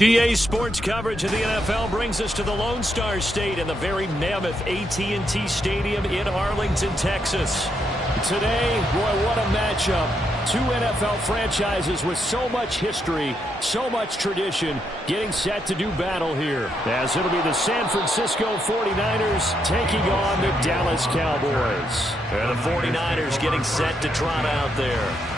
EA Sports coverage of the NFL brings us to the Lone Star State and the very mammoth AT&T Stadium in Arlington, Texas. Today, boy, what a matchup. Two NFL franchises with so much history, so much tradition, getting set to do battle here. As it'll be the San Francisco 49ers taking on the Dallas Cowboys. And the 49ers getting set to trot out there.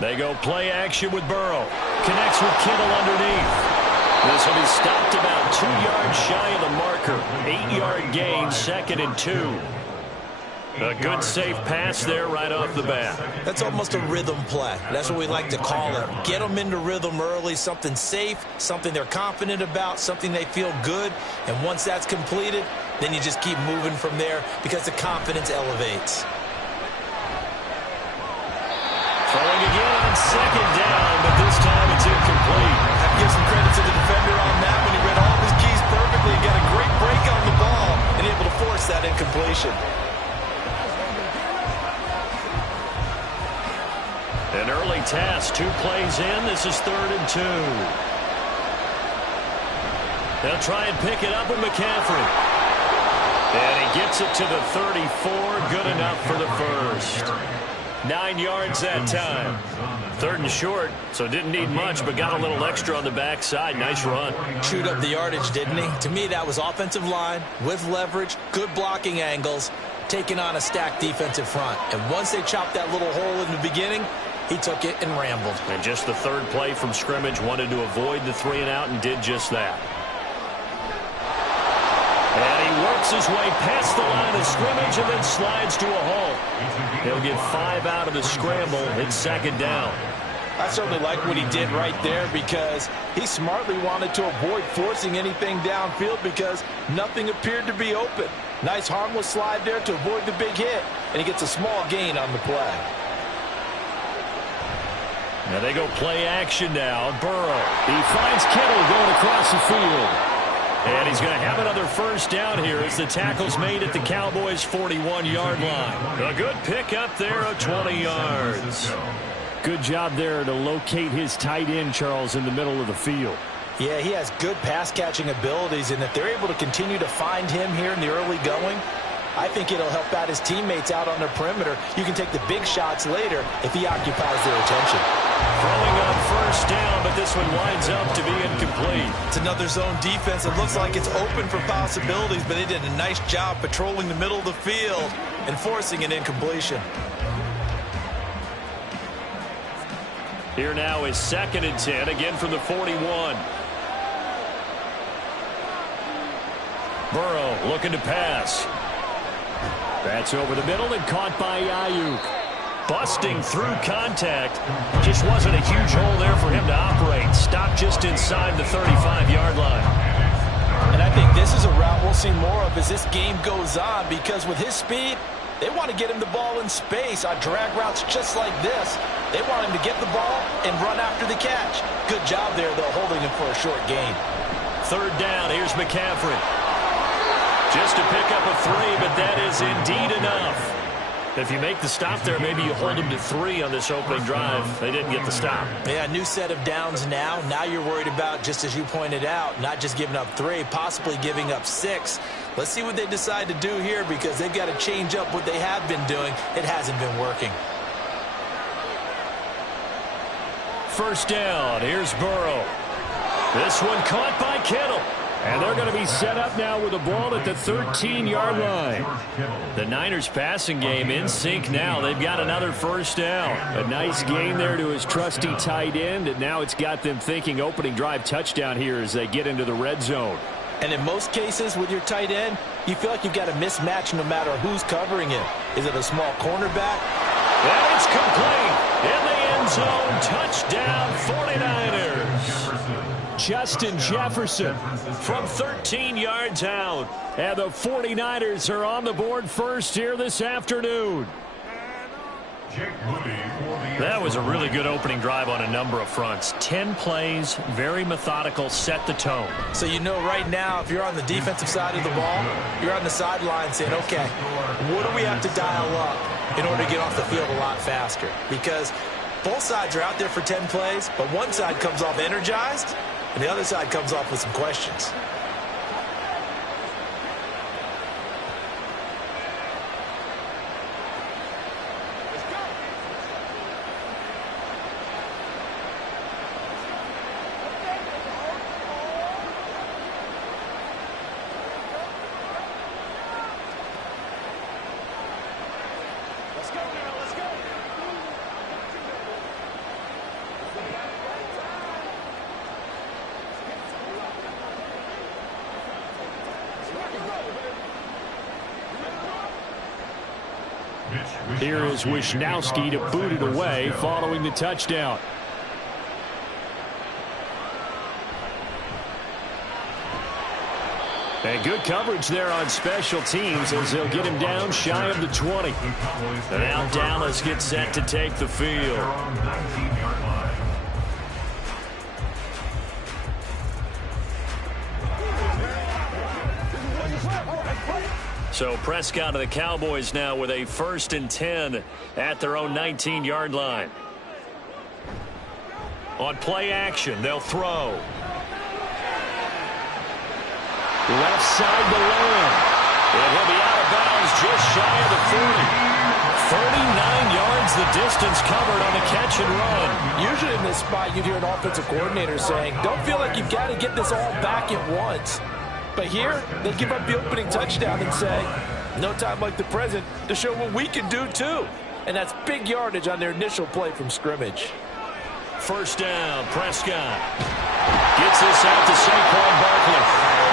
They go play action with Burrow. Connects with Kittle underneath. This will be stopped about 2 yards shy of the marker. 8-yard gain, 2nd and 2. A good safe pass there right off the bat. That's almost a rhythm play. That's what we like to call it. Get them into rhythm early, something safe, something they're confident about, something they feel good. And once that's completed, then you just keep moving from there because the confidence elevates. Throwing again on 2nd down, but this time it's incomplete. I give some credit to the defender on that when he read all of his keys perfectly and got a great break on the ball and able to force that incompletion. An early task, 2 plays in. This is 3rd and 2. They'll try and pick it up with McCaffrey. And he gets it to the 34. Good enough for the first. 9 yards that time. 3rd and short, so didn't need much, but got a little extra on the backside. Nice run. Chewed up the yardage, didn't he? To me, that was offensive line with leverage, good blocking angles, taking on a stacked defensive front. And once they chopped that little hole in the beginning, he took it and rambled. And just the 3rd play from scrimmage, wanted to avoid the 3 and out and did just that. And he works his way past the line of scrimmage and then slides to a halt. He'll get 5 out of the scramble. It's 2nd down. I certainly like what he did right there because he smartly wanted to avoid forcing anything downfield because nothing appeared to be open. Nice harmless slide there to avoid the big hit, and he gets a small gain on the play. Now they go play action now. Burrow. He finds Kittle going across the field. And he's going to have another first down here as the tackle's made at the Cowboys' 41-yard line. A good pick up there of 20 yards. Good job there to locate his tight end, Charles, in the middle of the field. Yeah, he has good pass-catching abilities, and if they're able to continue to find him here in the early going, I think it'll help out his teammates out on the perimeter. You can take the big shots later if he occupies their attention. Throwing on first down, but this one winds up to be incomplete. It's another zone defense. It looks like it's open for possibilities, but they did a nice job patrolling the middle of the field and forcing an incompletion. Here now is 2nd and 10, again from the 41. Burrow looking to pass. That's over the middle and caught by Ayuk. Busting through contact. Just wasn't a huge hole there for him to operate. Stopped just inside the 35-yard line. And I think this is a route we'll see more of as this game goes on because with his speed, they want to get him the ball in space on drag routes just like this. They want him to get the ball and run after the catch. Good job there, though, holding him for a short gain. 3rd down. Here's McCaffrey. Just to pick up a 3, but that is indeed enough. If you make the stop there, maybe you hold them to 3 on this opening drive. They didn't get the stop. Yeah, new set of downs now. Now you're worried about, just as you pointed out, not just giving up 3, possibly giving up 6. Let's see what they decide to do here because they've got to change up what they have been doing. It hasn't been working. First down. Here's Burrow. This one caught by Kittle. And they're going to be set up now with the ball at the 13-yard line. The Niners passing game in sync now. They've got another first down. A nice gain there to his trusty tight end, and now it's got them thinking opening drive touchdown here as they get into the red zone. And in most cases with your tight end, you feel like you've got a mismatch no matter who's covering him. Is it a small cornerback? And it's complete. In the end zone, touchdown 49ers. Justin Jefferson from 13 yards out. And the 49ers are on the board first here this afternoon. That was a really good opening drive on a number of fronts. 10 plays, very methodical, set the tone. So you know right now, if you're on the defensive side of the ball, you're on the sideline saying, okay, what do we have to dial up in order to get off the field a lot faster? Because both sides are out there for 10 plays, but one side comes off energized, and the other side comes off with some questions. Here is Wisnowski to boot it away following the touchdown. And good coverage there on special teams as they'll get him down shy of the 20. And now Dallas gets set to take the field. So Prescott of the Cowboys now with a 1st and 10 at their own 19-yard line. On play action, they'll throw. Left side to Lamb. And he'll be out of bounds just shy of the 40. 39 yards the distance covered on the catch and run. Usually in this spot, you'd hear an offensive coordinator saying, don't feel like you've got to get this all back at once. But here, they give up the opening touchdown and say, no time like the present to show what we can do too. And that's big yardage on their initial play from scrimmage. 1st down, Prescott. Gets this out to Saquon Barkley.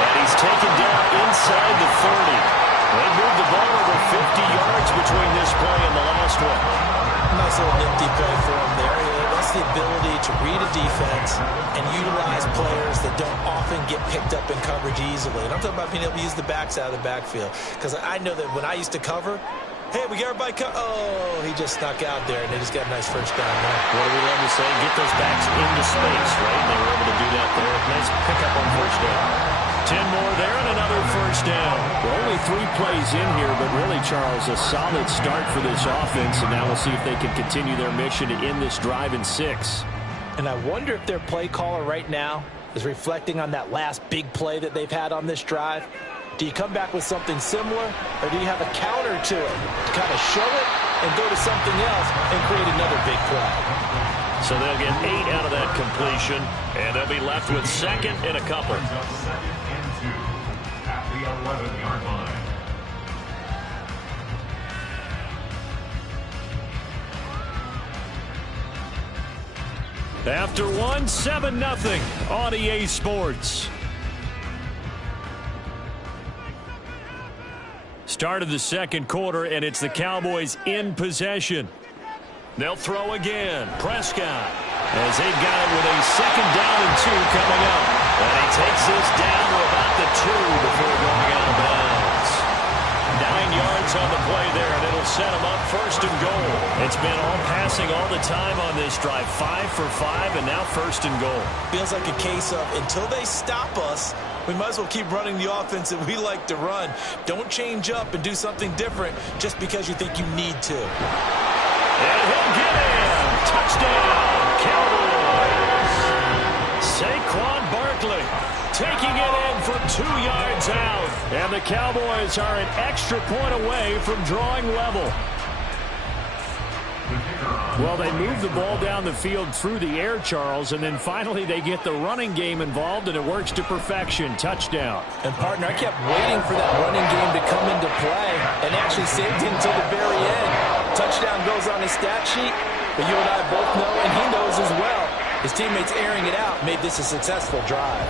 And he's taken down inside the 30. They moved the ball over 50 yards between this play and the last one. Nice little nifty play for him there. That's the ability to read a defense and utilize players that don't often get picked up in coverage easily. And I'm talking about being able to use the backs out of the backfield. Because I know that when I used to cover, hey, we got everybody oh, he just snuck out there, and they just got a nice 1st down there. What do we love to say? Get those backs into space, right? They were able to do that there. Nice pickup on 1st down. 10 more there and another 1st down. Well, only 3 plays in here, but really, Charles, a solid start for this offense, and now we'll see if they can continue their mission to end this drive in 6. And I wonder if their play caller right now is reflecting on that last big play that they've had on this drive. Do you come back with something similar, or do you have a counter to it to kind of show it and go to something else and create another big play? So they'll get 8 out of that completion, and they'll be left with 2nd and a couple. At the 11-yard line. After 1, 7-0 on EA Sports. Start of the 2nd quarter, and it's the Cowboys in possession. They'll throw again. Prescott, as they've got it with a 2nd down and 2 coming up. And he takes this down to about the 2 before going out of bounds. 9 yards on the play there, and it'll set him up 1st and goal. It's been all passing all the time on this drive. 5 for 5, and now 1st and goal. Feels like a case of until they stop us, we might as well keep running the offense that we like to run. Don't change up and do something different just because you think you need to. And he'll get in. Touchdown, Cowboys. Saquon Barkley taking it in from 2 yards out. And the Cowboys are an extra point away from drawing level. Well, they move the ball down the field through the air, Charles, and then finally they get the running game involved, and it works to perfection. Touchdown. And, partner, I kept waiting for that running game to come into play and actually saved it until the very end. Touchdown goes on his stat sheet, but you and I both know, and he knows as well, his teammates airing it out made this a successful drive.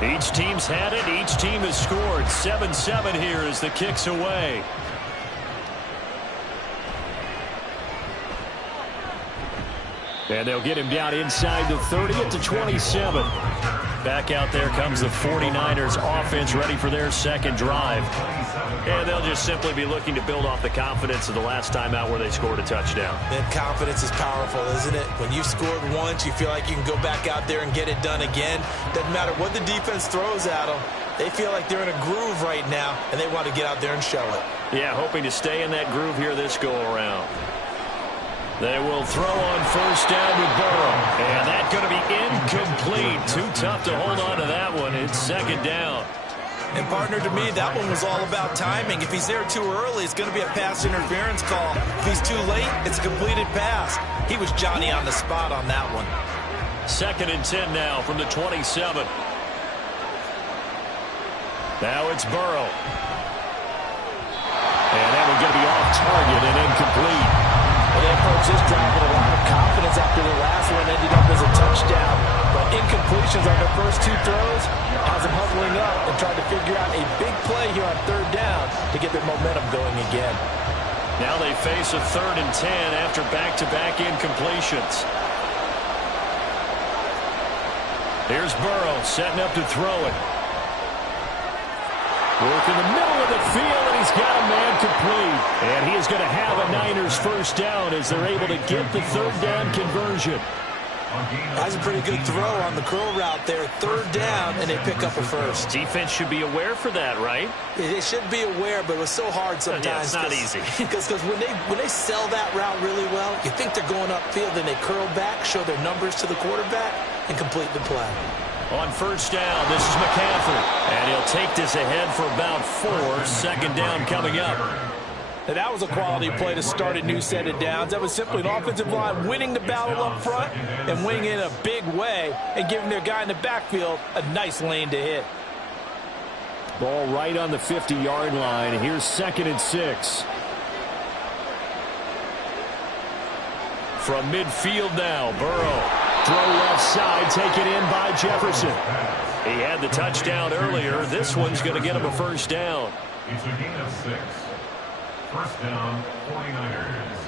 Each team's had it. Each team has scored. 7-7 here as the kick's away. And they'll get him down inside the 30 at the 27. Back out there comes the 49ers offense ready for their second drive. And they'll just simply be looking to build off the confidence of the last time out where they scored a touchdown. That confidence is powerful, isn't it? When you've scored once, you feel like you can go back out there and get it done again. Doesn't matter what the defense throws at them. They feel like they're in a groove right now, and they want to get out there and show it. Yeah, hoping to stay in that groove here this go-around. They will throw on first down with Burrow. And that's going to be incomplete. Too tough to hold on to that one. It's second down. And, partner, to me, that one was all about timing. If he's there too early, it's going to be a pass interference call. If he's too late, it's a completed pass. He was Johnny on the spot on that one. 2nd and 10 now from the 27. Now it's Burrow. And that one's going to be off target and incomplete. Well, they approached this drive with a lot of confidence after the last one ended up as a touchdown. But incompletions on their first two throws has them huddling up and trying to figure out a big play here on 3rd down to get their momentum going again. Now they face a 3rd and 10 after back-to-back incompletions. Here's Burrow setting up to throw it. Work in the middle of the field, and he's got a man complete. And he is going to have a Niners first down as they're able to get the 3rd down conversion. That's a pretty good throw on the curl route there. 3rd down, and they pick up a first. Defense should be aware for that, right? They should be aware, but it was so hard sometimes. Yeah, it's not easy. Because when they sell that route really well, you think they're going upfield, and they curl back, show their numbers to the quarterback, and complete the play. On first down, this is McCaffrey. And he'll take this ahead for about 4. 2nd down coming up. And that was a quality play to start a new set of downs. That was simply an offensive line winning the battle up front and winning in a big way and giving their guy in the backfield a nice lane to hit. Ball right on the 50-yard line. Here's 2nd and 6. From midfield now, Burrow. Throw left side, taken in by Jefferson. He had the touchdown earlier. This one's going to get him a first down. It's a gain of 6. First down, 49ers.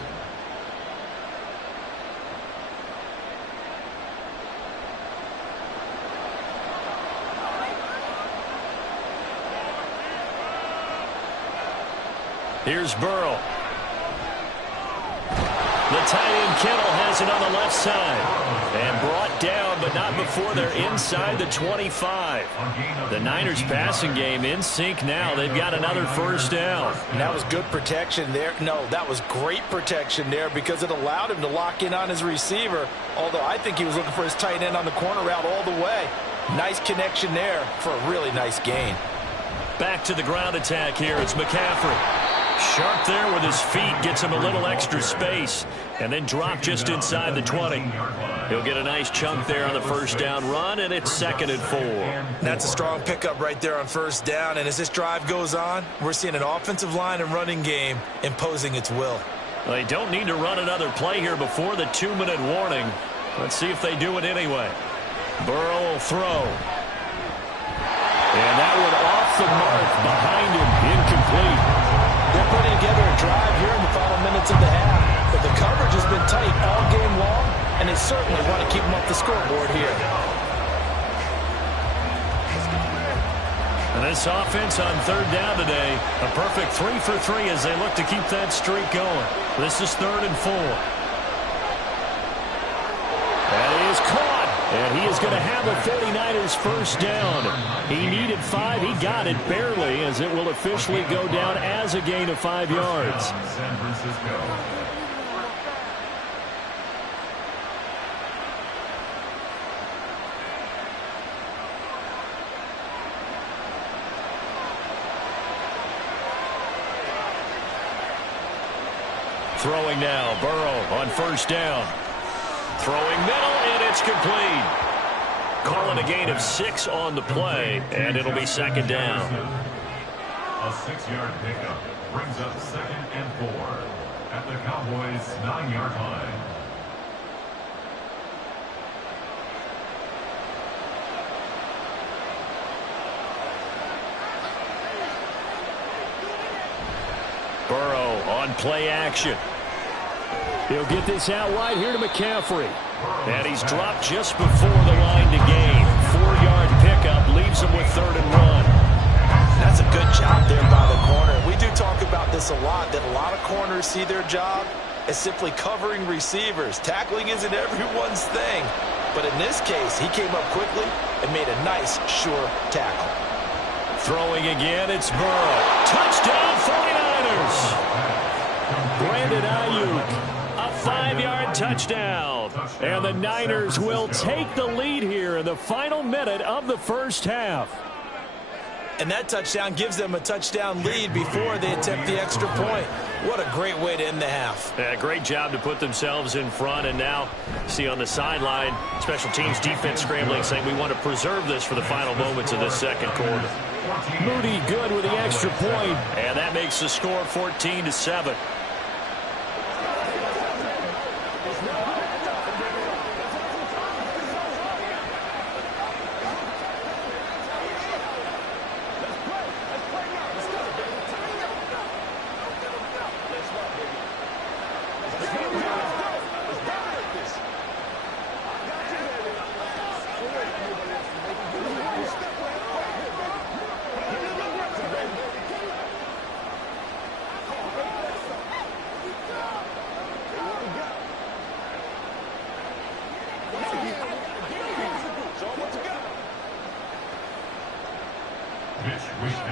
Here's Burrow. The tight end Kittle has it on the left side. And brought down, but not before they're inside the 25. The Niners passing game in sync now. They've got another first down. And that was good protection there. No, that was great protection there because it allowed him to lock in on his receiver. Although I think he was looking for his tight end on the corner route all the way. Nice connection there for a really nice gain. Back to the ground attack here. It's McCaffrey. Sharp there with his feet, gets him a little extra space, and then drop just inside the 20. He'll get a nice chunk there on the first down run, and it's 2nd and 4. That's a strong pickup right there on first down, and as this drive goes on, we're seeing an offensive line and running game imposing its will. They don't need to run another play here before the 2-minute warning. Let's see if they do it anyway. Burrow will throw. And that one off the mark behind him, incomplete. They're putting together a drive here in the final minutes of the half. But the coverage has been tight all game long, and they certainly want to keep them off the scoreboard here. And this offense on 3rd down today, a perfect 3 for 3 as they look to keep that streak going. This is 3rd and 4. That is caught. And he is going to have the 49ers first down. He needed 5. He got it barely as it will officially go down as a gain of 5 yards. San Francisco. Throwing now, Burrow on first down. Throwing middle, and it's complete. Calling a gain of 6 on the play, and it'll be 2nd down. A 6-yard pickup brings up 2nd and 4 at the Cowboys' 9-yard line. on play action. He'll get this out wide here to McCaffrey. And he's dropped just before the line to gain. 4-yard pickup leaves him with 3rd and 1. That's a good job there by the corner. We do talk about this a lot, that a lot of corners see their job as simply covering receivers. Tackling isn't everyone's thing. But in this case, he came up quickly and made a nice, sure tackle. Throwing again, it's Burrow. Touchdown, 49ers! Brandon Ayuk, a 5-yard touchdown. And the Niners will take the lead here in the final minute of the first half. And that touchdown gives them a touchdown lead before they attempt the extra point. What a great way to end the half. Yeah, great job to put themselves in front. And now, see on the sideline, special teams defense scrambling, saying we want to preserve this for the final moments of this second quarter. Moody good with the extra point. And that makes the score 14-7.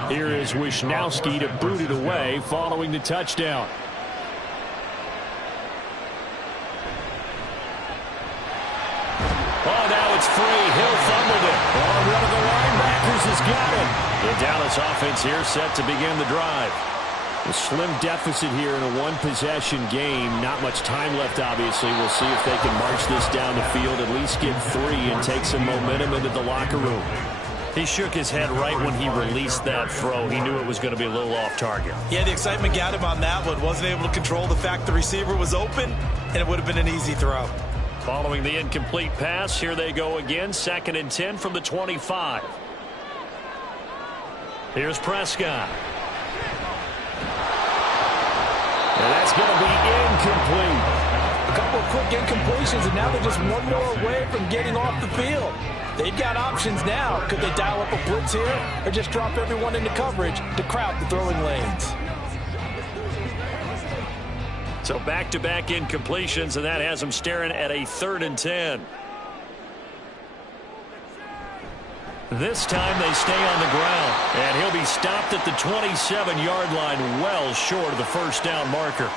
Here is Wishnowski to boot it away following the touchdown. Oh, now it's free. Hill fumbled it. Oh, one of the linebackers has got it. The Dallas offense here set to begin the drive. A slim deficit here in a one-possession game. Not much time left, obviously. We'll see if they can march this down the field, at least get 3 and take some momentum into the locker room. He shook his head right when he released that throw. He knew it was going to be a little off target. Yeah, the excitement got him on that one. Wasn't able to control the fact the receiver was open, and it would have been an easy throw. Following the incomplete pass, here they go again. 2nd and 10 from the 25. Here's Prescott. And that's going to be incomplete. A couple of quick incompletions, and now they're just one more away from getting off the field. They've got options now. Could they dial up a blitz here or just drop everyone into coverage to crowd the throwing lanes? So back-to-back incompletions, and that has them staring at a 3rd and 10. This time they stay on the ground, and he'll be stopped at the 27-yard line, well short of the first down marker.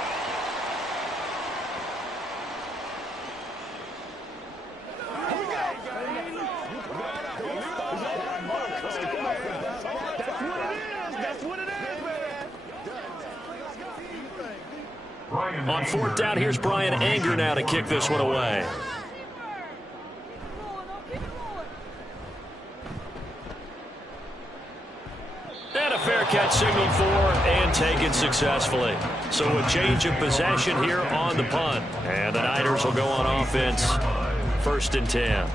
On 4th down, here's Brian Anger now to kick this one away. And a fair catch signaled for and taken successfully. So a change of possession here on the punt. And the Niners will go on offense. 1st and 10.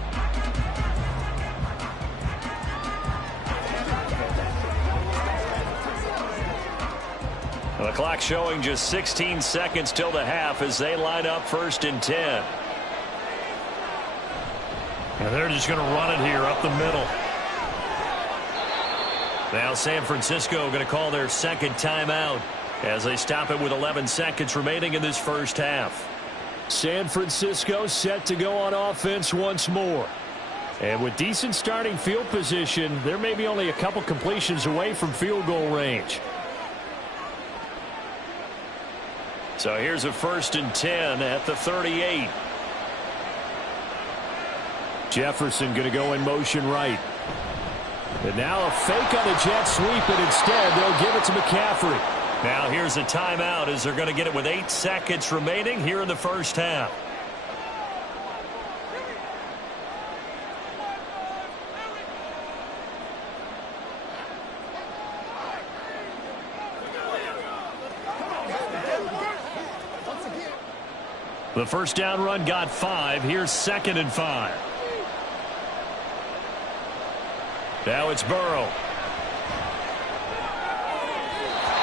The clock showing just 16 seconds till the half as they line up 1st and 10. And they're just going to run it here up the middle. Now San Francisco going to call their 2nd timeout as they stop it with 11 seconds remaining in this first half. San Francisco set to go on offense once more. And with decent starting field position, they're maybe only a couple completions away from field goal range. So here's a 1st and 10 at the 38. Jefferson going to go in motion right. And now a fake on the jet sweep, and instead they'll give it to McCaffrey. Now here's a timeout as they're going to get it with 8 seconds remaining here in the first half. The first down run got 5. Here's 2nd and 5. Now it's Burrow.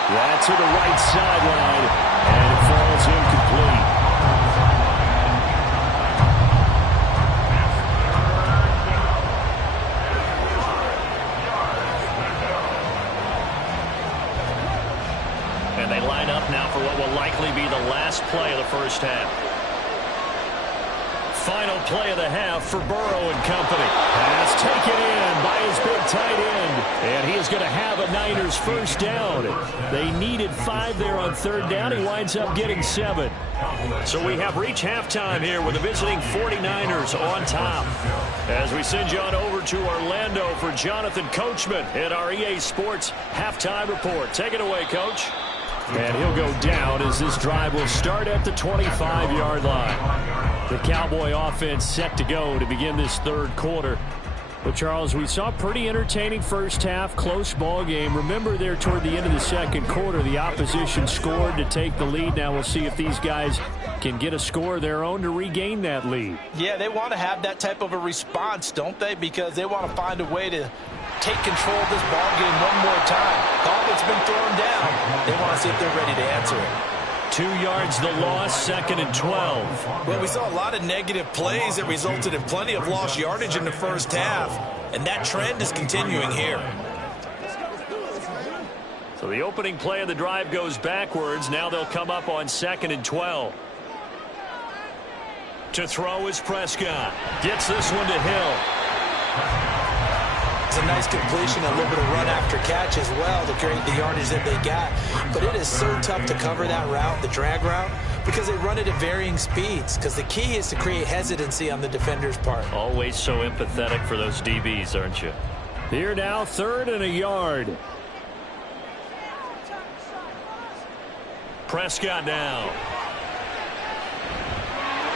That's to the right sideline. first half. Final play of the half for Burrow and company. Pass taken in by his big tight end. And he is going to have a Niners first down. They needed 5 there on third down. He winds up getting 7. So we have reached halftime here with the visiting 49ers on top. As we send you on over to Orlando for Jonathan Coachman in our EA Sports halftime report. Take it away, Coach. And he'll go down as this drive will start at the 25-yard line. The Cowboy offense set to go to begin this third quarter. But, Charles, we saw a pretty entertaining first half, close ball game. Remember there toward the end of the second quarter, the opposition scored to take the lead. Now we'll see if these guys can get a score of their own to regain that lead. Yeah, they want to have that type of a response, don't they? Because they want to find a way to take control of this ball game one more time. Gauntlet's been thrown down. They want to see if they're ready to answer it. 2 yards the loss, 2nd and 12. Well, we saw a lot of negative plays that resulted in plenty of lost yardage in the first half, and that trend is continuing here. So the opening play of the drive goes backwards. Now they'll come up on 2nd and 12. To throw is Prescott. Gets this one to Hill. It's a nice completion, a little bit of run after catch as well to create the yardage that they got. But it is so tough to cover that route, the drag route, because they run it at varying speeds. Because the key is to create hesitancy on the defender's part. Always so empathetic for those DBs, aren't you? Here now, 3rd and a yard. Prescott now.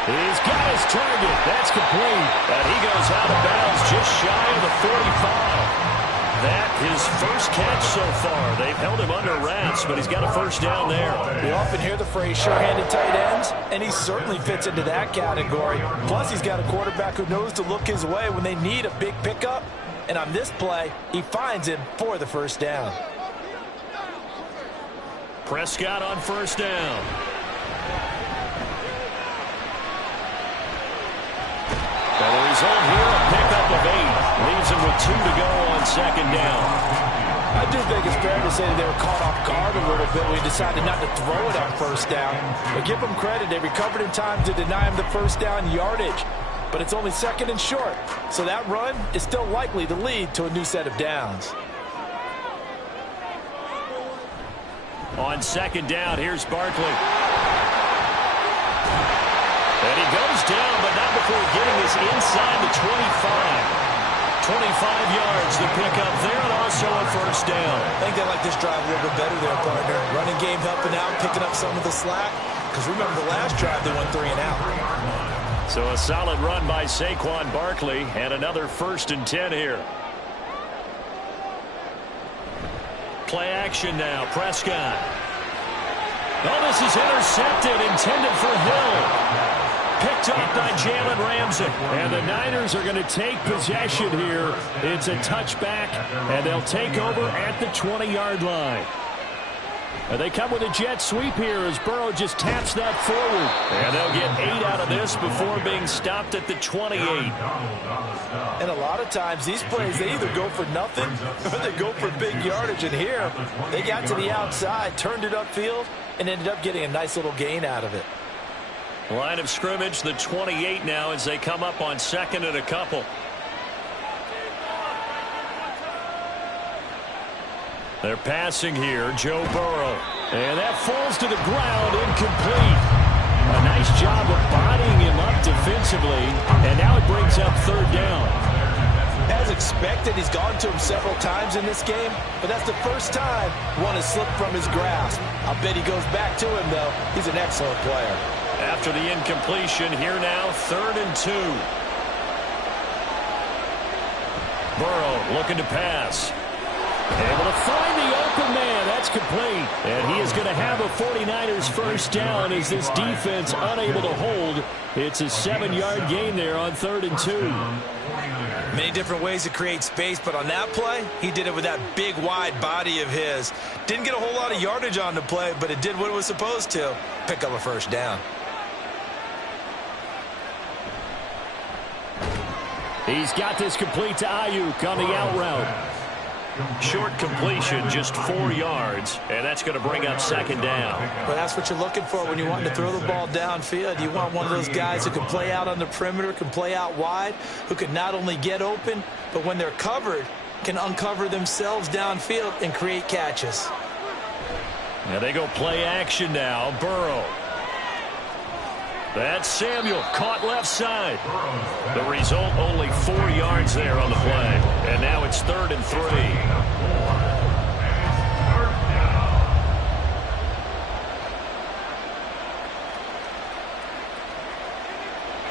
He's got his target. That's complete. And he goes out of bounds just shy of the 45. That his first catch so far. They've held him under wraps, but he's got a first down there. We often hear the phrase sure-handed tight ends, and he certainly fits into that category. Plus, he's got a quarterback who knows to look his way when they need a big pickup. And on this play, he finds him for the first down. Prescott on first down. And the result here, a pickup of 8. Leaves him with 2 to go on 2nd down. I do think it's fair to say that they were caught off guard a little bit when he decided not to throw it on first down. But give them credit. They recovered in time to deny him the first down yardage. But it's only 2nd and short. So that run is still likely to lead to a new set of downs. On 2nd down, here's Barkley. And he goes down, but not before getting this inside the 25. 25 yards to pick up there, and also a first down. I think they like this drive a little bit better there, partner. Running game helping out, picking up some of the slack. Because remember the last drive, they went 3 and out. So a solid run by Saquon Barkley, and another 1st and 10 here. Play action now, Prescott. Oh, this is intercepted, intended for Hill. Picked up by Jalen Ramsey. And the Niners are going to take possession here. It's a touchback, and they'll take over at the 20-yard line. And they come with a jet sweep here as Burrow just taps that forward. And they'll get 8 out of this before being stopped at the 28. And a lot of times these plays, they either go for nothing or they go for big yardage. And here, they got to the outside, turned it upfield, and ended up getting a nice little gain out of it. Line of scrimmage, the 28 now as they come up on 2nd and a couple. They're passing here, Joe Burrow. And that falls to the ground, incomplete. A nice job of bodying him up defensively, and now it brings up 3rd down. As expected, he's gone to him several times in this game, but that's the first time one has slipped from his grasp. I'll bet he goes back to him, though. He's an excellent player. After the incompletion, here now, 3rd and 2. Burrow looking to pass. Able to find the open man. That's complete. And he is going to have a 49ers first down as this defense unable to hold. It's a 7-yard gain there on 3rd and 2. Many different ways to create space, but on that play, he did it with that big, wide body of his. Didn't get a whole lot of yardage on the play, but it did what it was supposed to. Pick up a first down. He's got this complete to Ayuk on the out route. Short completion, just 4 yards, and that's going to bring up second down. Well, that's what you're looking for when you want to throw the ball downfield. You want one of those guys who can play out on the perimeter, can play out wide, who can not only get open, but when they're covered, can uncover themselves downfield and create catches. Now they go play action now. Burrow. That's Samuel, caught left side. The result, only 4 yards there on the play. And now it's 3rd and 3.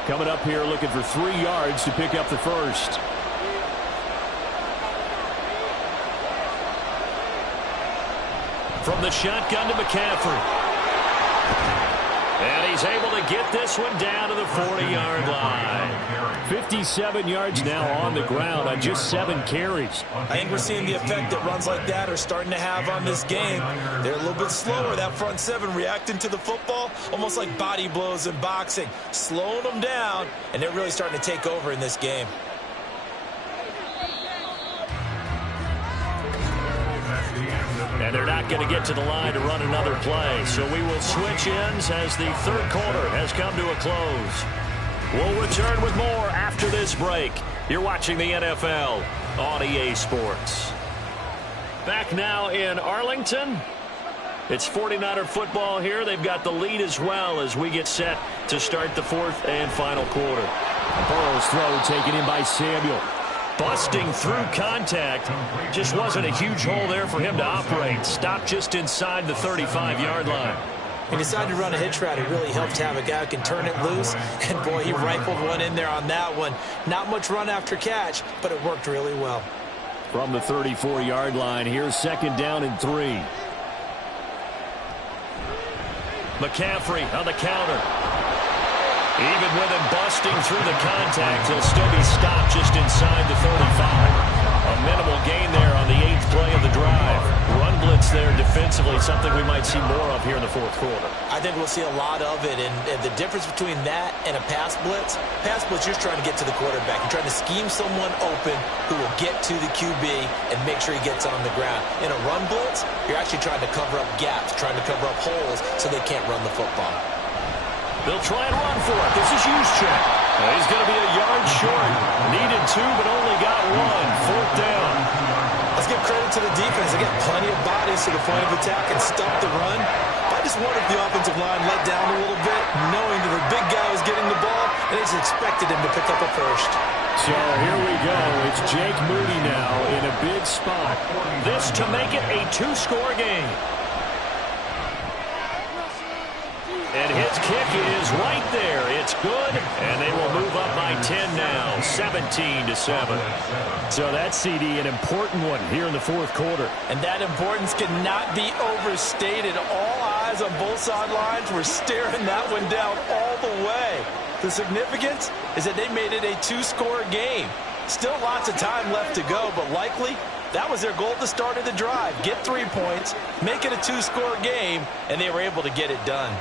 Coming up here looking for 3 yards to pick up the first. From the shotgun to McCaffrey. And he's able to get this one down to the 40-yard line. 57 yards now on the ground on just 7 carries. I think we're seeing the effect that runs like that are starting to have on this game. They're a little bit slower, that front 7, reacting to the football, almost like body blows in boxing, slowing them down, and they're really starting to take over in this game. And they're not going to get to the line to run another play. So we will switch ends as the 3rd quarter has come to a close. We'll return with more after this break. You're watching the NFL on EA Sports. Back now in Arlington. It's 49er football here. They've got the lead as well as we get set to start the 4th and final quarter. Burrow's throw taken in by Samuel. Busting through contact. Just wasn't a huge hole there for him to operate. Stopped just inside the 35-yard line. He decided to run a hitch route. It really helped to have a guy who can turn it loose. And, boy, he rifled one in there on that one. Not much run after catch, but it worked really well. From the 34-yard line, here's 2nd down and 3. McCaffrey on the counter. Even with him busting through the contact, he'll still be stopped just inside the 35. A minimal gain there on the 8th play of the drive. Run blitz there defensively, something we might see more of here in the 4th quarter. I think we'll see a lot of it, and the difference between that and a pass blitz, you're just trying to get to the quarterback. You're trying to scheme someone open who will get to the QB and make sure he gets on the ground. In a run blitz, you're actually trying to cover up gaps, trying to cover up holes so they can't run the football. They'll try and run for it. This is Juszczyk. He's going to be a yard short. Needed 2, but only got 1. 4th down. Let's give credit to the defense. They get plenty of bodies to the point of attack and stop the run. I just wonder if the offensive line let down a little bit, knowing that the big guy was getting the ball, and they just expected him to pick up a first. So here we go. It's Jake Moody now in a big spot. This to make it a 2-score game. And his kick is right there. It's good, and they will move up by 10 now, 17-7. So that, CD, an important one here in the 4th quarter. And that importance cannot be overstated. All eyes on both sidelines were staring that one down all the way. The significance is that they made it a 2-score game. Still lots of time left to go, but likely that was their goal at the start of the drive. Get 3 points, make it a 2-score game, and they were able to get it done.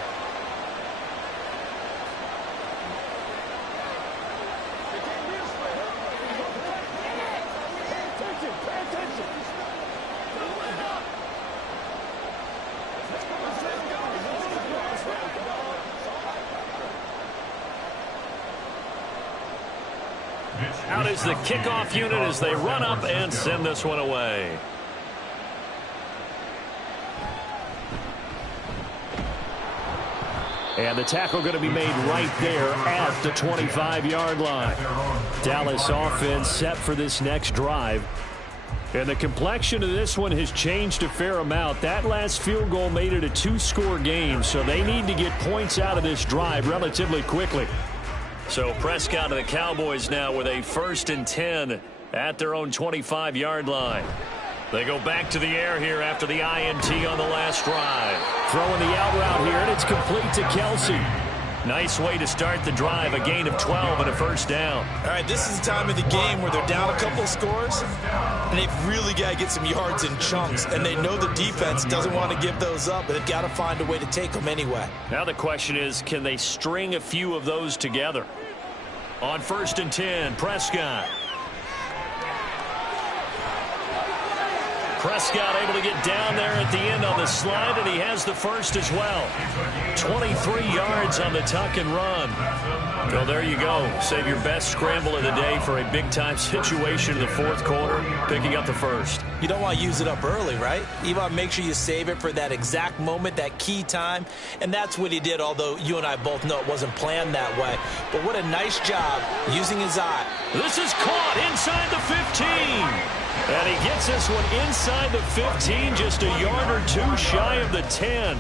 Out is the kickoff unit as they run up and send this one away. And the tackle going to be made right there at the 25-yard line. Dallas offense set for this next drive. And the complexion of this one has changed a fair amount. That last field goal made it a 2-score game, so they need to get points out of this drive relatively quickly. So Prescott and the Cowboys now with a 1st and 10 at their own 25-yard line. They go back to the air here after the INT on the last drive. Throwing the out route here, and it's complete to Kelsey. Nice way to start the drive, a gain of 12 and a 1st down. All right, this is the time of the game where they're down a couple of scores, and they've really got to get some yards in chunks, and they know the defense doesn't want to give those up, but they've got to find a way to take them anyway. Now the question is, can they string a few of those together? On 1st and 10, Prescott. Prescott able to get down there at the end on the slide, and he has the first as well. 23 yards on the tuck and run. Well, there you go. Save your best scramble of the day for a big-time situation in the fourth quarter, picking up the first. You don't want to use it up early, right? You want to make sure you save it for that exact moment, that key time, and that's what he did, although you and I both know it wasn't planned that way. But what a nice job using his eye. This is caught inside the 15. And he gets this one inside the 15, just a yard or two shy of the 10.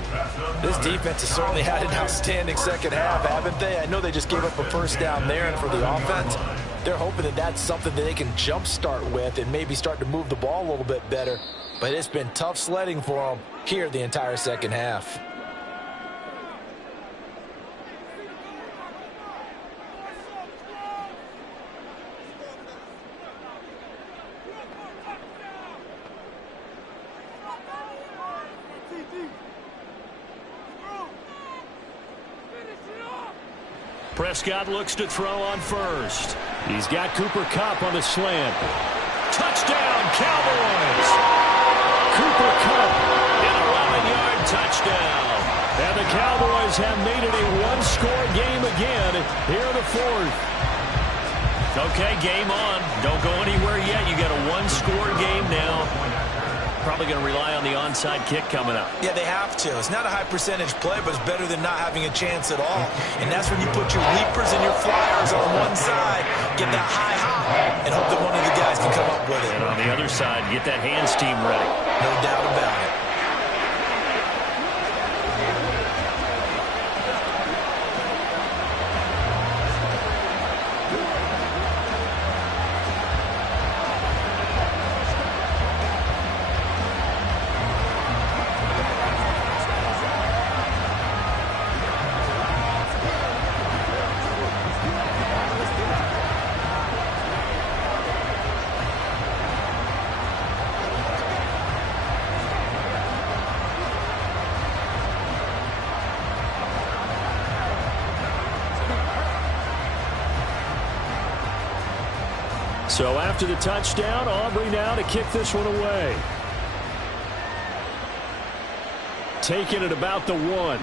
This defense has certainly had an outstanding second half, haven't they? I know they just gave up a first down there, and for the offense, they're hoping that that's something that they can jumpstart with and maybe start to move the ball a little bit better. But it's been tough sledding for them here the entire second half. Prescott looks to throw on first. He's got Cooper Kupp on the slant. Touchdown, Cowboys! Cooper Kupp, an 11-yard touchdown. And the Cowboys have made it a one-score game again here in the fourth. Okay, game on. Don't go anywhere yet. You got a one-score game now. Probably going to rely on the onside kick coming up. Yeah, they have to. It's not a high percentage play, but it's better than not having a chance at all. And that's when you put your leapers and your flyers on one side, get that high hop, and hope that one of the guys can come up with it. And on the other side, get that hands team ready. No doubt about it. So after the touchdown, Aubrey now to kick this one away. Taking it about the 1.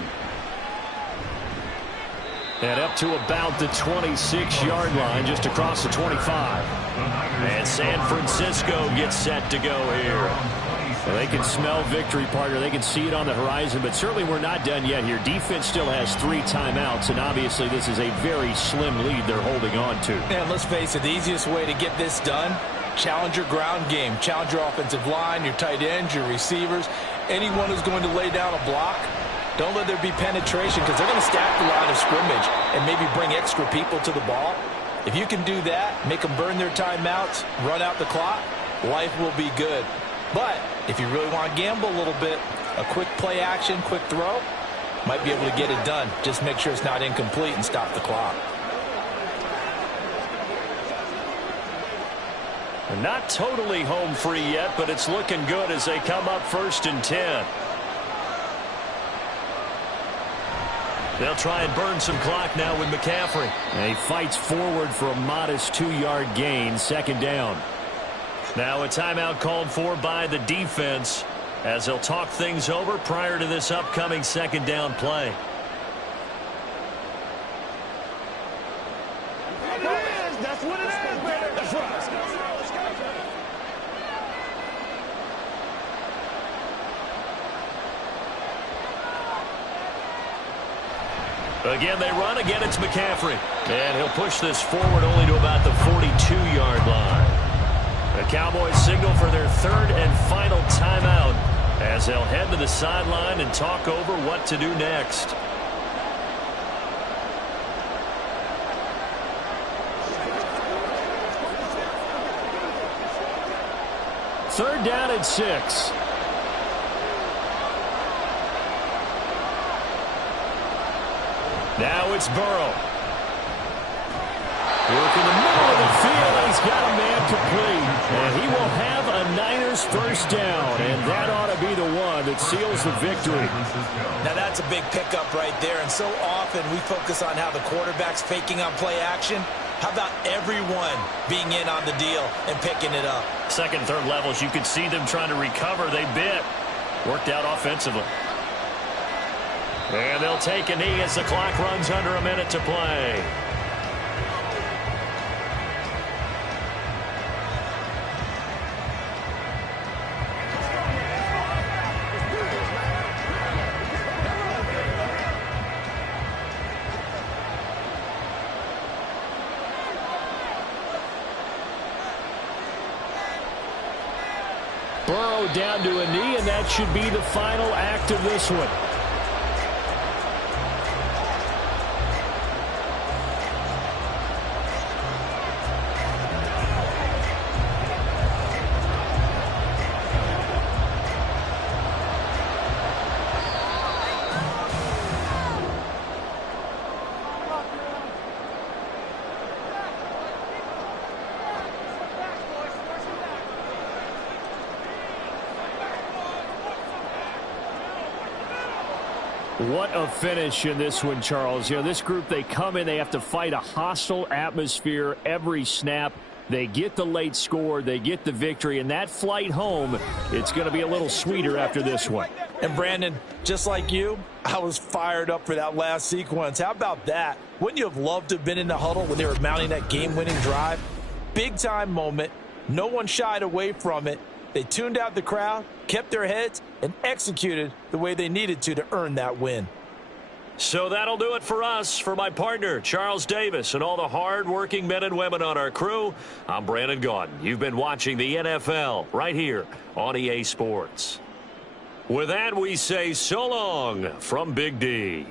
And up to about the 26-yard line, just across the 25. And San Francisco gets set to go here. Well, they can smell victory, partner. They can see it on the horizon, but certainly we're not done yet here. Defense still has 3 timeouts, and obviously this is a very slim lead they're holding on to. And let's face it, the easiest way to get this done, challenge your ground game. Challenge your offensive line, your tight ends, your receivers. Anyone who's going to lay down a block, don't let there be penetration because they're going to stack the line of scrimmage and maybe bring extra people to the ball. If you can do that, make them burn their timeouts, run out the clock, life will be good. But if you really want to gamble a little bit, a quick play action, quick throw, might be able to get it done. Just make sure it's not incomplete and stop the clock. Not totally home free yet, but it's looking good as they come up 1st and 10. They'll try and burn some clock now with McCaffrey. And he fights forward for a modest 2-yard gain, 2nd down. Now a timeout called for by the defense as they'll talk things over prior to this upcoming 2nd down play. That's what it is, baby. That's right. Let's go. Again, they run. Again, it's McCaffrey. And he'll push this forward only to about the 42-yard line. The Cowboys signal for their 3rd and final timeout as they'll head to the sideline and talk over what to do next. Third down and 6. Now it's Burrow. Work in the middle of the field. He's got a man complete. And he will have a Niners first down. And that ought to be the one that seals the victory. Now that's a big pickup right there. And so often we focus on how the quarterback's faking on play action. How about everyone being in on the deal and picking it up? Second, third levels, you could see them trying to recover. They bit. Worked out offensively. And they'll take a knee as the clock runs under a minute to play. Burrow down to a knee, and that should be the final act of this one. What a finish in this one, Charles. You know, this group, they come in, they have to fight a hostile atmosphere every snap. They get the late score, they get the victory, and that flight home, it's going to be a little sweeter after this one. And Brandon, just like you, I was fired up for that last sequence. How about that? Wouldn't you have loved to have been in the huddle when they were mounting that game-winning drive? Big-time moment. No one shied away from it. They tuned out the crowd, kept their heads, and executed the way they needed to earn that win. So that'll do it for us. For my partner, Charles Davis, and all the hard-working men and women on our crew, I'm Brandon Gaudin. You've been watching the NFL right here on EA Sports. With that, we say so long from Big D.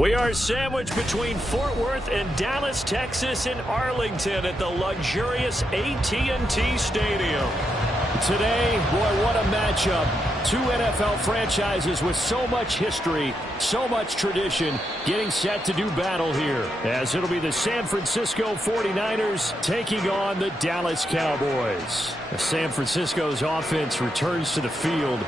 We are sandwiched between Fort Worth and Dallas, Texas, in Arlington at the luxurious AT&T Stadium. Today, boy, what a matchup. Two NFL franchises with so much history, so much tradition, getting set to do battle here, as it'll be the San Francisco 49ers taking on the Dallas Cowboys. San Francisco's offense returns to the field.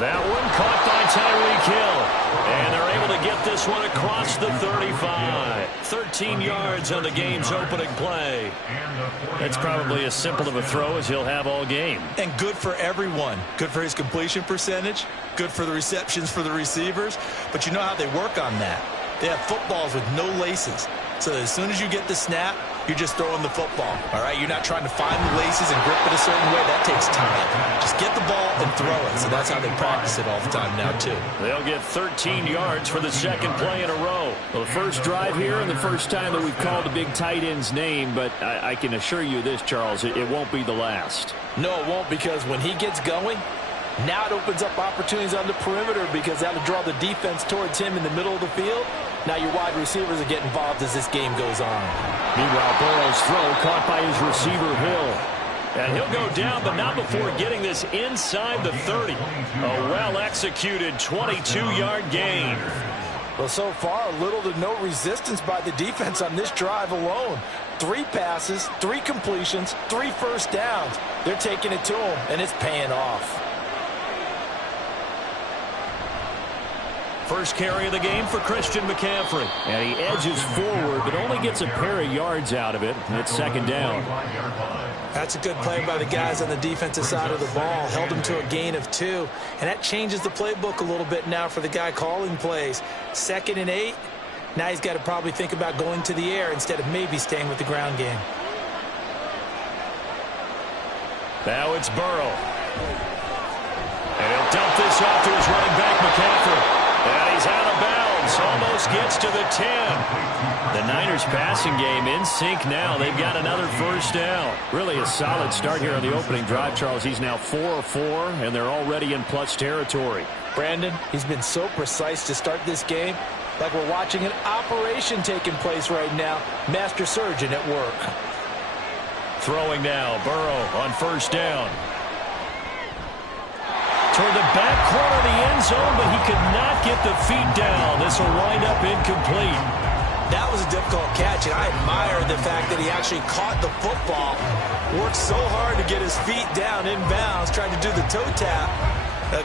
That one caught by Tyreek Hill. And they're able to get this one across the 35. 13 yards on the game's opening play. That's probably as simple of a throw as he'll have all game. And good for everyone. Good for his completion percentage. Good for the receptions for the receivers. But you know how they work on that. They have footballs with no laces. So as soon as you get the snap, you're just throwing the football. All right, you're not trying to find the laces and grip it a certain way. That takes time. Just get the ball and throw it. So that's how they practice it all the time now, too. They'll get 13 yards for the second play in a row. Well, the first drive here and the first time that we've called a big tight end's name, but I can assure you this, Charles, it won't be the last. No, it won't, because when he gets going, now it opens up opportunities on the perimeter, because that'll draw the defense towards him in the middle of the field. Now your wide receivers are getting involved as this game goes on. Meanwhile, Burrow's throw caught by his receiver, Hill. And he'll go down, but not before getting this inside the 30. A well-executed 22-yard gain. Well, so far, little to no resistance by the defense on this drive alone. 3 passes, 3 completions, 3 first downs. They're taking it to him, and it's paying off. First carry of the game for Christian McCaffrey. And he edges forward, but only gets a pair of yards out of it. And it's second down. That's a good play by the guys on the defensive side of the ball. Held him to a gain of 2. And that changes the playbook a little bit now for the guy calling plays. 2nd and 8. Now he's got to probably think about going to the air instead of maybe staying with the ground game. Now it's Burrow. And he'll dump this off to his running back, McCaffrey. And he's out of bounds. Almost gets to the 10. The Niners passing game in sync now. They've got another first down. Really a solid start here on the opening drive, Charles. He's now 4-4, and they're already in plus territory. Brandon, he's been so precise to start this game. Like we're watching an operation taking place right now. Master surgeon at work. Throwing now. Burrow on first down. Toward the back corner of the end zone, but he could not get the feet down. This will wind up incomplete. That was a difficult catch, and I admire the fact that he actually caught the football. Worked so hard to get his feet down inbounds, tried to do the toe tap.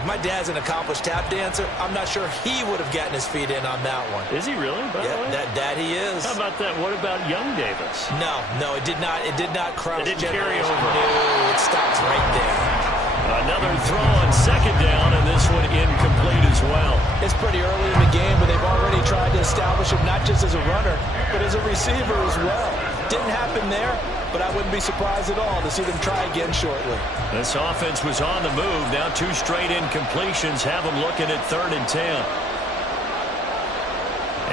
My dad's an accomplished tap dancer. I'm not sure he would have gotten his feet in on that one. Is he really? Yeah, that he is. How about that? What about young Davis? No, it did not. It did not cross. It didn't carry over. No, it stops right there. Another throw on second down, and this one incomplete as well. It's pretty early in the game, but they've already tried to establish him not just as a runner, but as a receiver as well. Didn't happen there, but I wouldn't be surprised at all to see them try again shortly. This offense was on the move. Now 2 straight incompletions have them looking at 3rd and 10.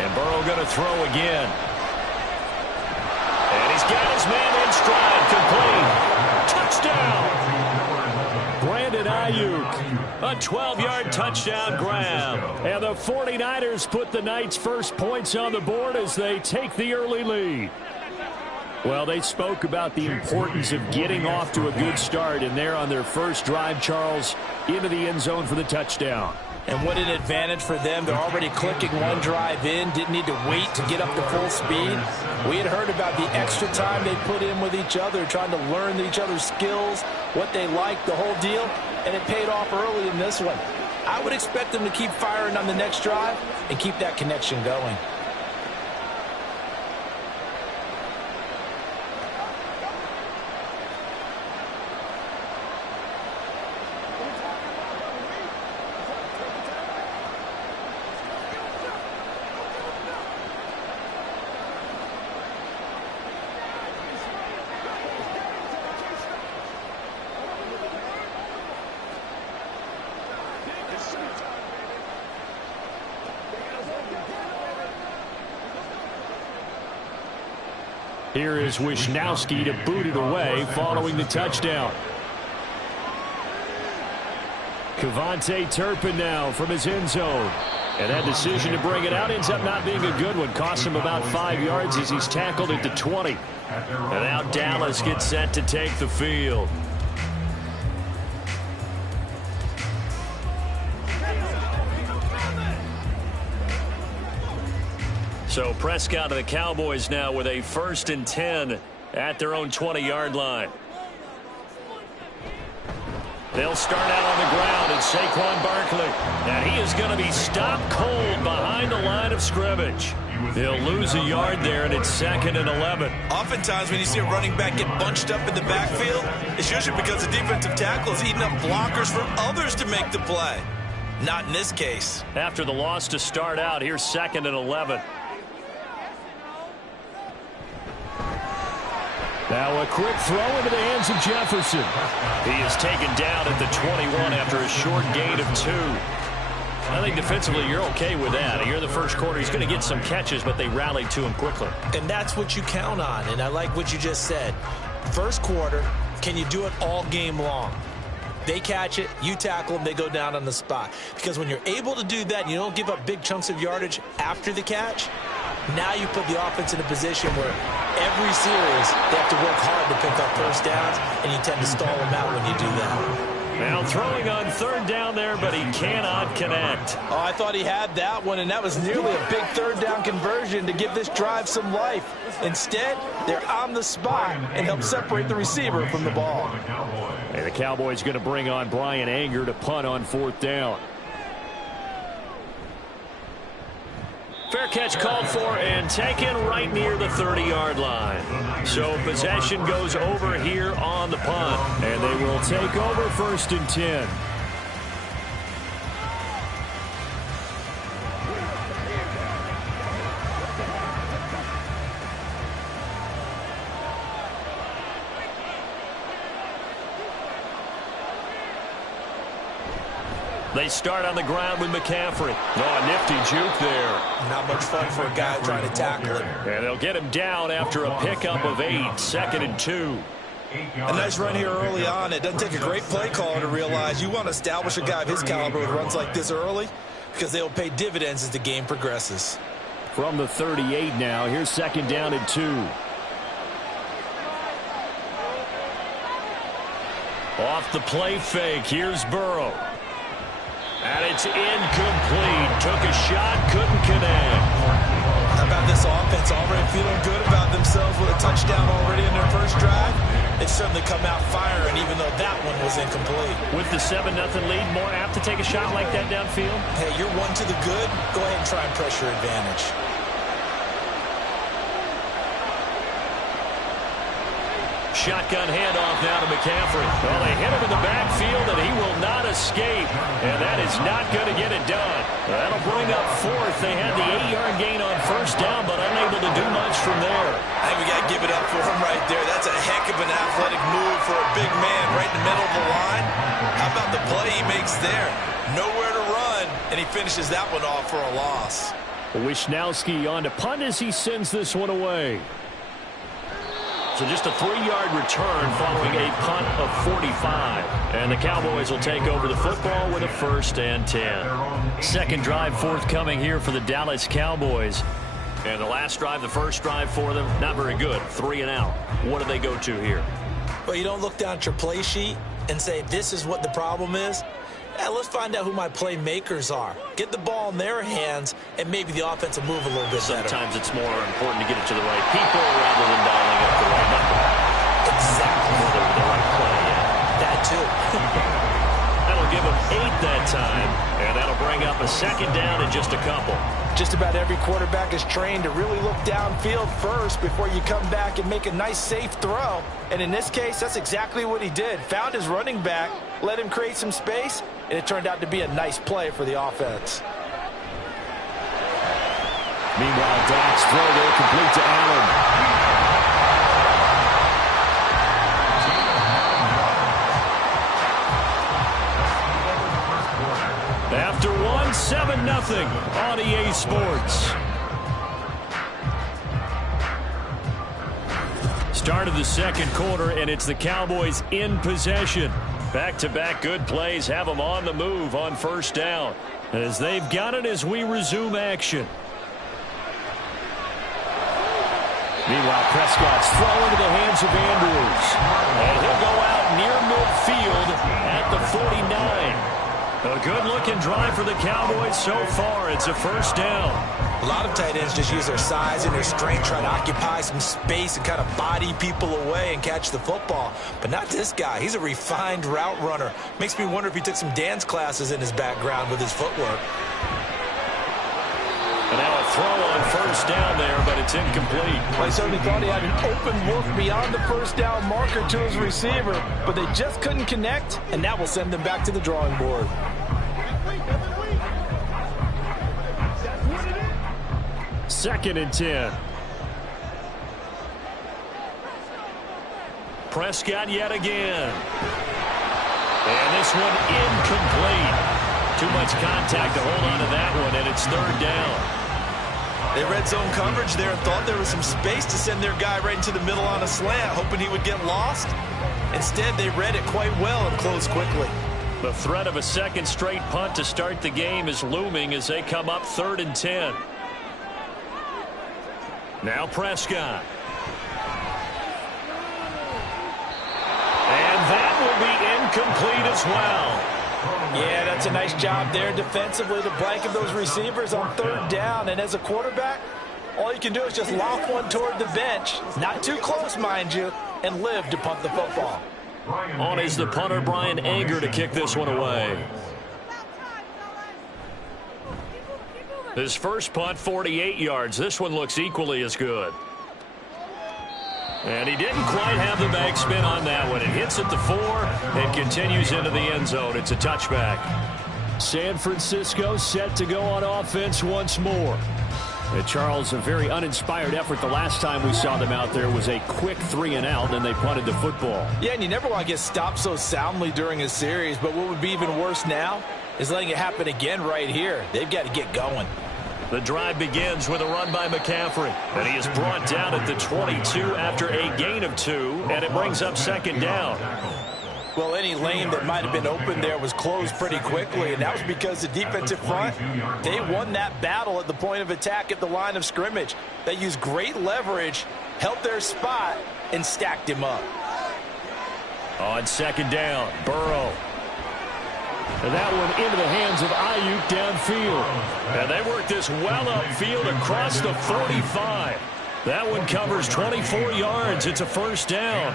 And Burrow going to throw again. And he's got his man in stride. Complete. Touchdown. Brandon Ayuk, a 12-yard touchdown grab. And the 49ers put the Knights' first points on the board as they take the early lead. Well, they spoke about the importance of getting off to a good start, and they're on their first drive, Charles, into the end zone for the touchdown. And what an advantage for them. They're already clicking one drive in, didn't need to wait to get up to full speed. We had heard about the extra time they put in with each other, trying to learn each other's skills, what they like, the whole deal, and it paid off early in this one. I would expect them to keep firing on the next drive and keep that connection going. Here is Wisnowski to boot it away following the touchdown. Kevontae Turpin now from his end zone. And that decision to bring it out ends up not being a good one. Cost him about 5 yards as he's tackled at the 20. And now Dallas gets set to take the field. So Prescott and the Cowboys now with a 1st and 10 at their own 20-yard line. They'll start out on the ground at Saquon Barkley. And he is going to be stopped cold behind the line of scrimmage. They'll lose a yard there, and it's 2nd and 11. Oftentimes when you see a running back get bunched up in the backfield, it's usually because the defensive tackle is eating up blockers for others to make the play. Not in this case. After the loss to start out, here's 2nd and 11. Now a quick throw into the hands of Jefferson. He is taken down at the 21 after a short gain of 2. I think defensively you're okay with that. Here in the first quarter, he's going to get some catches, but they rallied to him quickly. And that's what you count on, and I like what you just said. First quarter, can you do it all game long? They catch it, you tackle them, they go down on the spot. Because when you're able to do that and you don't give up big chunks of yardage after the catch, now you put the offense in a position where every series, they have to work hard to pick up first downs, and you tend to stall them out when you do that. Now throwing on third down there, but he cannot connect. Oh, I thought he had that one, and that was nearly a big third down conversion to give this drive some life. Instead, they're on the spot and help separate the receiver from the ball. And the Cowboys going to bring on Bryan Anger to punt on fourth down. Fair catch called for and taken right near the 30-yard line. So possession goes over here on the punt. And they will take over 1st and 10. They start on the ground with McCaffrey. Oh, a nifty juke there. Not much fun for a guy trying to tackle him. And they'll get him down after a pickup of 8, 2nd and 2. A nice run here early on. It doesn't take a great play caller to realize you want to establish a guy of his caliber with runs like this early because they'll pay dividends as the game progresses. From the 38 now, here's 2nd down and 2. Off the play fake, here's Burrow. And it's incomplete. Took a shot, couldn't connect. How about this offense already feeling good about themselves with a touchdown already in their first drive? They've certainly come out firing, even though that one was incomplete. With the 7-0 lead, more apt to take a shot like that downfield? Hey, you're one to the good. Go ahead and try and press your advantage. Shotgun handoff now to McCaffrey. Well, they hit him in the backfield, and he will not escape. And that is not going to get it done. That'll bring up 4th. They had the 8-yard gain on 1st down, but unable to do much from there. I think we got to give it up for him right there. That's a heck of an athletic move for a big man right in the middle of the line. How about the play he makes there? Nowhere to run, and he finishes that one off for a loss. Wishnowsky on to punt as he sends this one away. So just a 3-yard return following a punt of 45. And the Cowboys will take over the football with a 1st and 10. Second drive forthcoming here for the Dallas Cowboys. And the last drive, the first drive for them, not very good. 3 and out. What do they go to here? Well, you don't look down at your play sheet and say, this is what the problem is. Let's find out who my playmakers are. Get the ball in their hands, and maybe the offense will move a little bit better. Sometimes it's more important to get it to the right people rather than dialing up the right number. Exactly. The right play, yeah. That too. That'll give them 8 that time, and that'll bring up a 2nd down in just a couple. Just about every quarterback is trained to really look downfield first before you come back and make a nice, safe throw. And in this case, that's exactly what he did. Found his running back, let him create some space, and it turned out to be a nice play for the offense. Meanwhile, Dak's throw there complete to Allen. After one, 7-0 on EA Sports. Start of the second quarter, and it's the Cowboys in possession. Back-to-back good plays have them on the move on 1st down. As they've got it as we resume action. Meanwhile, Prescott's throw into the hands of Andrews. And he'll go out near midfield at the 49. A good-looking drive for the Cowboys so far. It's a 1st down. A lot of tight ends just use their size and their strength, try to occupy some space and kind of body people away and catch the football. But not this guy. He's a refined route runner. Makes me wonder if he took some dance classes in his background with his footwork. And now a throw on 1st down there, but it's incomplete. I certainly thought he had an open look beyond the 1st down marker to his receiver, but they just couldn't connect, and that will send them back to the drawing board. Second and 10. Prescott yet again. And this one incomplete. Too much contact to hold on to that one, and it's 3rd down. They read zone coverage there and thought there was some space to send their guy right into the middle on a slant, hoping he would get lost. Instead, they read it quite well and closed quickly. The threat of a second straight punt to start the game is looming as they come up 3rd and 10. Now Prescott. complete as well. Yeah, that's a nice job there defensively to blanket those receivers on third down. And as a quarterback, all you can do is just lock one toward the bench. Not too close, mind you, and live to punt the football. On is the punter, Brian Anger, to kick this one away. His first punt, 48 yards. This one looks equally as good. And he didn't quite have the bag spin on that one. It hits at the 4 and continues into the end zone. It's a touchback. San Francisco set to go on offense once more. Charles, a very uninspired effort. The last time we saw them out there was a quick 3-and-out, and they punted the football. Yeah, and you never want to get stopped so soundly during a series, but what would be even worse now is letting it happen again right here. They've got to get going. The drive begins with a run by McCaffrey, and he is brought down at the 22 after a gain of 2, and it brings up second down. Well, any lane that might have been open there was closed pretty quickly, and that was because the defensive front, they won that battle at the point of attack at the line of scrimmage. They used great leverage, held their spot, and stacked him up. On second down, Burrow. And that one into the hands of Ayuk downfield. And they work this well upfield across the 45. That one covers 24 yards. It's a first down.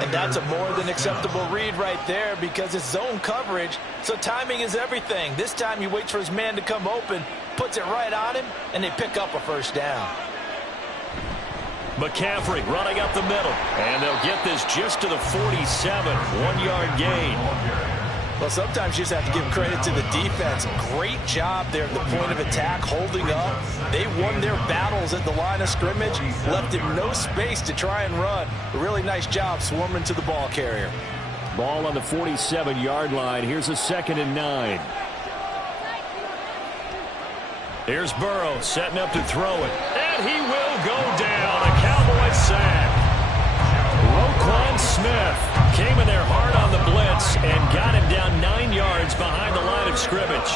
And that's a more than acceptable read right there because it's zone coverage, so timing is everything. This time he waits for his man to come open, puts it right on him, and they pick up a first down. McCaffrey running up the middle. And they'll get this just to the 47. 1-yard gain. Well, sometimes you just have to give credit to the defense. Great job there at the point of attack, holding up. They won their battles at the line of scrimmage, left him no space to try and run. A really nice job swarming to the ball carrier. Ball on the 47-yard line. Here's a 2nd and 9. Here's Burrow setting up to throw it. And he will go down. A Cowboy sack. Roquan Smith came in there hard on the blitz and got him down 9 yards behind the line of scrimmage.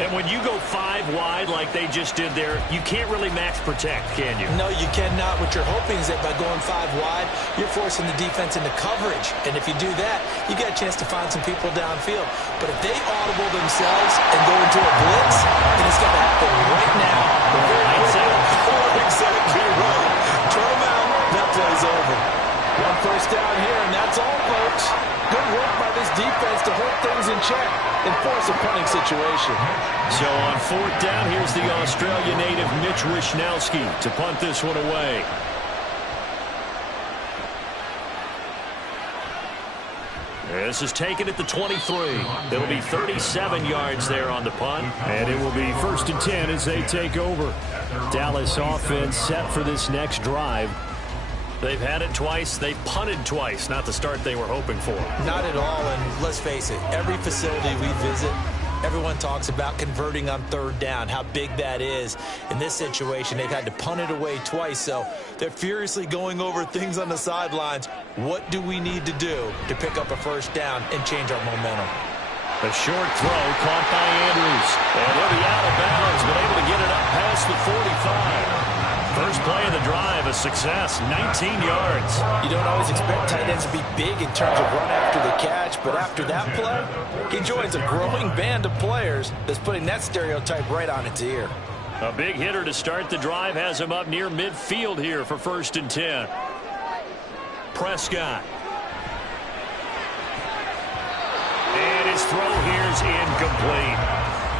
And when you go 5 wide like they just did there, you can't really max protect, can you? No, you cannot. What you're hoping is that by going 5 wide, you're forcing the defense into coverage. And if you do that, you got a chance to find some people downfield. But if they audible themselves and go into a blitz, then it's got to happen right now. Lights out. Exactly right. Turn them out. That play's over. One first down here, and that's all, folks. Good work by this defense to hold things in check and force a punting situation. So on 4th down, here's the Australia native Mitch Wishnowsky to punt this one away. This is taken at the 23. It'll be 37 yards there on the punt, and it will be 1st and 10 as they take over. Dallas offense set for this next drive. They've had it twice. They've punted twice. Not the start they were hoping for. Not at all, and let's face it, every facility we visit, everyone talks about converting on 3rd down, how big that is. In this situation, they've had to punt it away twice, so they're furiously going over things on the sidelines. What do we need to do to pick up a first down and change our momentum? A short throw caught by Andrews. And he'll be out of bounds, but able to get it up past the 45. First play of the drive, a success, 19 yards. You don't always expect tight ends to be big in terms of run after the catch, but after that play, he joins a growing band of players that's putting that stereotype right on its ear. A big hitter to start the drive has him up near midfield here for 1st and 10. Prescott. And his throw here is incomplete.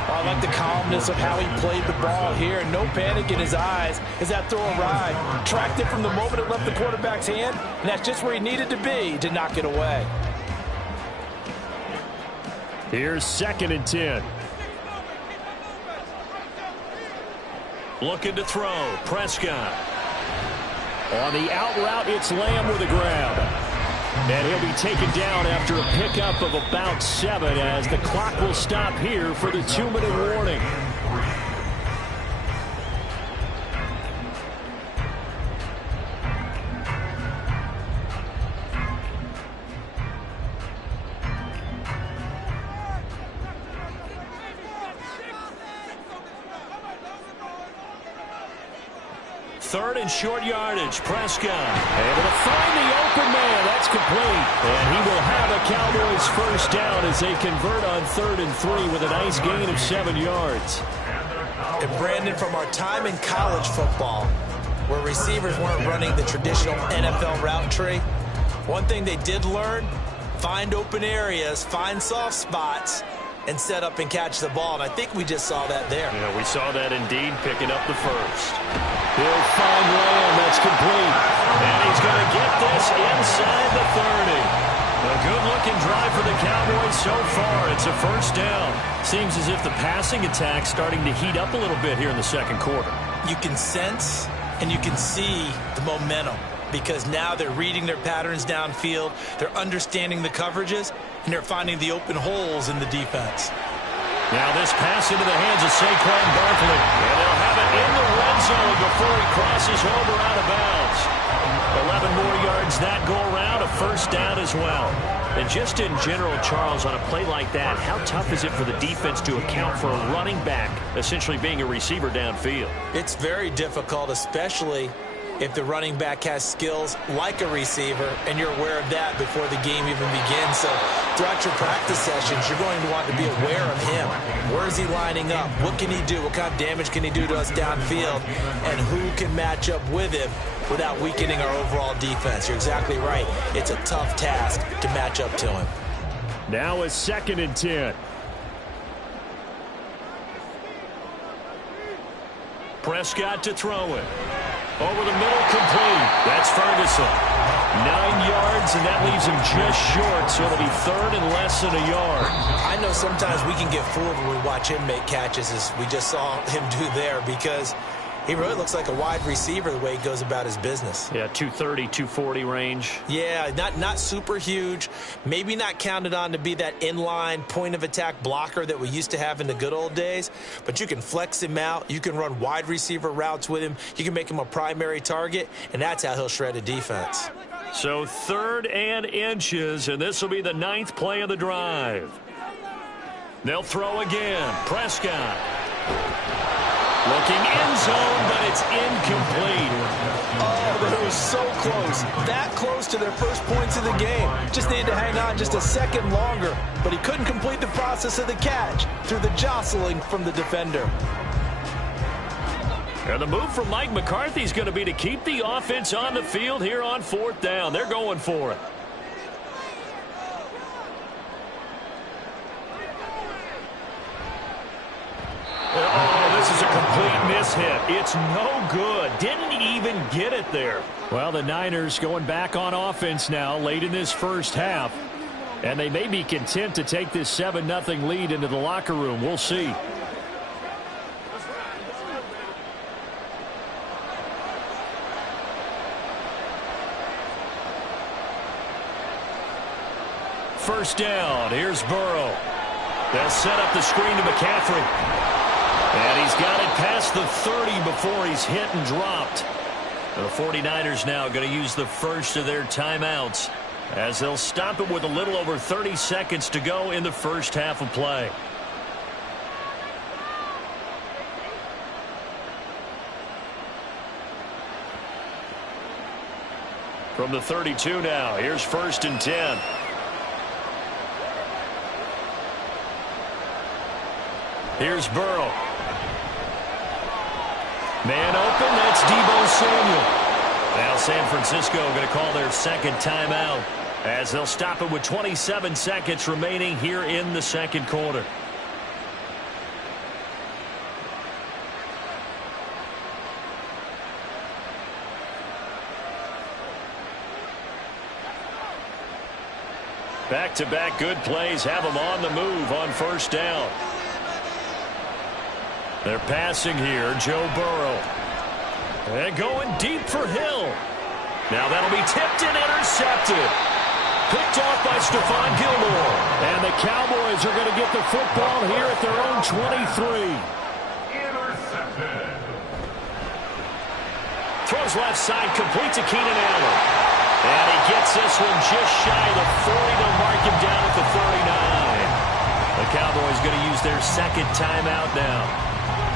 I like the calmness of how he played the ball here. No panic in his eyes as that throw arrived. Tracked it from the moment it left the quarterback's hand, and that's just where he needed to be to knock it away. Here's 2nd and 10. Looking to throw. Prescott. On the out route, it's Lamb with a grab. And he'll be taken down after a pickup of about 7 as the clock will stop here for the 2-minute warning. third and short yardage. Prescott able to find the open man. That's complete. And he will have a Cowboys first down as they convert on 3rd and 3 with a nice gain of 7 yards. And Brandon, from our time in college football, where receivers weren't running the traditional NFL route tree, one thing they did learn, find open areas, find soft spots, and set up and catch the ball. And I think we just saw that there. Yeah, we saw that indeed, picking up the first. He'll find Lamb. That's complete. And he's going to get this inside the 30. A good-looking drive for the Cowboys so far. It's a first down. Seems as if the passing attack's starting to heat up a little bit here in the second quarter. You can sense and you can see the momentum, because now they're reading their patterns downfield, they're understanding the coverages, and they're finding the open holes in the defense. Now this pass into the hands of Saquon Barkley, and they'll have it in the red zone before he crosses over out of bounds. 11 more yards that go around, a first down as well. And just in general, Charles, on a play like that, how tough is it for the defense to account for a running back essentially being a receiver downfield? It's very difficult, especially if the running back has skills like a receiver, and you're aware of that before the game even begins. So throughout your practice sessions, you're going to want to be aware of him. Where is he lining up? What can he do? What kind of damage can he do to us downfield? And who can match up with him without weakening our overall defense? You're exactly right. It's a tough task to match up to him. Now a 2nd and 10. Prescott to throw it. Over the middle, complete. That's Ferguson. 9 yards, and that leaves him just short, so it'll be 3rd and less than a yard. I know sometimes we can get fooled when we watch him make catches, as we just saw him do there, because he really looks like a wide receiver the way he goes about his business. Yeah, 230, 240 range. Yeah, not super huge. Maybe not counted on to be that inline point-of-attack blocker that we used to have in the good old days. But you can flex him out. You can run wide receiver routes with him. You can make him a primary target, and that's how he'll shred a defense. So 3rd and inches, and this will be the 9th play of the drive. They'll throw again. Prescott. Looking end zone, but it's incomplete. Oh, but it was so close. That close to their first points of the game. Just needed to hang on just a second longer. But he couldn't complete the process of the catch through the jostling from the defender. And the move from Mike McCarthy is going to be to keep the offense on the field here on 4th down. They're going for it. Oh, this is a complete mishit. It's no good. Didn't even get it there. Well, the Niners going back on offense now late in this first half. And they may be content to take this 7-0 lead into the locker room. We'll see. First down. Here's Burrow. They'll set up the screen to McCaffrey. And he's got it past the 30 before he's hit and dropped. The 49ers now going to use the first of their timeouts as they'll stop it with a little over 30 seconds to go in the first half of play. From the 32 now, here's 1st and 10. Here's Burrow. Man open, that's Deebo Samuel. Now San Francisco going to call their 2nd timeout as they'll stop it with 27 seconds remaining here in the second quarter. Back-to-back good plays have them on the move on first down. They're passing here, Joe Burrow. And going deep for Hill. Now that'll be tipped and intercepted. Picked off by Stephon Gilmore. And the Cowboys are going to get the football here at their own 23. Intercepted. Throws left side, complete to Keenan Allen. And he gets this one just shy of the 40 to mark him down at the 39. The Cowboys going to use their 2nd timeout now.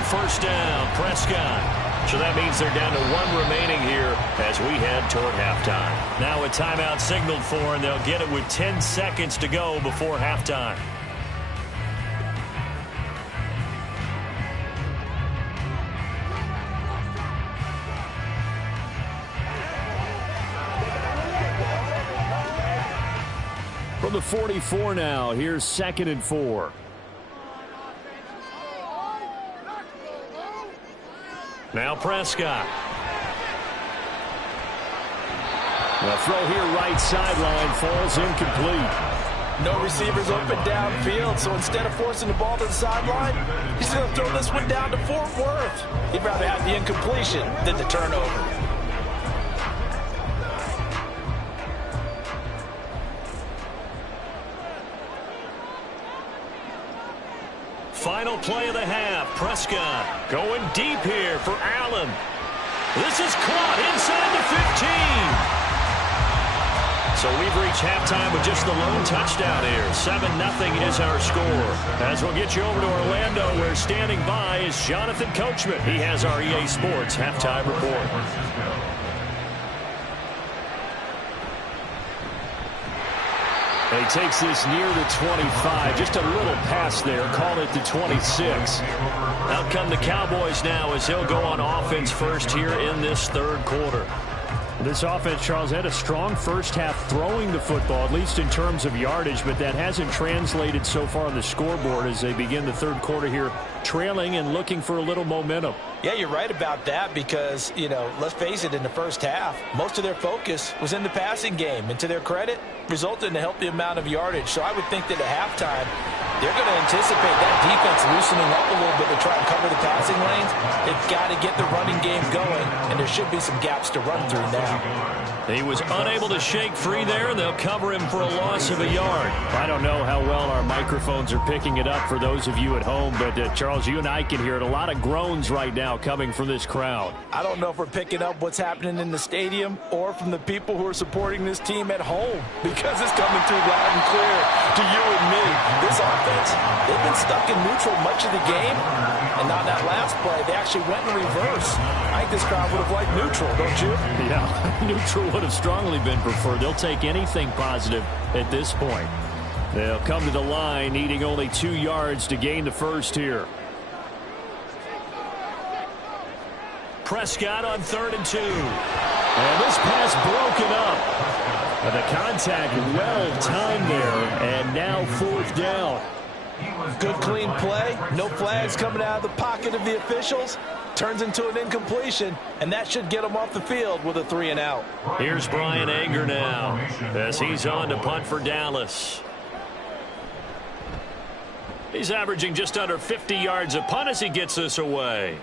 First down, Prescott. So that means they're down to 1 remaining here as we head toward halftime. Now a timeout signaled for, and they'll get it with 10 seconds to go before halftime. From the 44 now, here's 2nd and 4. Now Prescott. The throw here right sideline falls incomplete. No receivers open downfield, so instead of forcing the ball to the sideline, he's going to throw this one down to Fort Worth. He'd rather have the incompletion than the turnover. Final play of the half. Prescott going deep here for Allen. This is caught inside the 15. So we've reached halftime with just the lone touchdown here. 7-0 is our score. As we'll get you over to Orlando, where standing by is Jonathan Coachman. He has our EA Sports halftime report. He takes this near the 25. Just a little pass there. Call it the 26. Out come the Cowboys now as he'll go on offense first here in this third quarter. This offense, Charles, had a strong first half throwing the football, at least in terms of yardage, but that hasn't translated so far on the scoreboard as they begin the third quarter here, trailing and looking for a little momentum. Yeah, you're right about that because, let's face it, in the first half, most of their focus was in the passing game. And to their credit, resulted in a healthy amount of yardage. So I would think that at halftime, they're going to anticipate that defense loosening up a little bit to try and cover the passing lanes. They've got to get the running game going, and there should be some gaps to run through now. He was unable to shake free there, and they'll cover him for a loss of a yard. I don't know how well our microphones are picking it up for those of you at home, but Charles, you and I can hear it. A lot of groans right now coming from this crowd. I don't know if we're picking up what's happening in the stadium or from the people who are supporting this team at home, because it's coming through loud and clear to you and me. This offense, they've been stuck in neutral much of the game, and on that last play, they actually went in reverse. I think this crowd would have liked neutral, don't you? Yeah, neutral would have strongly been preferred. They'll take anything positive at this point. They'll come to the line, needing only 2 yards to gain the first here. Prescott on 3rd and 2. And this pass broken up. But the contact well timed there, and now 4th down. Good clean play. No flags coming out of the pocket of the officials. Turns into an incompletion, and that should get him off the field with a 3 and out. Here's Brian Anger now as he's on to punt for Dallas. He's averaging just under 50 yards a punt as he gets this away.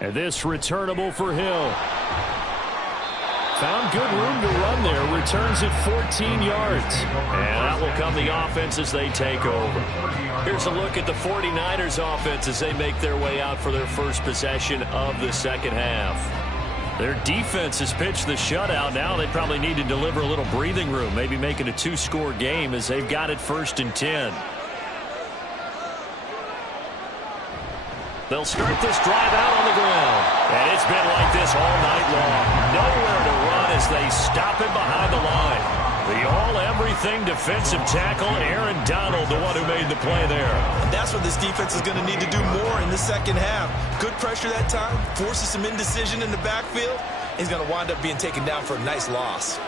And this returnable for Hill. Found good room to run there. Returns it 14 yards. And out will come the offense as they take over. Here's a look at the 49ers offense as they make their way out for their first possession of the second half. Their defense has pitched the shutout. Now they probably need to deliver a little breathing room, maybe make it a 2-score game as they've got it 1st and 10. They'll start this drive out on the ground. And it's been like this all night long. Nowhere to run as they stop him behind the line. The all-everything defensive tackle, Aaron Donald, the one who made the play there. And that's what this defense is going to need to do more in the second half. Good pressure that time, forces some indecision in the backfield. He's going to wind up being taken down for a nice loss.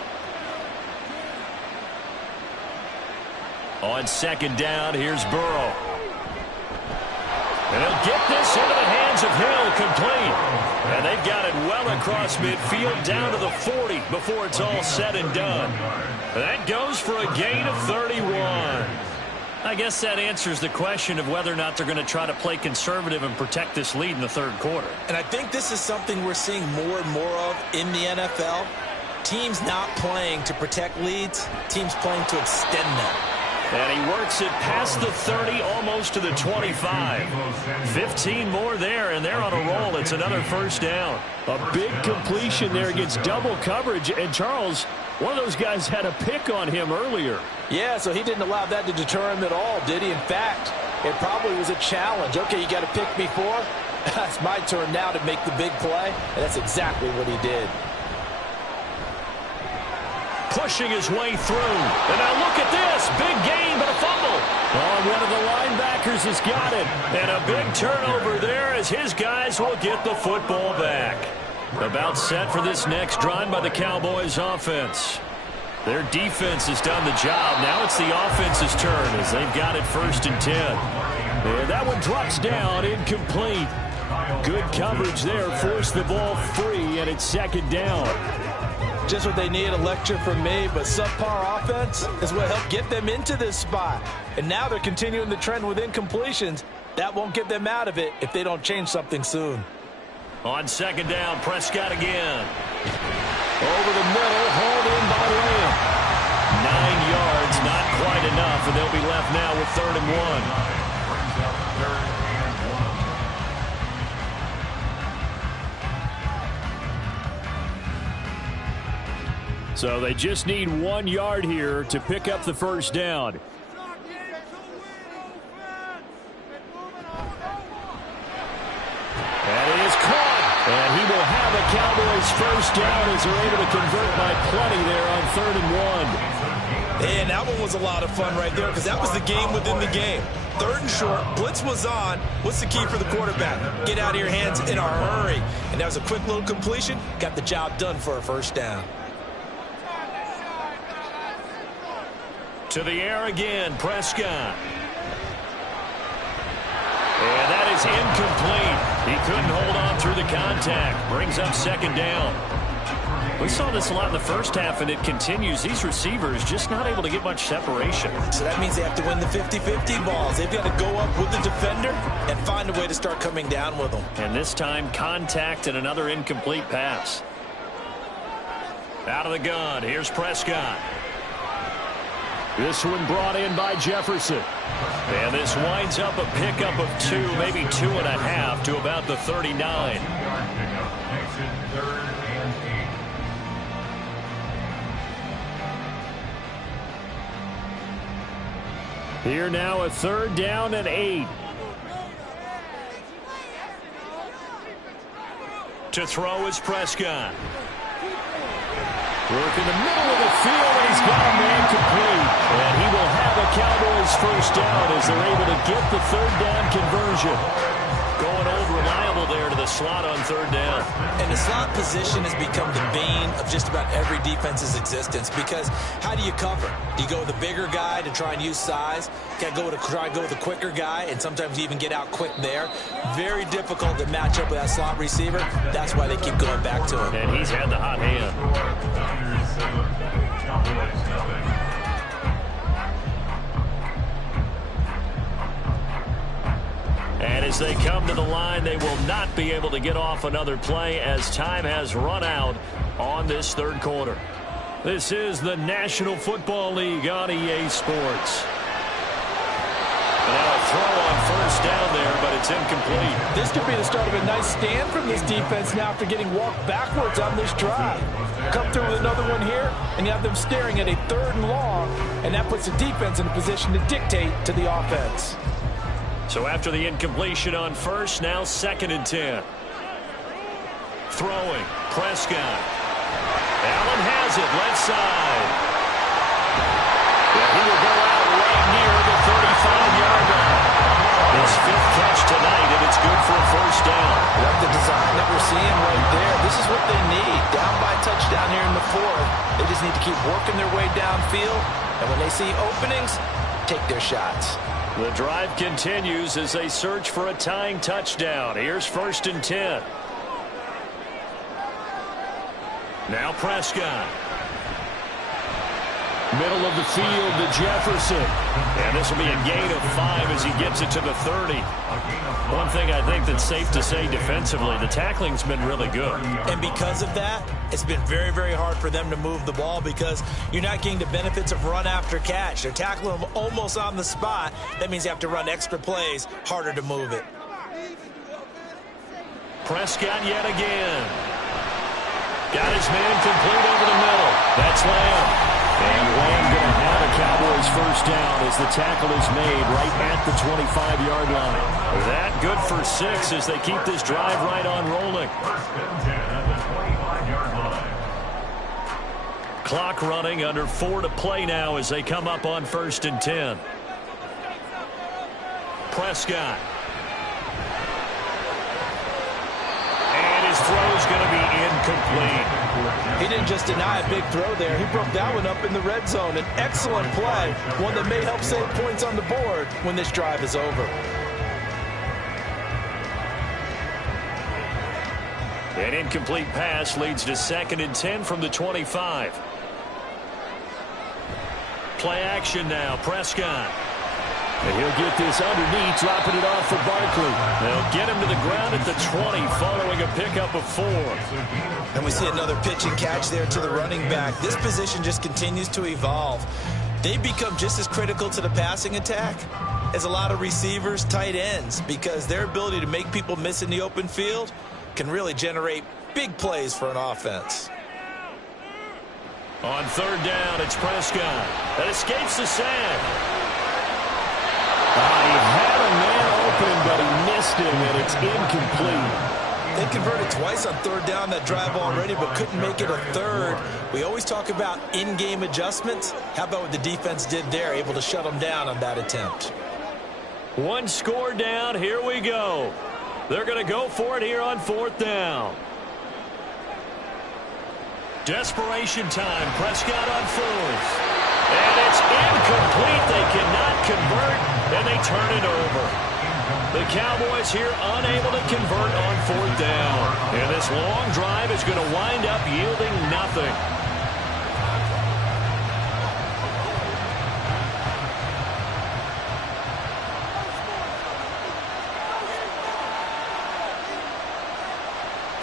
On 2nd down, here's Burrow. And he'll get this into the hands of Hill, complete. And they've got it well across midfield down to the 40 before it's all said and done. That goes for a gain of 31. I guess that answers the question of whether or not they're going to try to play conservative and protect this lead in the third quarter. And I think this is something we're seeing more and more of in the NFL. Teams not playing to protect leads, teams playing to extend them. And he works it past the 30, almost to the 25. 15 more there, and they're on a roll. It's another 1st down. A big completion there against double coverage. And Charles, one of those guys had a pick on him earlier. Yeah, so he didn't allow that to deter him at all, did he? In fact, it probably was a challenge. Okay, you got a pick before. It's my turn now to make the big play, and that's exactly what he did. Pushing his way through. And now look at this. Big gain, but a fumble. Oh, one of the linebackers has got it. And a big turnover there as his guys will get the football back. About set for this next drive by the Cowboys offense. Their defense has done the job. Now it's the offense's turn as they've got it 1st and 10. And that one drops down, incomplete. Good coverage there, forced the ball free, and it's 2nd down. Just what they need, a lecture from me, but subpar offense is what helped get them into this spot. And now they're continuing the trend with incompletions. That won't get them out of it if they don't change something soon. On 2nd down, Prescott again. Over the middle, hauled in by Lamb. 9 yards, not quite enough, and they'll be left now with 3rd and 1. So they just need 1 yard here to pick up the 1st down. And it is caught. And he will have a Cowboys 1st down as they're able to convert by plenty there on 3rd and 1. And that one was a lot of fun right there because that was the game within the game. 3rd and short, blitz was on. What's the key for the quarterback? Get out of your hands in a hurry. And that was a quick little completion. Got the job done for a 1st down. To the air again, Prescott. And that is incomplete. He couldn't hold on through the contact. Brings up 2nd down. We saw this a lot in the first half, and it continues. These receivers just not able to get much separation. So that means they have to win the 50-50 balls. They've got to go up with the defender and find a way to start coming down with them. And this time, contact and another incomplete pass. Out of the gun, here's Prescott. This one brought in by Jefferson. And this winds up a pickup of 2, maybe 2.5 to about the 39. Here now a 3rd down and 8. To throw is Prescott. Work in the middle of the field, and he's got a man complete. And he will have a Cowboys 1st down as they're able to get the 3rd down conversion. Going old reliable there to the slot on 3rd down. And the slot position has become the bane of just about every defense's existence because how do you cover? Do you go with a bigger guy to try and use size? Got to try and go with a quicker guy, and sometimes you even get out quick there. Very difficult to match up with that slot receiver. That's why they keep going back to him. And he's had the hot hand. And as they come to the line, they will not be able to get off another play as time has run out on this 3rd quarter. This is the National Football League on EA Sports. Now a throw on 1st down there, but it's incomplete. This could be the start of a nice stand from this defense now after getting walked backwards on this drive. Come through with another one here, and you have them staring at a 3rd and long, and that puts the defense in a position to dictate to the offense. So after the incompletion on 1st, now 2nd and 10. Throwing, Prescott. Allen has it, left side. Yeah, he will go out right near the 35-yard line. His 5th catch tonight, and it's good for a 1st down. Like the design that we're seeing right there. This is what they need. Down by touchdown here in the 4th. They just need to keep working their way downfield, and when they see openings, take their shots. The drive continues as they search for a tying touchdown. Here's 1st and 10. Now Prescott. Middle of the field to Jefferson. And this will be a gain of 5 as he gets it to the 30. One thing I think that's safe to say defensively, the tackling's been really good. And because of that, it's been very, very hard for them to move the ball because you're not getting the benefits of run after catch. They're tackling them almost on the spot. That means you have to run extra plays, harder to move it. Prescott yet again. Got his man complete over the middle. That's Lamb. And Lamb going to have it Cowboys first down as the tackle is made right at the 25-yard line. That good for 6 as they keep this drive right on rolling. First and 10 at the 25-yard line. Clock running, under 4 to play now as they come up on first and 10. Prescott. And his throw's going to be incomplete. He didn't just deny a big throw there. He broke that one up in the red zone. An excellent play, one that may help save points on the board when this drive is over. An incomplete pass leads to second and 10 from the 25. Play action now, Prescott. And he'll get this underneath, dropping it off for Barkley. They'll get him to the ground at the 20 following a pickup of 4. And we see another pitch and catch there to the running back. This position just continues to evolve. They become just as critical to the passing attack as a lot of receivers, tight ends, because their ability to make people miss in the open field can really generate big plays for an offense. On third down, it's Prescott that escapes the sack. He had a man open, but he missed him, and it's incomplete. They converted twice on third down that drive already, but couldn't make it a third. We always talk about in-game adjustments. How about what the defense did there, able to shut them down on that attempt? One score down, here we go. They're going to go for it here on fourth down. Desperation time, Prescott on fourth. And it's incomplete. They cannot convert, and they turn it over. The Cowboys here unable to convert on fourth down. And this long drive is going to wind up yielding nothing.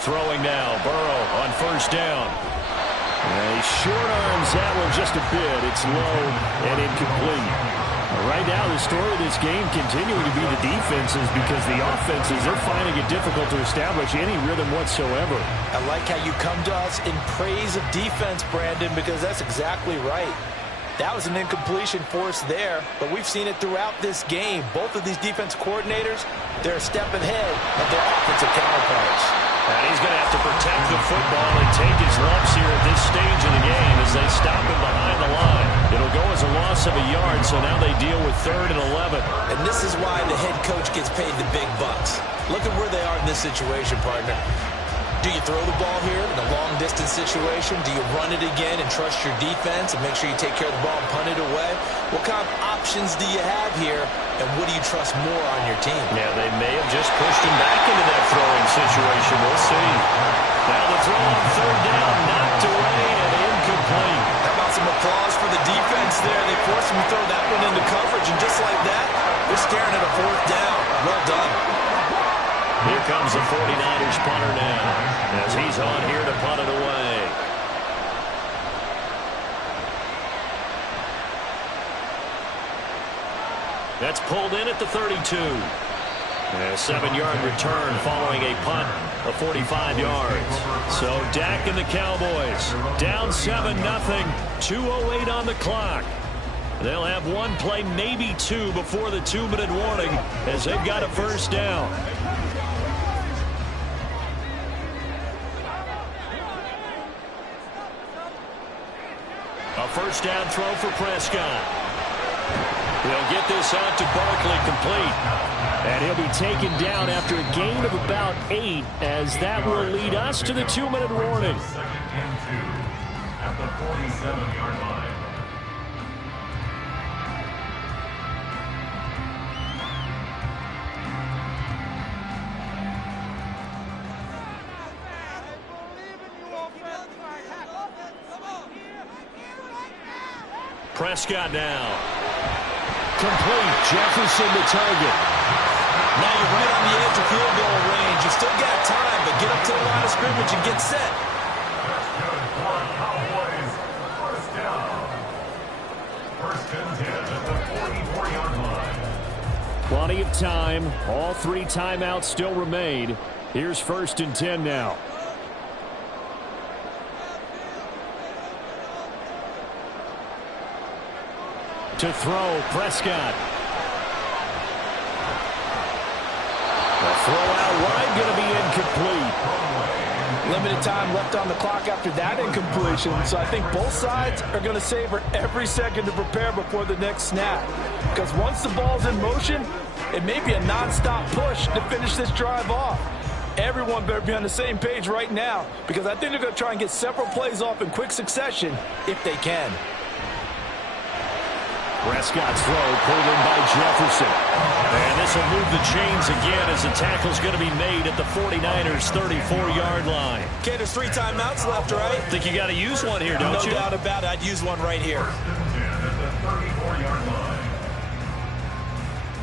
Throwing now, Burrow on first down. And he short arms that one just a bit. It's low and incomplete. Right now, the story of this game continuing to be the defenses, because the offenses, they're finding it difficult to establish any rhythm whatsoever. I like how you come to us in praise of defense, Brandon, because that's exactly right. That was an incompletion forced there, but we've seen it throughout this game. Both of these defense coordinators, they're a step ahead of their offensive counterparts. And he's going to have to protect the football and take his lumps here at this stage of the game as they stop him behind the line. It'll go as a loss of a yard, so now they deal with 3rd and 11. And this is why the head coach gets paid the big bucks. Look at where they are in this situation, partner. Do you throw the ball here in a long-distance situation? Do you run it again and trust your defense and make sure you take care of the ball and punt it away? What kind of options do you have here, and what do you trust more on your team? Yeah, they may have just pushed him back into that throwing situation. We'll see. Now the throw on third down, knocked away and incomplete. How about some applause for the defense there? They forced him to throw that one into coverage, and just like that, they're staring at a 4th down. Well done. Here comes the 49ers punter now as he's on here to punt it away. That's pulled in at the 32. And a 7-yard return following a punt of 45 yards. So Dak and the Cowboys down 7-0. 2:08 on the clock. They'll have one play, maybe two, before the 2-minute warning as they've got a first down. A first down throw for Prescott. He'll get this out to Barkley, complete. And he'll be taken down after a gain of about 8, as that will lead us to the 2-minute warning. 2nd and 2 at the 47-yard line. Prescott now. Complete. Jefferson the target. Now you're right on the edge of field goal range. You've still got time, but get up to the line of scrimmage and get set. That's good for Cowboys. First down. 1st and 10 at the 44-yard line. Plenty of time. All 3 timeouts still remain. Here's 1st and 10 now. To throw, Prescott. The throw out wide going to be incomplete. Limited time left on the clock after that incompletion, so I think both sides are going to savor every second to prepare before the next snap. Because once the ball's in motion, it may be a non-stop push to finish this drive off. Everyone better be on the same page right now, because I think they're going to try and get several plays off in quick succession if they can. Prescott's throw pulled in by Jefferson. And this will move the chains again as the tackle's going to be made at the 49ers' 34-yard line. Okay, there's 3 timeouts left, right? Think you got to use one here, don't you? No doubt about it. I'd use one right here.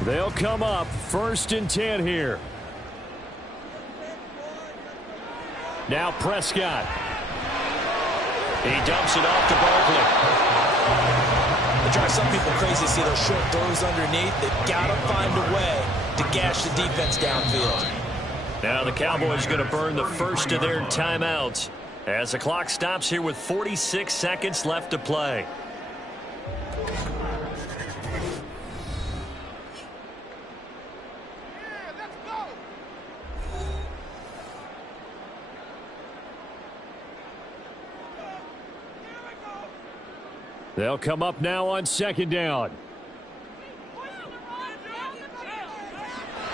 They'll come up 1st and 10 here. Now Prescott. He dumps it off to Barkley. It drives some people crazy to see those short throws underneath. They've got to find a way to gash the defense downfield. Now the Cowboys going to burn the first of their timeouts as the clock stops here with 46 seconds left to play. They'll come up now on 2nd down.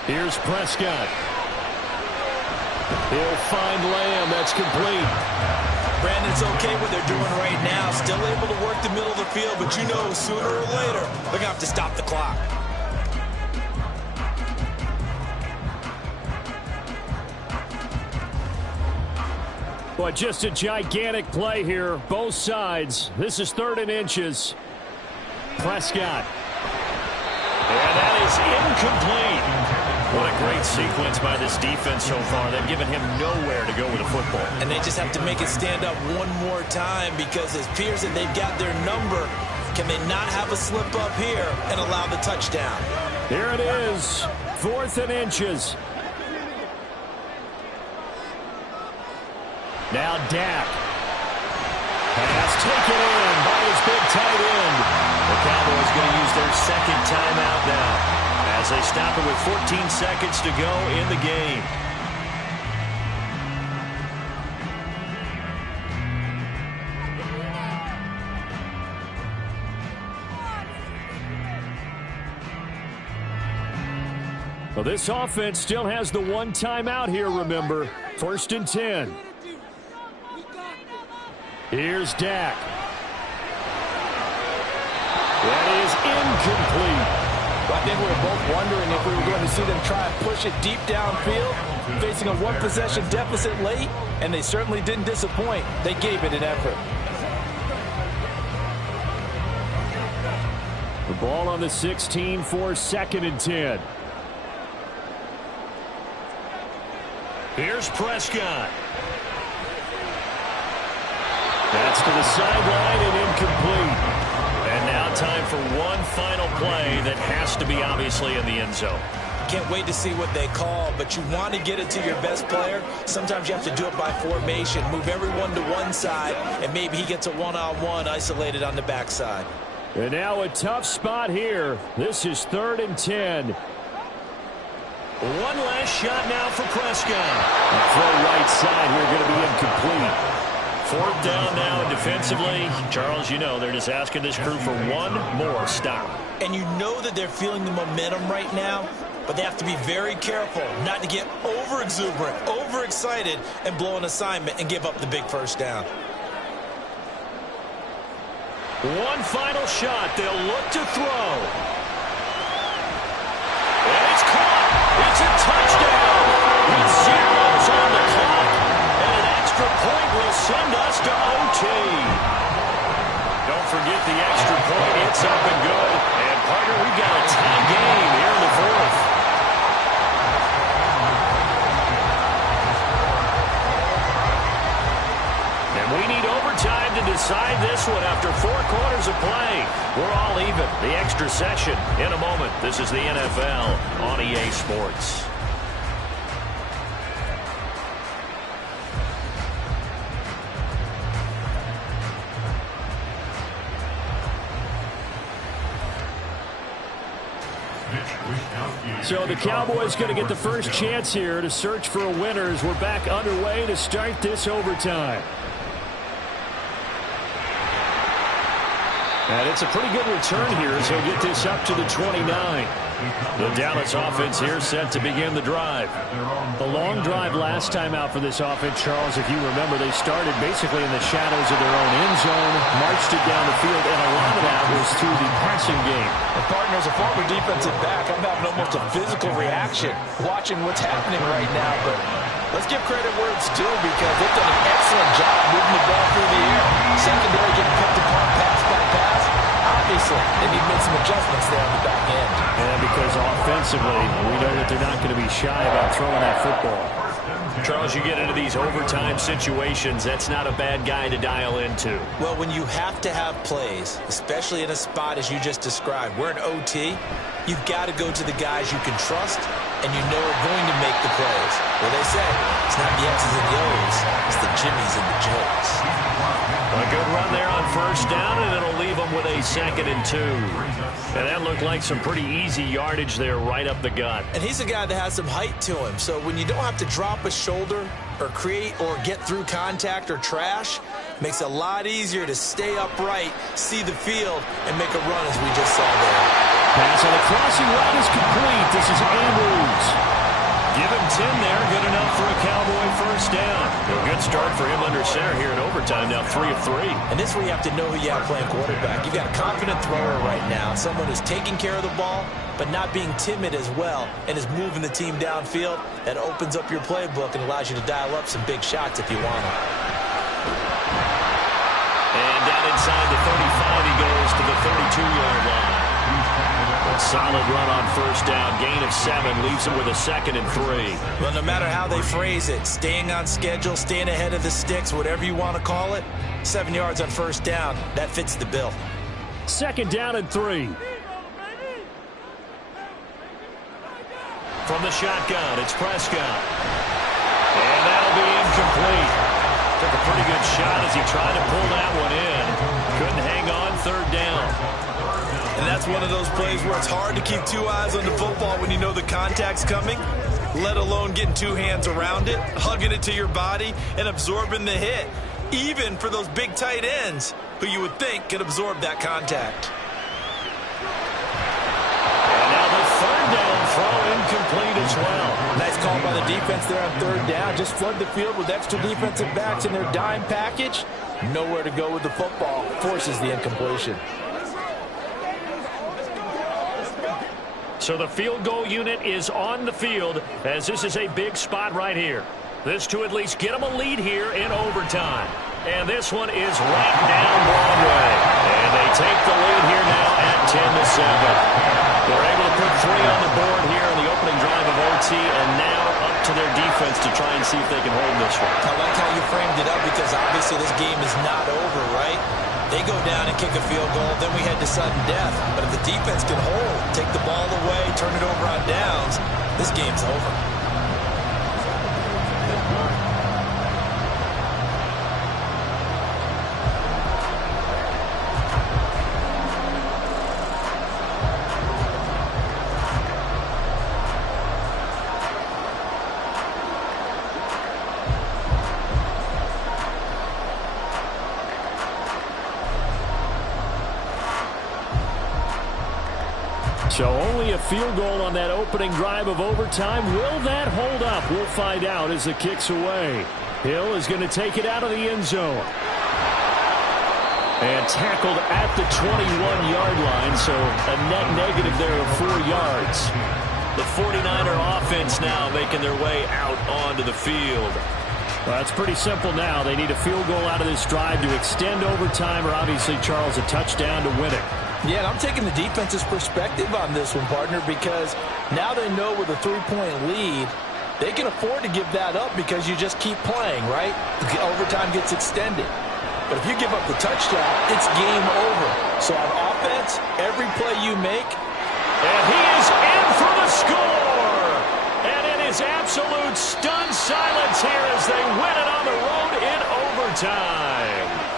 Here's Prescott. He'll find Lamb. That's complete. Brandon, it's okay what they're doing right now. Still able to work the middle of the field, but you know sooner or later they're going to have to stop the clock. But just a gigantic play here, both sides. This is 3rd and inches. Prescott. And that is incomplete. What a great sequence by this defense so far. They've given him nowhere to go with the football. And they just have to make it stand up one more time, because it appears that they've got their number. Can they not have a slip up here and allow the touchdown? Here it is, 4th and inches. Now Dak. Pass taken in by his big tight end. The Cowboys going to use their 2nd timeout now as they stop it with 14 seconds to go in the game. Well, this offense still has the 1 timeout here, remember. 1st and 10. Here's Dak. That is incomplete. Well, I think we were both wondering if we were going to see them try and push it deep downfield, facing a 1-possession deficit late, and they certainly didn't disappoint. They gave it an effort. The ball on the 16 for 2nd and 10. Here's Prescott. That's to the sideline and incomplete. And now time for one final play that has to be obviously in the end zone. Can't wait to see what they call, but you want to get it to your best player. Sometimes you have to do it by formation. Move everyone to one side, and maybe he gets a one-on-one isolated on the backside. And now a tough spot here. This is 3rd and 10. One last shot now for Prescott. Throw right side here going to be incomplete. 4th down now defensively. Charles, you know they're just asking this crew for one more stop. And you know that they're feeling the momentum right now, but they have to be very careful not to get over-exuberant, over-excited, and blow an assignment and give up the big 1st down. One final shot. They'll look to throw. And it's caught. It's a touchdown. With zeros on the clock. And an extra point will send us to OT. Don't forget the extra point. It's up and good. And, partner, we've got a tie game here in the 4th. And we need overtime to decide this one after 4 quarters of play. We're all even. The extra session in a moment. This is the NFL on EA Sports. So the Cowboys going to get the first chance here to search for a winner as we're back underway to start this overtime. And it's a pretty good return here as he'll get this up to the 29. The Dallas offense here set to begin the drive. The long drive last time out for this offense, Charles, if you remember, they started basically in the shadows of their own end zone, marched it down the field, and a lot of that was through the passing game. And partner, as a former defensive back, I'm having almost a physical reaction watching what's happening right now. But let's give credit where it's due because they've done an excellent job moving the ball through the air. Secondary getting picked apart pass by pass. Obviously, they need to make some adjustments there on the back end. And because offensively, we know that they're not going to be shy about throwing that football. Charles, you get into these overtime situations, that's not a bad guy to dial into. Well, when you have to have plays, especially in a spot as you just described, we're in OT, you've got to go to the guys you can trust and you know are going to make the plays. Well, they say it's not the X's and the O's, it's the Jimmies and the Joes. A good run there on first down, and it'll leave them with a 2nd and 2. And that looked like some pretty easy yardage there right up the gut. And he's a guy that has some height to him, so when you don't have to drop a shoulder or create or get through contact or trash, makes it a lot easier to stay upright, see the field, and make a run as we just saw there. Pass on the crossing route is complete. This is Andrews. Give him 10 there, good enough for a Cowboy first down. A good start for him under center here in overtime, now 3 of 3. And this is where you have to know who you have playing quarterback. You've got a confident thrower right now, someone who's taking care of the ball, but not being timid as well, and is moving the team downfield. That opens up your playbook and allows you to dial up some big shots if you want them. And down inside the 35, he goes to the 32-yard line. A solid run on first down, gain of 7, leaves him with a 2nd and 3. Well, no matter how they phrase it, staying on schedule, staying ahead of the sticks, whatever you want to call it, 7 yards on first down, that fits the bill. 2nd down and 3. From the shotgun, it's Prescott. And that'll be incomplete. Took a pretty good shot as he tried to pull that one in. Couldn't hang on, 3rd down. And that's one of those plays where it's hard to keep 2 eyes on the football when you know the contact's coming, let alone getting 2 hands around it, hugging it to your body, and absorbing the hit, even for those big tight ends who you would think could absorb that contact. And now the 3rd down throw incomplete as well. Nice call by the defense there on 3rd down. Just flood the field with extra defensive backs in their dime package. Nowhere to go with the football. Forces the incompletion. So the field goal unit is on the field as this is a big spot right here. This to at least get them a lead here in overtime. And this one is right down Broadway. And they take the lead here now at 10-7. They're able to put 3 on the board here in the opening drive of OT, and now up to their defense to try and see if they can hold this one. I like how you framed it up because obviously this game is not over, right? They go down and kick a field goal, then we head to sudden death. But if the defense can hold, take the ball away, turn it over on downs, this game's over. So only a field goal on that opening drive of overtime. Will that hold up? We'll find out as the kick's away. Hill is going to take it out of the end zone. And tackled at the 21-yard line, so a net negative there of 4 yards. The 49er offense now making their way out onto the field. Well, it's pretty simple now. They need a field goal out of this drive to extend overtime, or obviously, Charles, a touchdown to win it. Yeah, and I'm taking the defense's perspective on this one, partner, because now they know with a 3-point lead, they can afford to give that up because you just keep playing, right? The overtime gets extended. But if you give up the touchdown, it's game over. So on offense, every play you make. And he is in for the score! And it is absolute stunned silence here as they win it on the road in overtime.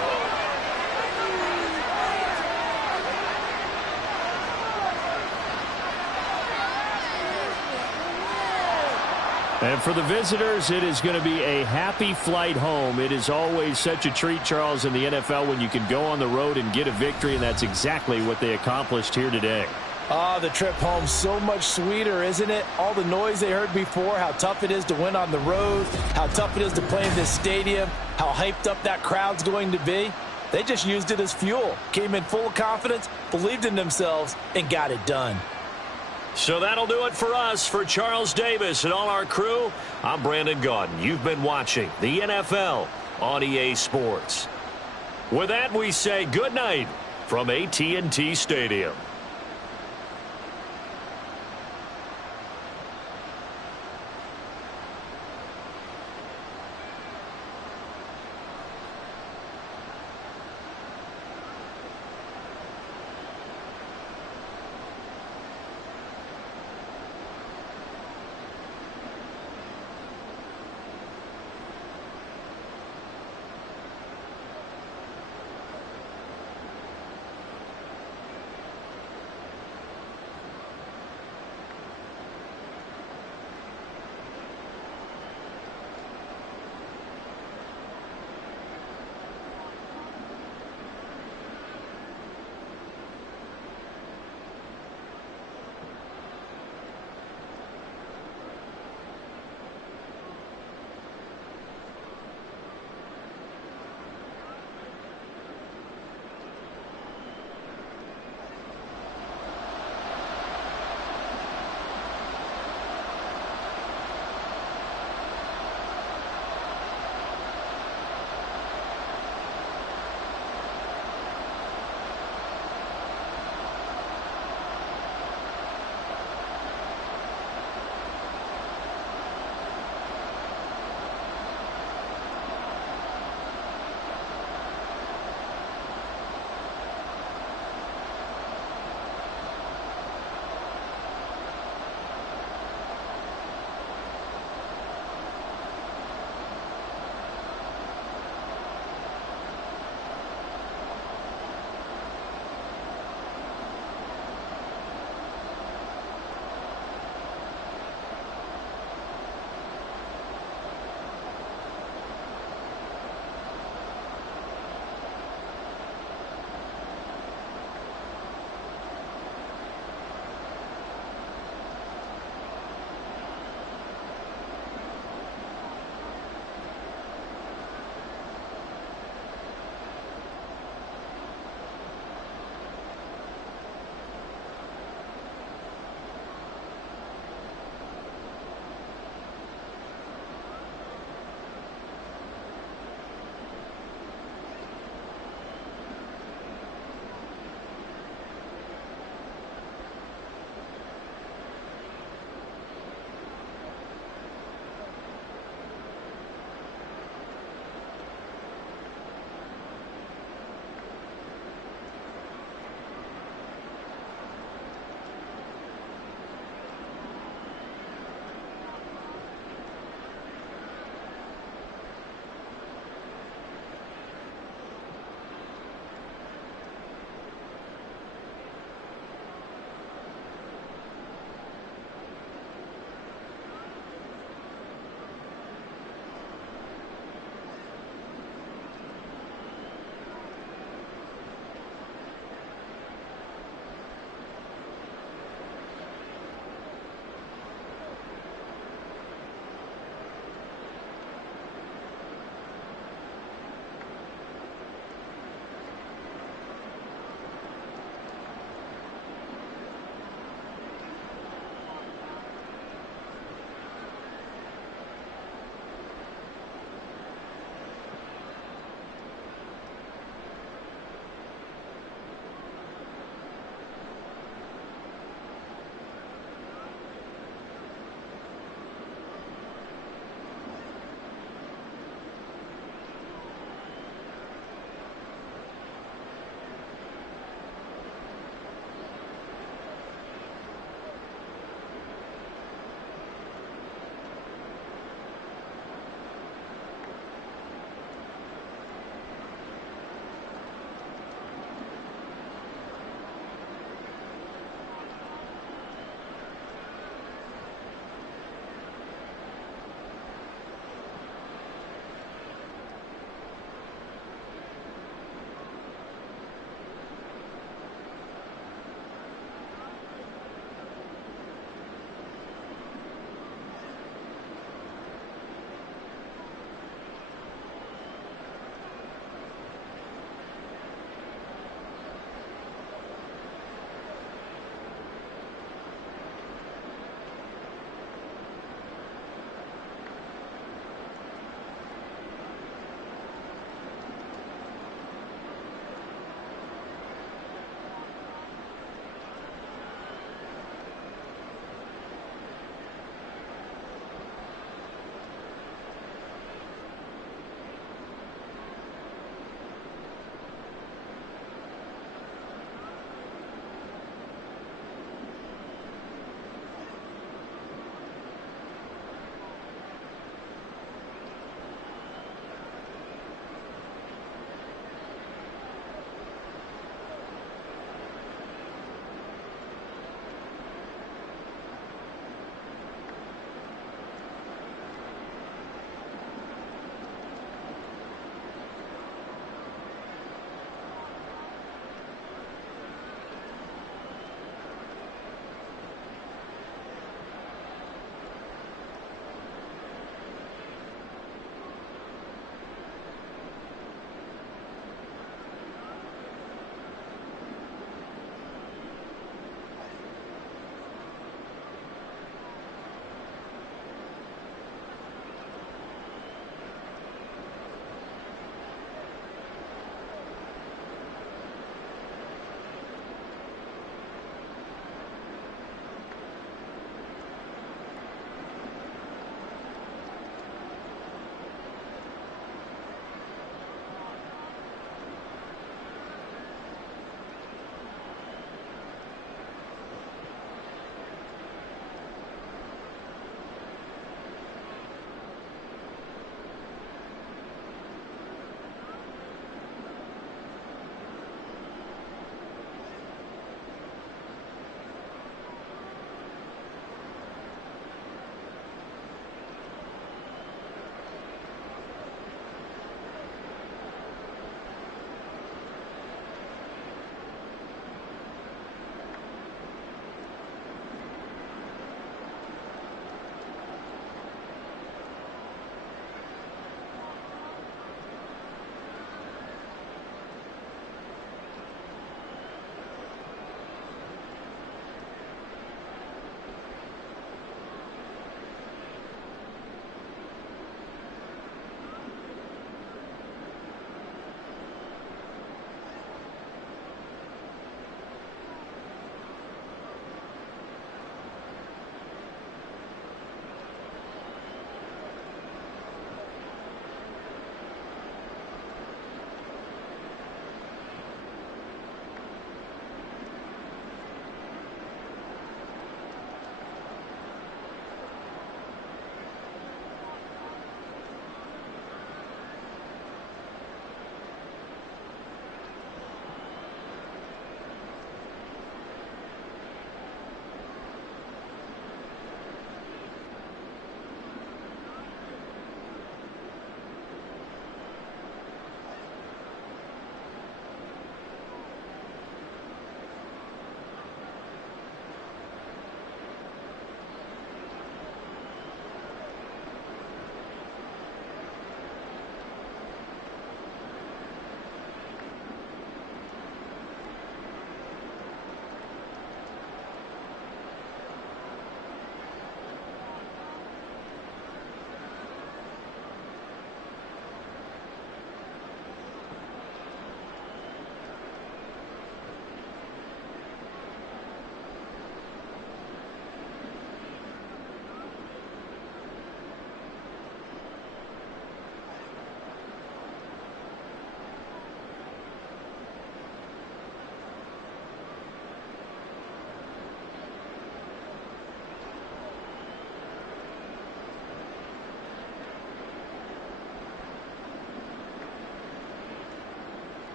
And for the visitors, it is going to be a happy flight home. It is always such a treat, Charles, in the NFL when you can go on the road and get a victory, and that's exactly what they accomplished here today. The trip home so much sweeter, isn't it? All the noise they heard before, how tough it is to win on the road, how tough it is to play in this stadium, how hyped up that crowd's going to be. They just used it as fuel, came in full of confidence, believed in themselves, and got it done. So that'll do it for us. For Charles Davis and all our crew, I'm Brandon Gaudin. You've been watching the NFL on EA Sports. With that, we say good night from AT&T Stadium.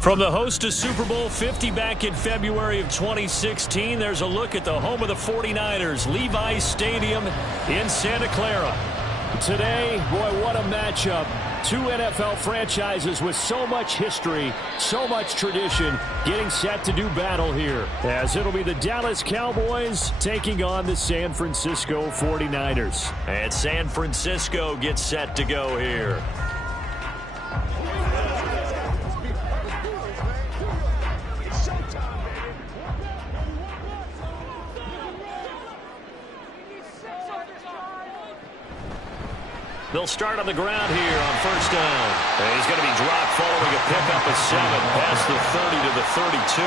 From the host to Super Bowl 50 back in February of 2016, there's a look at the home of the 49ers, Levi's Stadium in Santa Clara. Today, boy, what a matchup. Two NFL franchises with so much history, so much tradition, getting set to do battle here, as it'll be the Dallas Cowboys taking on the San Francisco 49ers. And San Francisco gets set to go here. They'll start on the ground here on first down. And he's going to be dropped following a pickup of 7 past the 30 to the 32.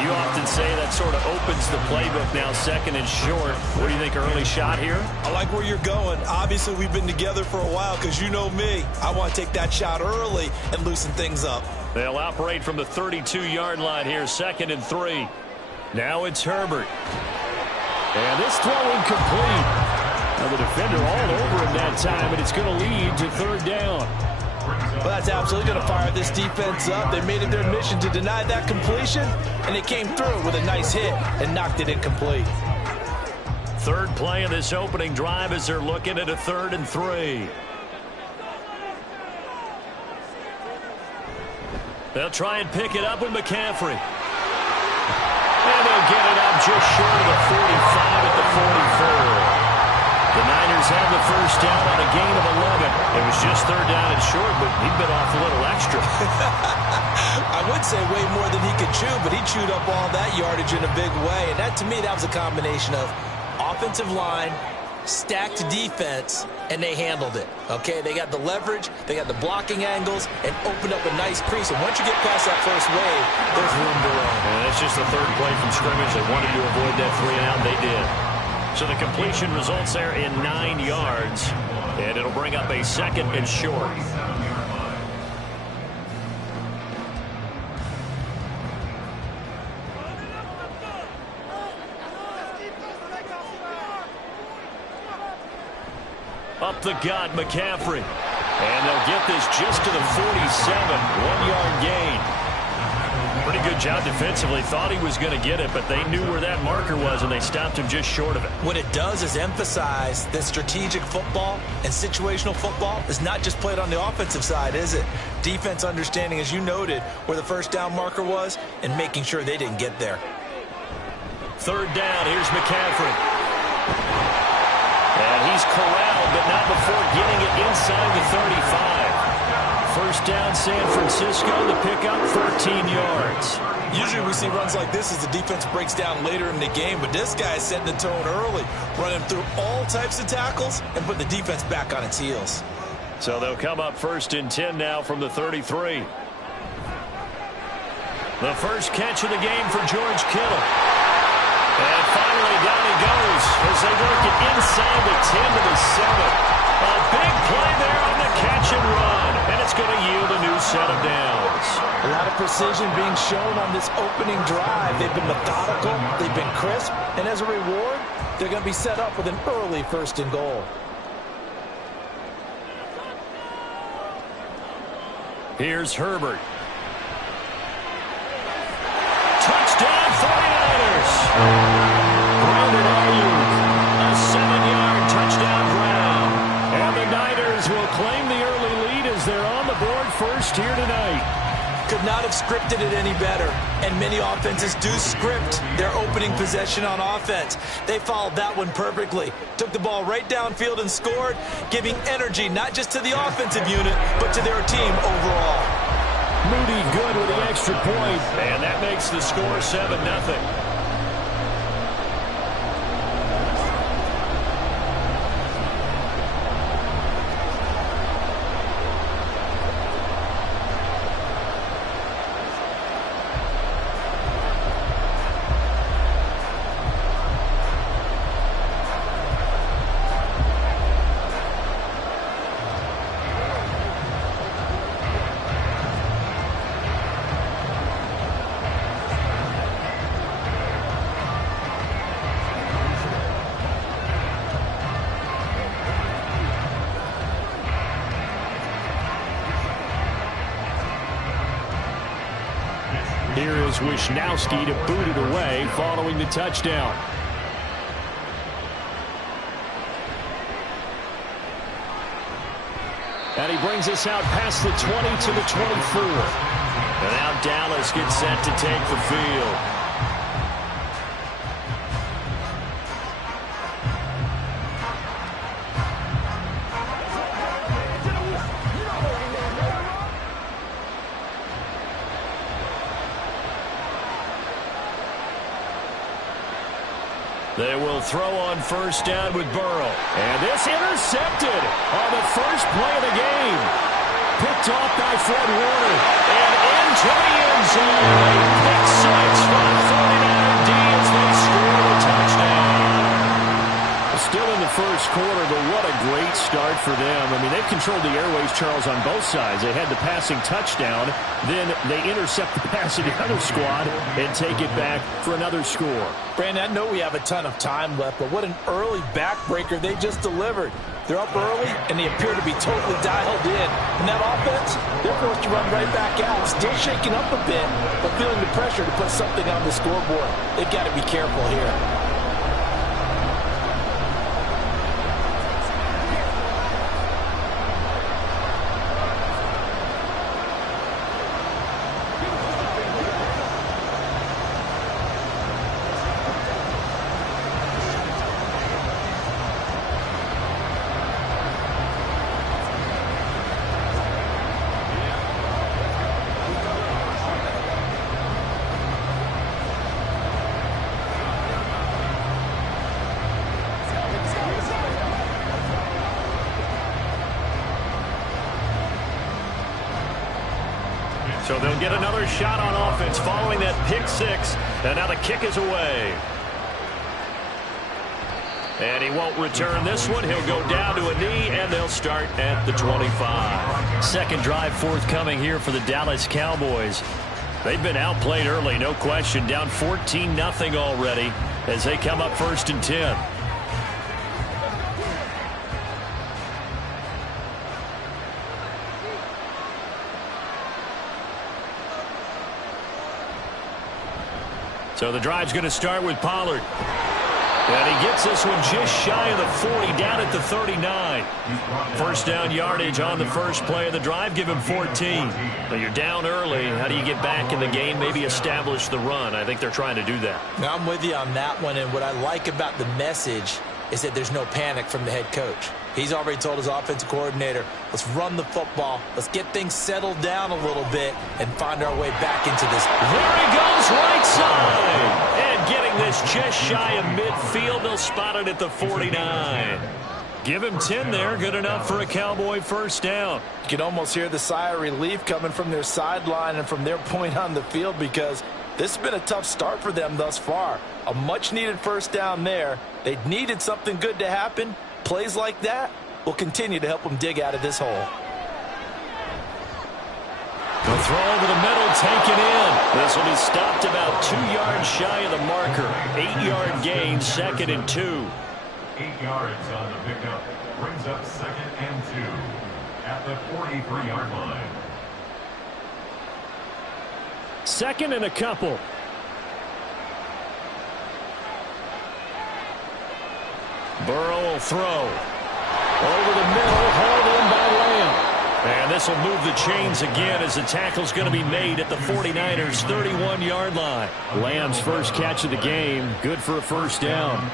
You often say that sort of opens the playbook now, second and short. What do you think, early shot here? I like where you're going. Obviously, we've been together for a while because you know me. I want to take that shot early and loosen things up. They'll operate from the 32-yard line here, second and 3. Now it's Herbert. And this throw incomplete. Now the defender all over him that time, and it's going to lead to third down. Well, that's absolutely going to fire this defense up. They made it their mission to deny that completion, and they came through with a nice hit and knocked it incomplete. Third play of this opening drive as they're looking at a 3rd and 3. They'll try and pick it up with McCaffrey. And they'll get it up just short of the 45 at the 44. The Niners have the first down on a gain of 11. It was just third down and short, but he bit off a little extra. I would say way more than he could chew, but he chewed up all that yardage in a big way. And that, to me, that was a combination of offensive line, stacked defense, and they handled it. Okay, they got the leverage, they got the blocking angles, and opened up a nice crease. And once you get past that first wave, there's room to run. And that's just the third play from scrimmage. They wanted to avoid that 3-and-out. They did. So the completion results there in 9 yards, and it'll bring up a 2nd and short. Up the gut, McCaffrey. And they'll get this just to the 47, 1-yard gain. Pretty good job defensively. Thought he was going to get it, but they knew where that marker was, and they stopped him just short of it. What it does is emphasize that strategic football and situational football is not just played on the offensive side, is it? Defense understanding, as you noted, where the first down marker was and making sure they didn't get there. Third down, here's McCaffrey. And he's corralled, but not before getting it inside the 35. First down, San Francisco, the pickup, 13 yards. Usually we see runs like this as the defense breaks down later in the game, but this guy is setting the tone early, running through all types of tackles and putting the defense back on its heels. So they'll come up 1st and 10 now from the 33. The first catch of the game for George Kittle. And finally, down he goes as they work it inside the 10 to the 7. A big play there on the catch and run, and it's going to yield a new set of downs. A lot of precision being shown on this opening drive. They've been methodical, they've been crisp, and as a reward, they're going to be set up with an early 1st and goal. Here's Herbert. Touchdown 49ers. Brandon Ayuk, a 7-yard touchdown grab. And the Niners will claim the early lead as they're on the board first here tonight. Could not have scripted it any better. And many offenses do script their opening possession on offense. They followed that one perfectly. Took the ball right downfield and scored, giving energy not just to the offensive unit, but to their team overall. Moody good with the extra point. And that makes the score 7-0. Here is Wishnowski to boot it away following the touchdown. And he brings us out past the 20 to the 24. And now Dallas gets set to take the field. They will throw on 1st down with Burrow. And this intercepted on the first play of the game. Picked off by Fred Warner. And into the end zone. Pick 6 for the 49er D as they score a touchdown. Still in the first quarter, but what a great start for them. I mean, they've controlled the airways, Charles, on both sides. They had the passing touchdown. Then they intercept the pass of the other squad and take it back for another score. Brandon, I know we have a ton of time left, but what an early backbreaker they just delivered. They're up early, and they appear to be totally dialed in. And that offense, they're forced to run right back out. Still shaking up a bit, but feeling the pressure to put something on the scoreboard. They've got to be careful here. So they'll get another shot on offense following that pick 6. And now the kick is away. And he won't return this one. He'll go down to a knee, and they'll start at the 25. Second drive forthcoming here for the Dallas Cowboys. They've been outplayed early, no question. Down 14-0 already as they come up 1st and 10. So the drive's going to start with Pollard. And he gets this one just shy of the 40, down at the 39. First down yardage on the first play of the drive. Give him 14. But you're down early. How do you get back in the game? Maybe establish the run. I think they're trying to do that. Now, I'm with you on that one. And what I like about the message is that there's no panic from the head coach. He's already told his offensive coordinator, let's run the football. Let's get things settled down a little bit and find our way back into this. There he goes, right side. And getting this just shy of midfield. They'll spot it at the 49. Give him 10 there. Good enough for a Cowboy first down. You can almost hear the sigh of relief coming from their sideline and from their point on the field because This has been a tough start for them thus far. A much-needed first down there. They needed something good to happen. Plays like that will continue to help them dig out of this hole. The throw over the middle, taken in. This will be stopped about 2 yards shy of the marker. 8-yard gain, 2nd and 2. 8 yards on the pickup. Brings up 2nd and 2 at the 43-yard line. 2nd and a couple. Burrow will throw. Over the middle, hauled in by Lamb. And this will move the chains again as the tackle's going to be made at the 49ers' 31-yard line. Lamb's first catch of the game, good for a first down.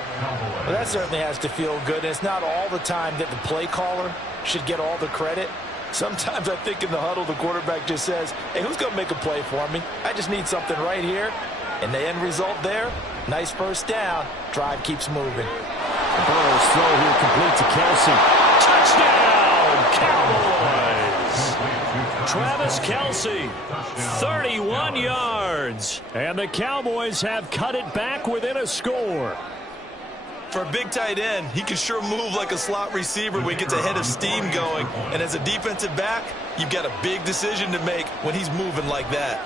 Well, that certainly has to feel good. And it's not all the time that the play caller should get all the credit. Sometimes I think in the huddle, the quarterback just says, hey, who's going to make a play for me? I just need something right here. And the end result there, nice first down. Drive keeps moving. Burrow's throw here complete to Kelce. Touchdown, Cowboys! Travis Kelce, 31 yards. And the Cowboys have cut it back within a score. For a big tight end, he can sure move like a slot receiver when he gets a head of steam going. And as a defensive back, you've got a big decision to make when he's moving like that.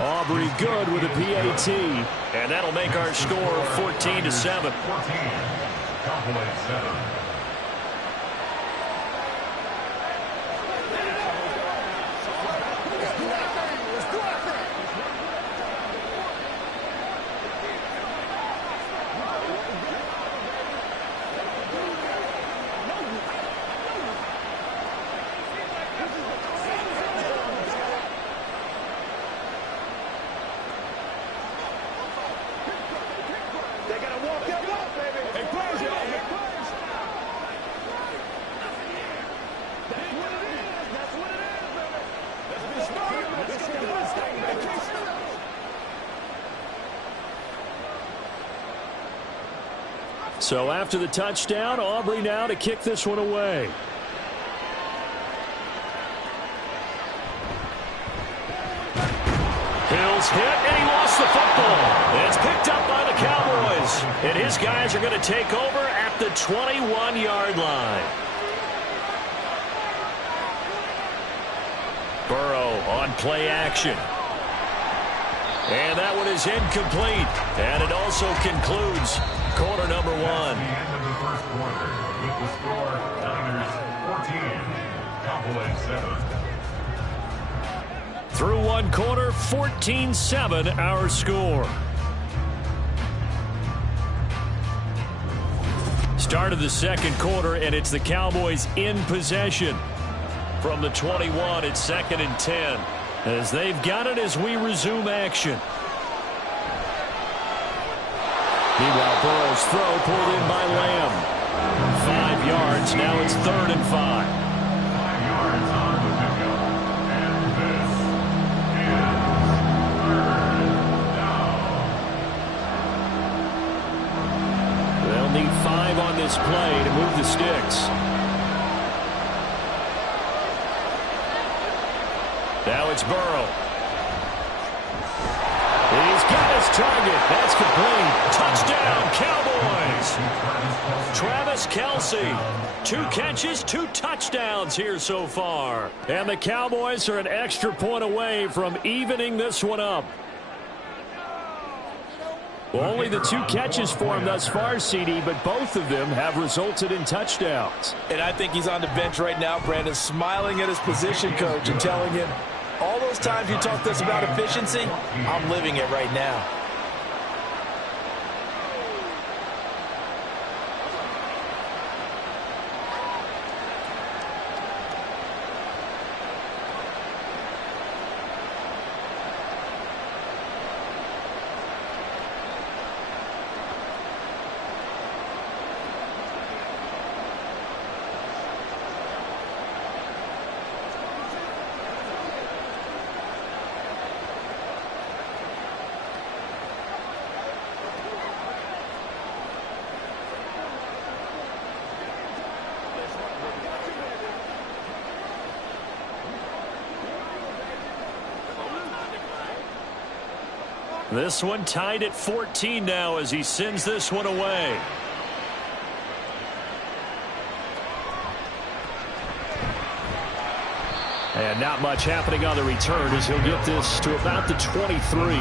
Aubrey good with a PAT. And that'll make our score 14-7. 14. Cowboys 7. So after the touchdown, Aubrey now to kick this one away. Hill's hit, and he lost the football. It's picked up by the Cowboys. And his guys are going to take over at the 21-yard line. Burrow on play action. And that one is incomplete. And it also concludes quarter number 1. That's the end of the first quarter with the score Niners 14, Cowboys 7. Through one quarter, 14-7 our score. Start of the second quarter, and it's the Cowboys in possession. From the 21, it's 2nd and 10. As they've got it as we resume action. Meanwhile, Burrow's throw pulled in by Lamb. 5 yards, now it's 3rd and 5. 5 yards on the pickup. And this is 3rd down. They'll need 5 on this play to move the sticks. Now it's Burrow. He's got his target. That's complete. Touchdown, Cowboys. Travis Kelce. 2 catches, 2 touchdowns here so far. And the Cowboys are an extra point away from evening this one up. Well, only the 2 catches for him thus far, CD, but both of them have resulted in touchdowns. And I think he's on the bench right now, Brandon, smiling at his position coach and telling him, all those times you talked to us about efficiency, I'm living it right now. This one tied at 14 now as he sends this one away. And not much happening on the return as he'll get this to about the 23.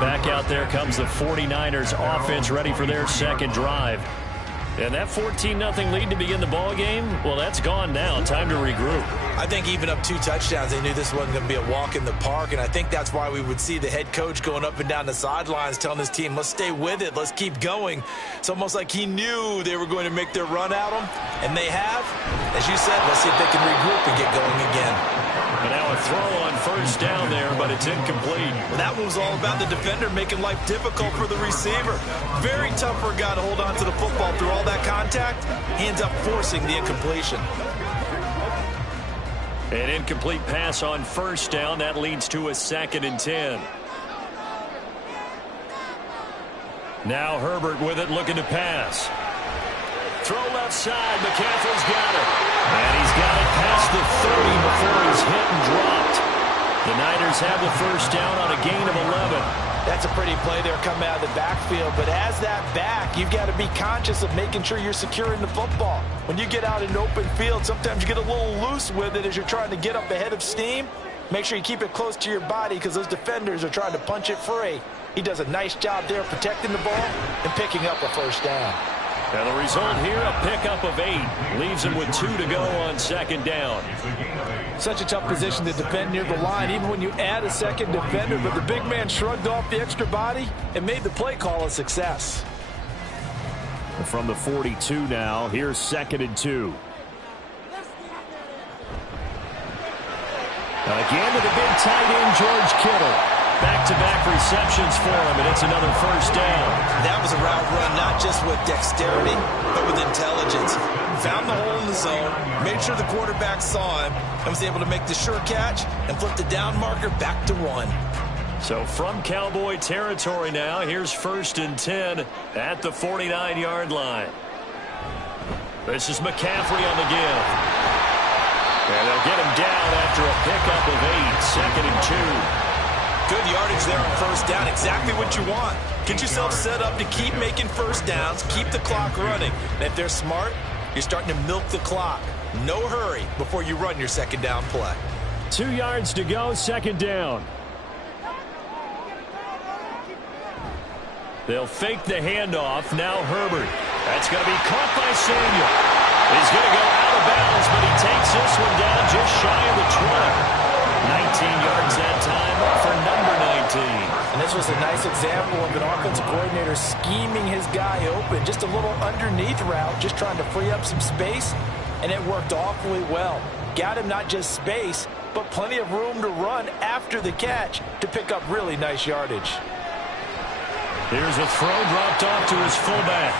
Back out there comes the 49ers offense ready for their second drive. And that 14-0 lead to begin the ball game, well, that's gone now. Time to regroup. I think even up 2 touchdowns, they knew this wasn't going to be a walk in the park, and I think that's why we would see the head coach going up and down the sidelines telling his team, let's stay with it, let's keep going. It's almost like he knew they were going to make their run at him, and they have. As you said, let's see if they can regroup and get going again. And now a throw on first down there, but it's incomplete. Well, that one was all about the defender making life difficult for the receiver. Very tough for a guy to hold on to the football through all that contact. He ends up forcing the incompletion. An incomplete pass on first down. That leads to a 2nd and 10. Now Herbert with it, looking to pass. Throw left side. McCaffrey's got it. And he's got it past the 30 before he's hit and dropped. The Niners have the first down on a gain of 11. That's a pretty play there coming out of the backfield. But as that back, you've got to be conscious of making sure you're securing the football. When you get out in open field, sometimes you get a little loose with it as you're trying to get up ahead of steam. Make sure you keep it close to your body because those defenders are trying to punch it free. He does a nice job there protecting the ball and picking up a first down. And the result here, a pickup of 8. Leaves him with 2 to go on 2nd down. Such a tough position to defend near the line, even when you add a second defender. But the big man shrugged off the extra body and made the play call a success. From the 42 now, here's 2nd and 2. Again to the big tight end, George Kittle. Back-to-back receptions for him, and it's another first down. That was a route run not just with dexterity, but with intelligence. Found the hole in the zone, made sure the quarterback saw him, and was able to make the sure catch and flip the down marker back to 1. So from Cowboy territory now, here's 1st and 10 at the 49-yard line. This is McCaffrey on the give. And they'll get him down after a pickup of 8, 2nd and 2. Good yardage there on first down. Exactly what you want. Get yourself set up to keep making first downs, keep the clock running. And if they're smart, you're starting to milk the clock. No hurry before you run your 2nd down play. 2 yards to go, 2nd down. They'll fake the handoff. Now Herbert. That's going to be caught by Samuel. He's going to go out of bounds, but he takes this one down just shy of the 20. 19 yards that time for number 19. And this was a nice example of an offensive coordinator scheming his guy open. Just a little underneath route, just trying to free up some space, and it worked awfully well. Got him not just space, but plenty of room to run after the catch to pick up really nice yardage. Here's a throw dropped off to his fullback.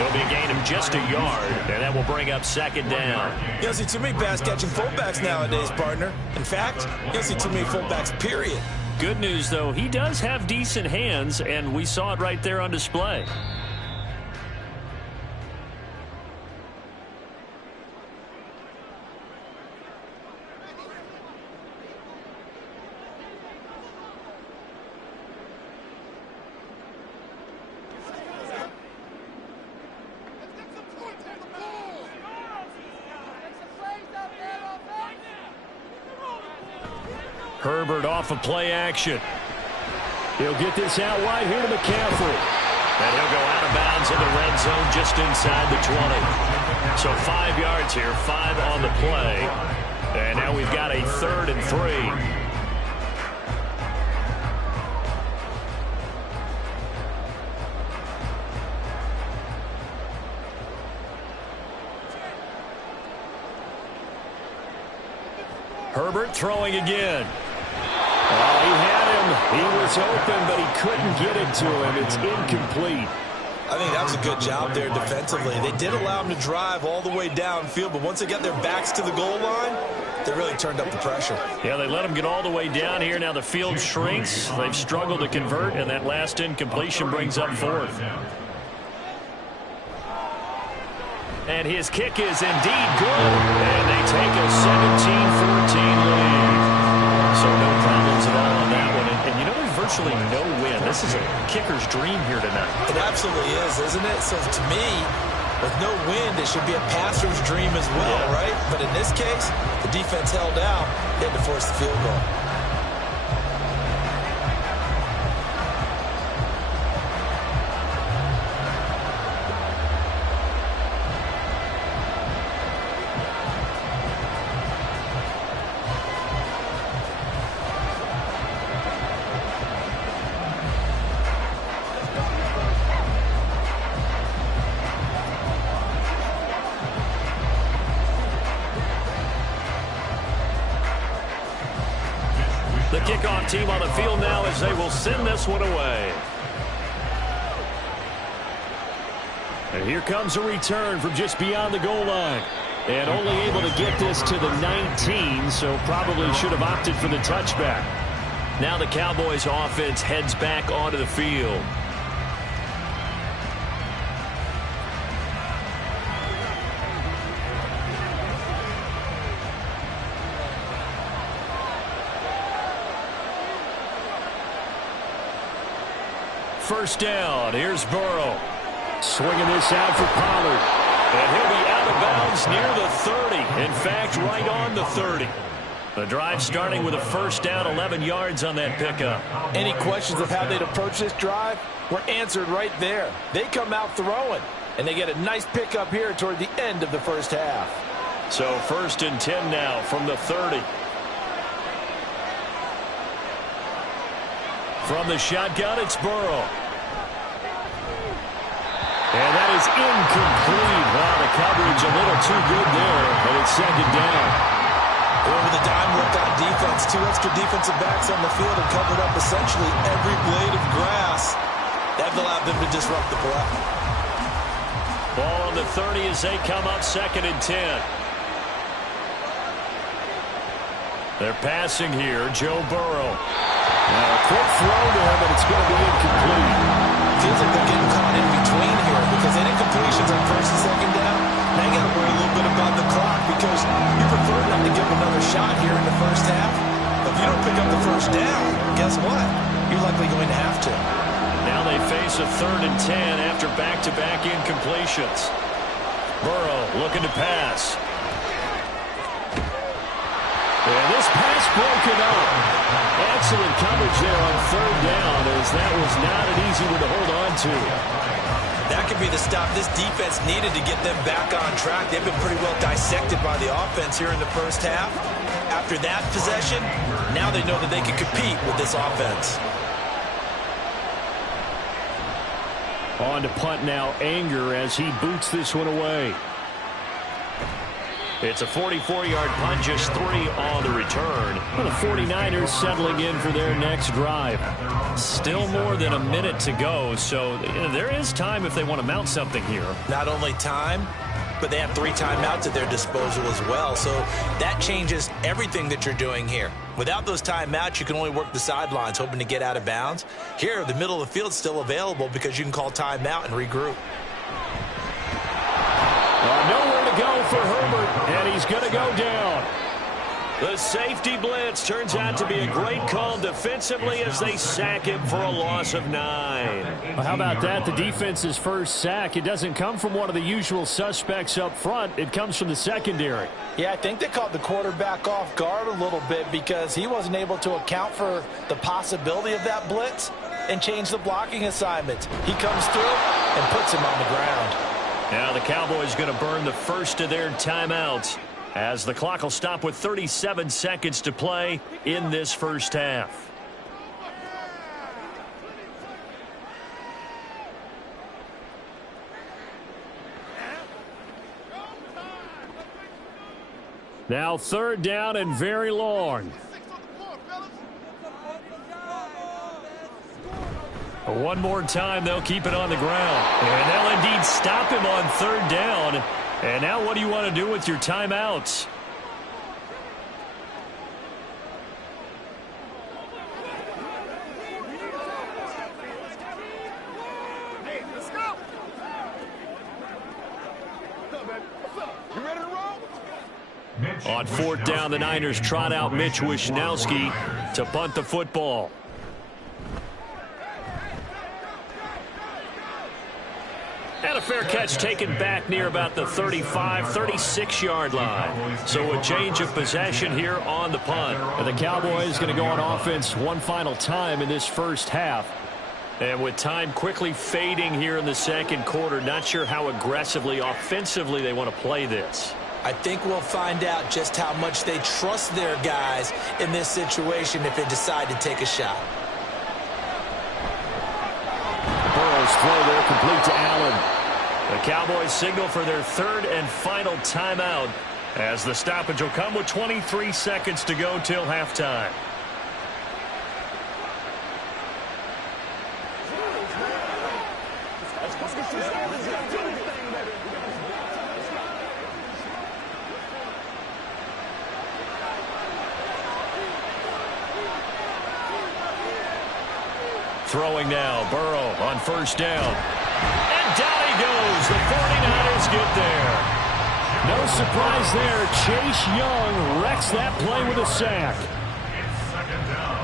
It'll be a gain of just a yard, and that will bring up 2nd down. You don't see too many pass-catching fullbacks nowadays, partner. In fact, you don't see too many fullbacks, period. Good news, though, he does have decent hands, and we saw it right there on display. Herbert off of play action. He'll get this out wide here to McCaffrey. And he'll go out of bounds in the red zone just inside the 20. So 5 yards here, 5 on the play. And now we've got a 3rd and 3. Herbert throwing again. Oh, he had him. He was open, but he couldn't get it to him. It's incomplete. I think that was a good job there defensively. They did allow him to drive all the way downfield, but once they got their backs to the goal line, they really turned up the pressure. Yeah, they let him get all the way down here. Now the field shrinks. They've struggled to convert, and that last incompletion brings up 4th. And his kick is indeed good. And they take a 17-14 lead. So no problems at all on that one. And you know, there's virtually no wind. This is a kicker's dream here tonight. It absolutely is, isn't it? So to me, with no wind, it should be a passer's dream as well, right? But in this case, the defense held out. They had to force the field goal. The kickoff team on the field now as they will send this one away. And here comes a return from just beyond the goal line. And only able to get this to the 19, so probably should have opted for the touchback. Now the Cowboys offense heads back onto the field. First down, here's Burrow. Swinging this out for Pollard. And he'll be out of bounds near the 30. In fact, right on the 30. The drive starting with a first down, 11 yards on that pickup. Any questions of how they'd approach this drive were answered right there. They come out throwing, and they get a nice pickup here toward the end of the first half. So 1st and 10 now from the 30. From the shotgun, it's Burrow. And that is incomplete. Wow, the coverage a little too good there, and it's 2nd down. Over the dime work on defense. 2 extra defensive backs on the field and covered up essentially every blade of grass. That allowed them to disrupt the play. Ball on the 30 as they come up 2nd and 10. They're passing here, Joe Burrow. Now a quick throw there, but it's going to be incomplete. Feels like they're getting caught in between here because any completions on 1st and 2nd down, now you got to worry a little bit about the clock because you prefer not to give another shot here in the first half. But if you don't pick up the first down, guess what? You're likely going to have to. Now they face a 3rd and 10 after back-to-back incompletions. Burrow looking to pass. And this pass broken up. Excellent coverage there on 3rd down as that was not an easy one to hold on to. That could be the stop this defense needed to get them back on track. They've been pretty well dissected by the offense here in the first half. After that possession, now they know that they can compete with this offense. On to punt now, Anger as he boots this one away. It's a 44-yard punt, just 3 on the return. Well, the 49ers settling in for their next drive. Still more than a minute to go, so there is time if they want to mount something here. Not only time, but they have 3 timeouts at their disposal as well, so that changes everything that you're doing here. Without those timeouts, you can only work the sidelines, hoping to get out of bounds. Here, the middle of the field is still available because you can call timeout and regroup. Nowhere to go for Herbert, and he's going to go down. The safety blitz turns out to be a great call defensively as they sack him for a loss of 9. Well, how about that? The defense's first sack. It doesn't come from one of the usual suspects up front. It comes from the secondary. Yeah, I think they caught the quarterback off guard a little bit because he wasn't able to account for the possibility of that blitz and change the blocking assignments. He comes through and puts him on the ground. Now the Cowboys going to burn the first of their timeouts as the clock will stop with 37 seconds to play in this first half. Now 3rd down and very long. One more time, they'll keep it on the ground. And they'll indeed stop him on 3rd down. And now what do you want to do with your timeouts? Hey, let's go. You ready to roll? On 4th down, the Niners trot out Mitch Wishnowsky to punt the football. fair catch taken back near about the 35, 36-yard line. So a change of possession here on the punt. And the Cowboys going to go on offense one final time in this first half. And with time quickly fading here in the second quarter, not sure how aggressively, offensively they want to play this. I think we'll find out just how much they trust their guys in this situation if they decide to take a shot. Burrow's throw there complete to Allen. The Cowboys signal for their third and final timeout as the stoppage will come with 23 seconds to go till halftime. Throwing now, Burrow on first down. And down he goes. The 49ers get there. No surprise there. Chase Young wrecks that play with a sack. It's second down.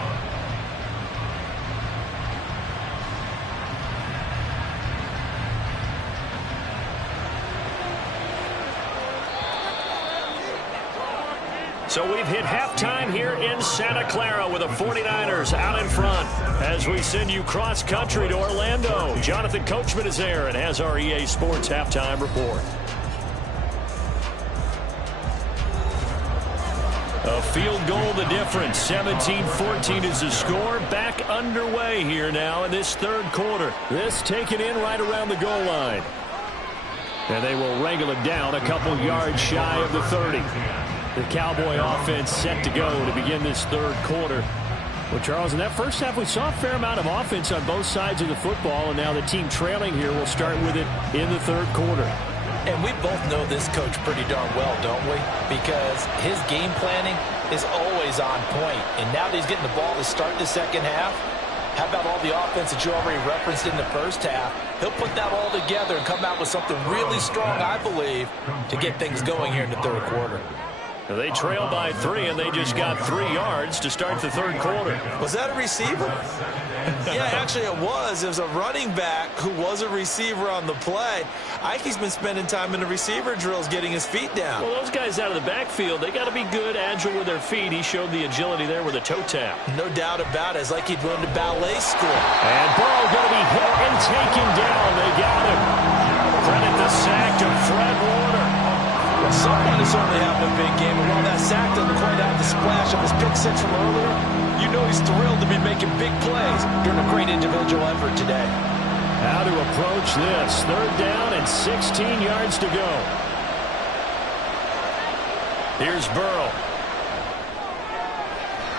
So we've hit halftime here in Santa Clara with the 49ers out in front. As we send you cross-country to Orlando, Jonathan Coachman is there and has our EA Sports halftime report. A field goal the difference. 17-14 is the score. Back underway here now in this third quarter. This taken in right around the goal line. And they will wrangle it down a couple yards shy of the 30. The Cowboy offense set to go to begin this third quarter. Well, Charles, in that first half, we saw a fair amount of offense on both sides of the football, and now the team trailing here will start with it in the third quarter. And we both know this coach pretty darn well, don't we? Because his game planning is always on point. And now that he's getting the ball to start the second half, how about all the offense that you already referenced in the first half? He'll put that all together and come out with something really strong, I believe, to get things going here in the third quarter. They trail by 3, and they just got 3 yards to start the third quarter. Was that a receiver? Yeah, actually it was. It was a running back who was a receiver on the play. Ike's been spending time in the receiver drills getting his feet down. Well, those guys out of the backfield, they got to be good, agile with their feet. He showed the agility there with a toe tap. No doubt about it. It's like he'd run to ballet school. And Burrow going to be hit and taken down. They got him. Credit the sack to Fred Warner. Well, someone is certainly having a big game, and while that sack doesn't quite have the splash of his pick six from earlier, you know he's thrilled to be making big plays during a great individual effort today. How to approach this. Third down and 16 yards to go. Here's Burrow.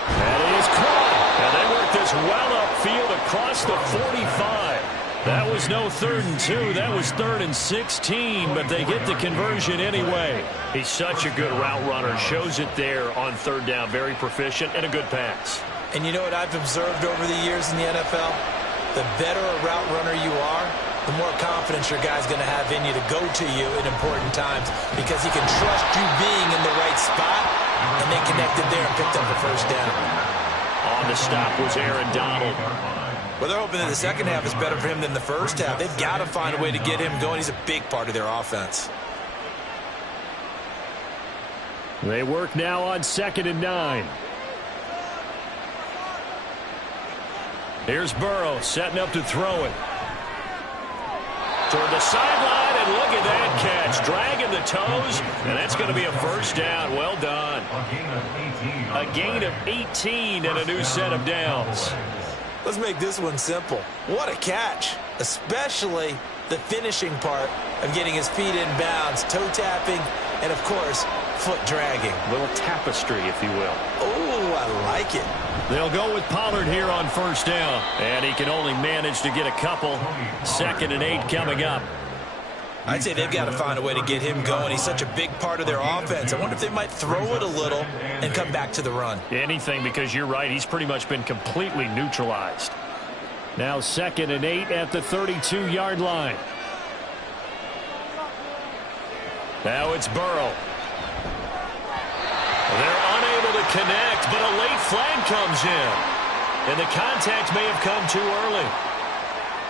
That is caught. And they work this well upfield across the 45. That was no 3rd and 2. That was 3rd and 16, but they get the conversion anyway. He's such a good route runner. Shows it there on third down. Very proficient and a good pass. And you know what I've observed over the years in the NFL? The better a route runner you are, the more confidence your guy's going to have in you to go to you in important times because he can trust you being in the right spot, and they connected there and picked up the first down. On the stop was Aaron Donald. Well, they're hoping that the second half is better for him than the first half. They've got to find a way to get him going. He's a big part of their offense. They work now on 2nd and 9. Here's Burrow setting up to throw it. Toward the sideline, and look at that catch. Dragging the toes, and that's going to be a first down. Well done. A gain of 18 and a new set of downs. Let's make this one simple. What a catch, especially the finishing part of getting his feet in bounds, toe tapping, and, of course, foot dragging. A little tapestry, if you will. Oh, I like it. They'll go with Pollard here on first down, and he can only manage to get a couple. 2nd and 8 coming up. I'd say they've got to find a way to get him going. He's such a big part of their offense. I wonder if they might throw it a little and come back to the run. Anything, because you're right. He's pretty much been completely neutralized. Now 2nd and 8 at the 32-yard line. Now it's Burrow. They're unable to connect, but a late flag comes in. And the contact may have come too early.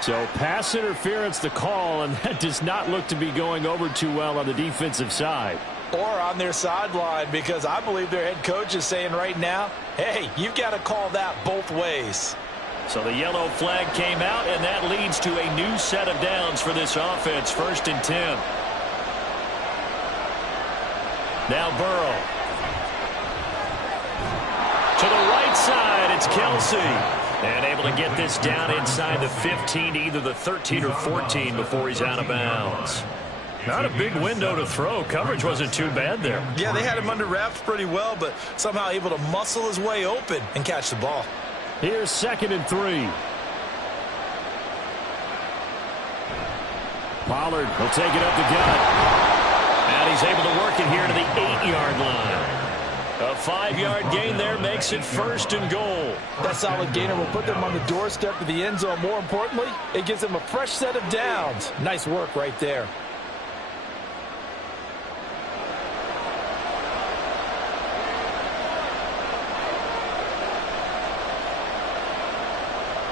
So pass interference the call, and that does not look to be going over too well on the defensive side. Or on their sideline, because I believe their head coach is saying right now, hey, you've got to call that both ways. So the yellow flag came out, and that leads to a new set of downs for this offense. 1st and 10. Now Burrow. To the right side, it's Kelsey. And able to get this down inside the 15 to either the 13 or 14 before he's out of bounds. Not a big window to throw. Coverage wasn't too bad there. Yeah, they had him under wraps pretty well, but somehow able to muscle his way open and catch the ball. Here's 2nd and 3. Pollard will take it up the gut. And he's able to work it here to the 8-yard line. A 5-yard gain there makes it 1st and goal. That solid gainer will put them on the doorstep of the end zone. More importantly, it gives them a fresh set of downs. Nice work right there.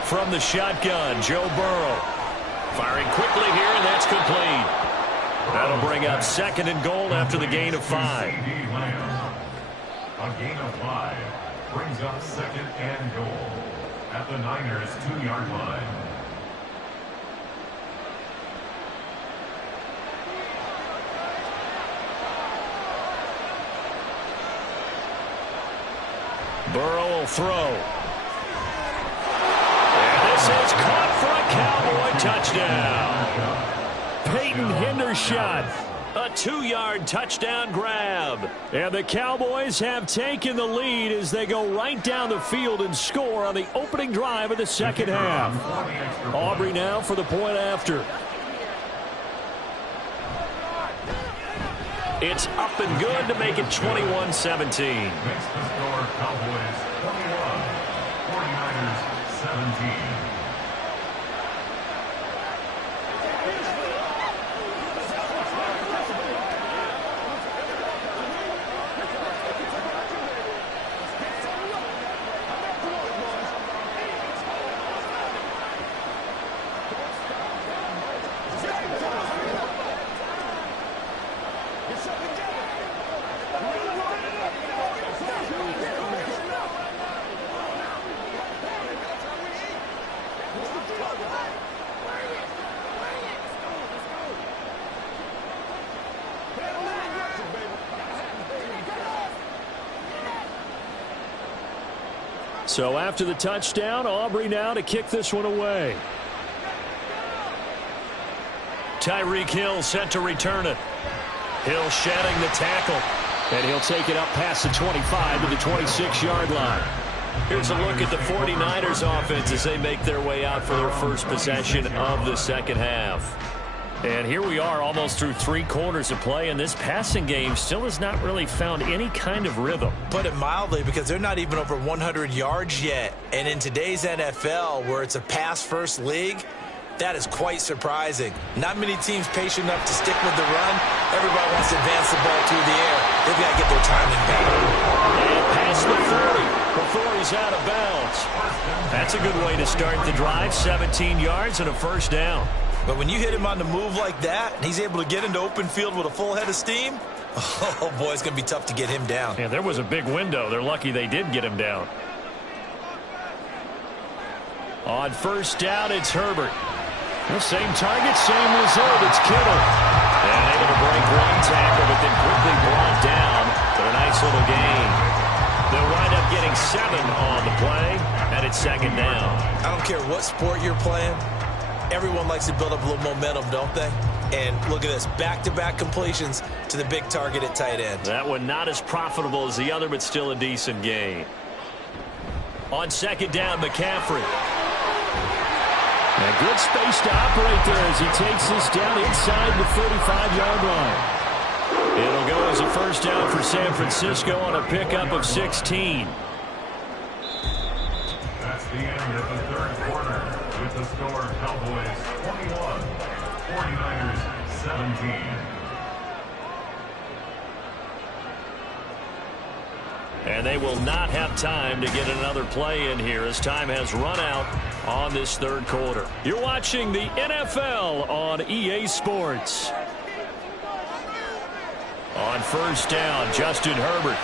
From the shotgun, Joe Burrow. Firing quickly here, and that's complete. That'll bring up 2nd and goal after the gain of 5. A gain of 5 brings up 2nd and goal at the Niners' 2-yard line. Burrow will throw. And this is caught for a Cowboy touchdown. Peyton Hendershot. A 2-yard touchdown grab. And the Cowboys have taken the lead as they go right down the field and score on the opening drive of the 2nd half. Aubrey now for the point after. It's up and good to make it 21-17. Makes the score Cowboys 21, 49ers 17. So after the touchdown, Aubrey now to kick this one away. Tyreek Hill set to return it. Hill shedding the tackle. And he'll take it up past the 25 to the 26-yard line. Here's a look at the 49ers offense as they make their way out for their first possession of the 2nd half. And here we are almost through 3 quarters of play, and this passing game still has not really found any kind of rhythm. Put it mildly, because they're not even over 100 yards yet. And in today's NFL, where it's a pass-first league, that is quite surprising. Not many teams patient enough to stick with the run. Everybody wants to advance the ball through the air. They've got to get their timing back. And past the 30 before he's out of bounds. That's a good way to start the drive. 17 yards and a 1st down. But when you hit him on the move like that, and he's able to get into open field with a full head of steam, oh, boy, it's going to be tough to get him down. Yeah, there was a big window. They're lucky they did get him down. On 1st down, it's Herbert. The same target, same result. It's Kittle. And able to break 1 tackle, but then quickly brought down. But a nice little gain. They'll wind up getting 7 on the play, and it's 2nd down. I don't care what sport you're playing. Everyone likes to build up a little momentum, don't they? And look at this, back-to-back completions to the big target at tight end. That one not as profitable as the other, but still a decent gain. On 2nd down, McCaffrey. And good space to operate there as he takes this down inside the 35-yard line. It'll go as a 1st down for San Francisco on a pickup of 16. That's the end of the 3rd quarter. With the score, Cowboys 21, 49ers 17. And they will not have time to get another play in here as time has run out on this third quarter. You're watching the NFL on EA Sports. On first down, Justin Herbert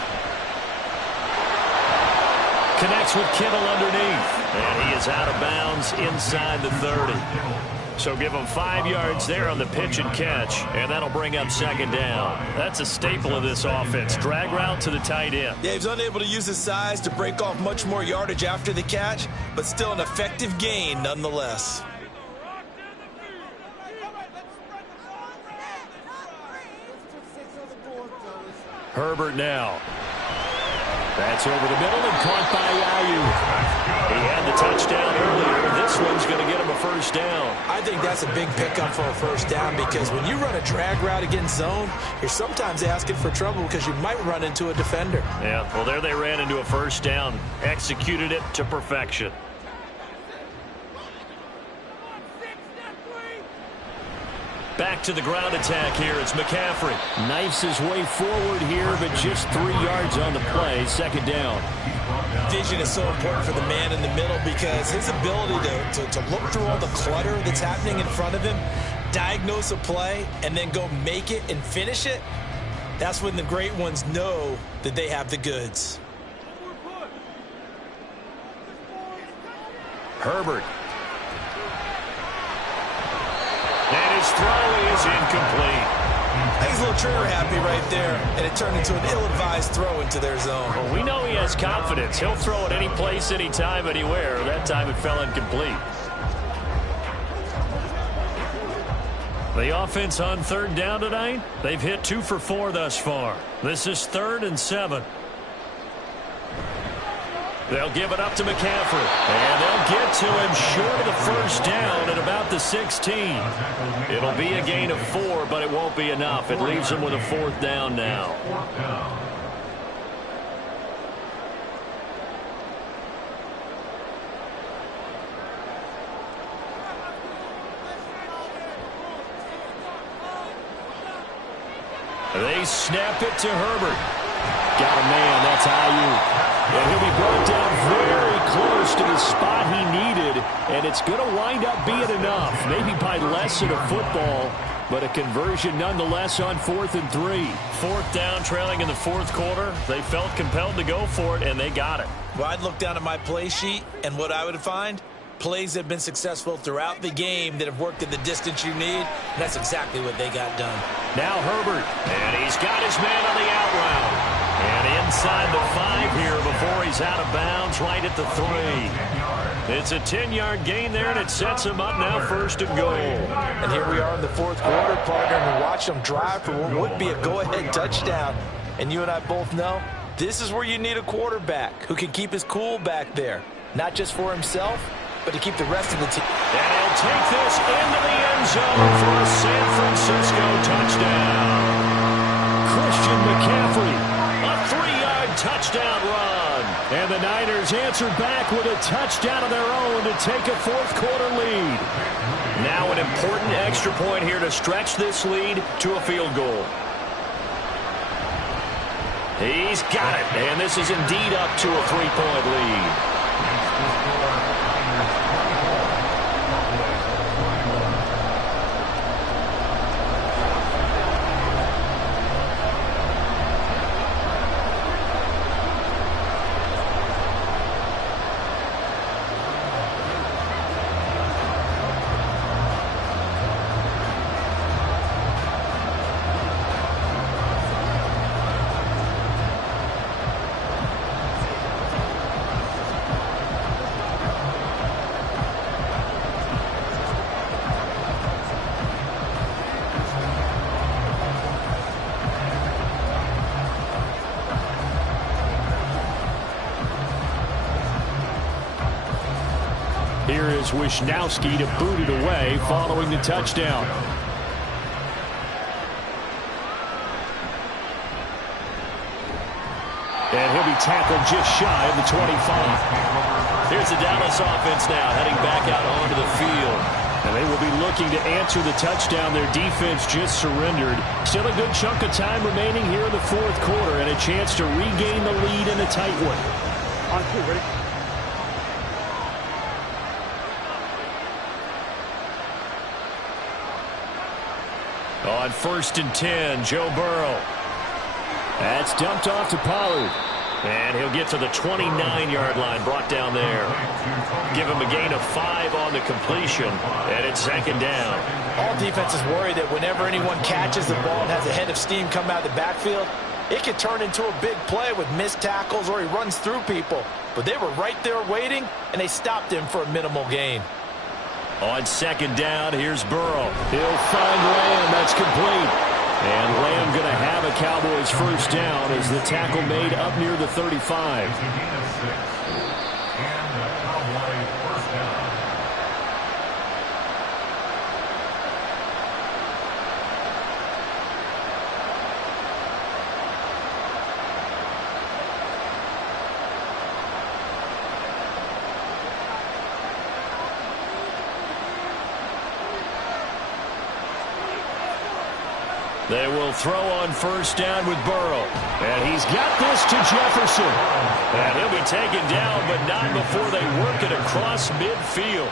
connects with Kittle underneath, and he is out of bounds inside the 30. So give him 5 yards there on the pitch and catch, and that'll bring up second down. That's a staple of this offense. Drag route to the tight end. Yeah, he's unable to use his size to break off much more yardage after the catch, but still an effective gain nonetheless. Herbert now. That's over the middle and caught by Ayuk. He had the touchdown earlier. This one's going to get him a first down. I think that's a big pickup for a first down because when you run a drag route against zone, you're sometimes asking for trouble because you might run into a defender. Yeah, well, there they ran into a first down. Executed it to perfection. Back to the ground attack here. It's McCaffrey. Knifes his way forward here, but just 3 yards on the play. Second down. Vision is so important for the man in the middle because his ability to look through all the clutter that's happening in front of him, diagnose a play, and then go make it and finish it, that's when the great ones know that they have the goods. Herbert. And his throw is incomplete. I think he's a little trigger happy right there, and it turned into an ill-advised throw into their zone. Well, we know he has confidence. He'll throw it any place, anytime, anywhere. That time it fell incomplete. The offense on third down tonight, they've hit 2 for 4 thus far. This is 3rd and 7. They'll give it up to McCaffrey. And they'll get to him short of the first down at about the 16. It'll be a gain of 4, but it won't be enough. It leaves him with a 4th down now. They snap it to Herbert. Got a man. That's Ayuk. And he'll be brought down very close to the spot he needed, and it's going to wind up being enough, maybe by less than a football, but a conversion nonetheless on 4th and 3. 4th down, trailing in the 4th quarter. They felt compelled to go for it, and they got it. Well, I'd look down at my play sheet, and what I would find, plays that have been successful throughout the game that have worked at the distance you need, and that's exactly what they got done. Now Herbert, and he's got his man on the out route. And inside the 5 here before he's out of bounds, right at the 3. It's a 10-yard gain there, and it sets him up now 1st and goal. And here we are in the 4th quarter, partner, and watch them drive for what would be a go-ahead touchdown. And you and I both know this is where you need a quarterback who can keep his cool back there, not just for himself, but to keep the rest of the team. And he'll take this into the end zone for a San Francisco touchdown. Christian McCaffrey. A 3-yard touchdown run. And the Niners answer back with a touchdown of their own to take a 4th quarter lead. Now an important extra point here to stretch this lead to a field goal. He's got it. And this is indeed up to a 3-point lead. Here is Wisnowski to boot it away following the touchdown. And he'll be tackled just shy of the 25. Here's the Dallas offense now heading back out onto the field. And they will be looking to answer the touchdown their defense just surrendered. Still a good chunk of time remaining here in the 4th quarter and a chance to regain the lead in a tight one. On 2, ready? On 1st and 10, Joe Burrow. That's dumped off to Pollard. And he'll get to the 29-yard line, brought down there. Give him a gain of 5 on the completion, and it's 2nd down. All defenses worry that whenever anyone catches the ball and has a head of steam come out of the backfield, it can turn into a big play with missed tackles or he runs through people. But they were right there waiting, and they stopped him for a minimal gain. On 2nd down, here's Burrow. He'll find Lamb. That's complete. And Lamb going to have a Cowboys 1st down as the tackle made up near the 35. It's a gain of 6. And the Cowboy 1st down. They will throw on 1st down with Burrow. And he's got this to Jefferson. And he'll be taken down, but not before they work it across midfield.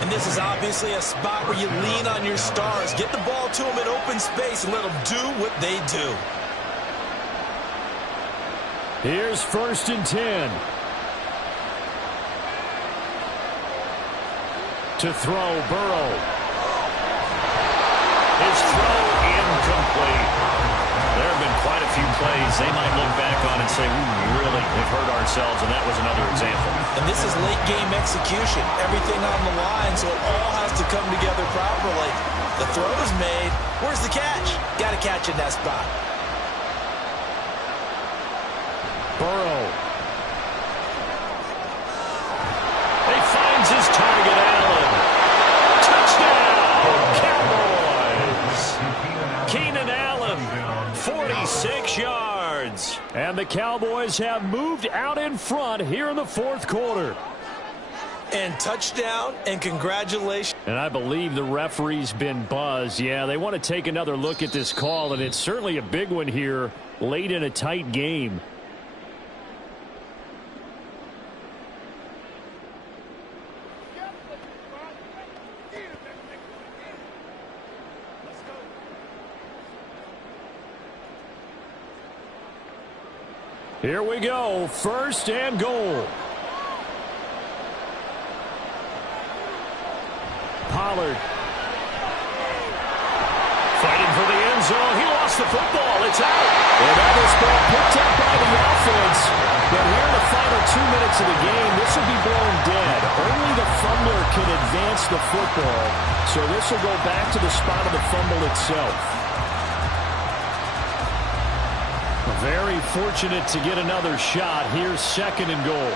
And this is obviously a spot where you lean on your stars. Get the ball to them in open space and let them do what they do. Here's 1st and 10. To throw, Burrow. His throw incomplete. There have been quite a few plays they might look back on and say, we really have hurt ourselves, and that was another example. And this is late game execution. Everything on the line, so it all has to come together properly. The throw is made. Where's the catch? Got to catch in that spot. Burrow. He finds his target, Allen. Touchdown, Cowboys. Keenan Allen, 46 yards. And the Cowboys have moved out in front here in the 4th quarter. And touchdown, and congratulations. And I believe the referee's been buzzed. Yeah, they want to take another look at this call, and it's certainly a big one here late in a tight game. Here we go, 1st and goal. Pollard. Fighting for the end zone. He lost the football. It's out. And that was ball picked up by the offense. But here in the final 2 minutes of the game, this will be blown dead. Only the fumbler can advance the football. So this will go back to the spot of the fumble itself. Very fortunate to get another shot. Here's 2nd and goal.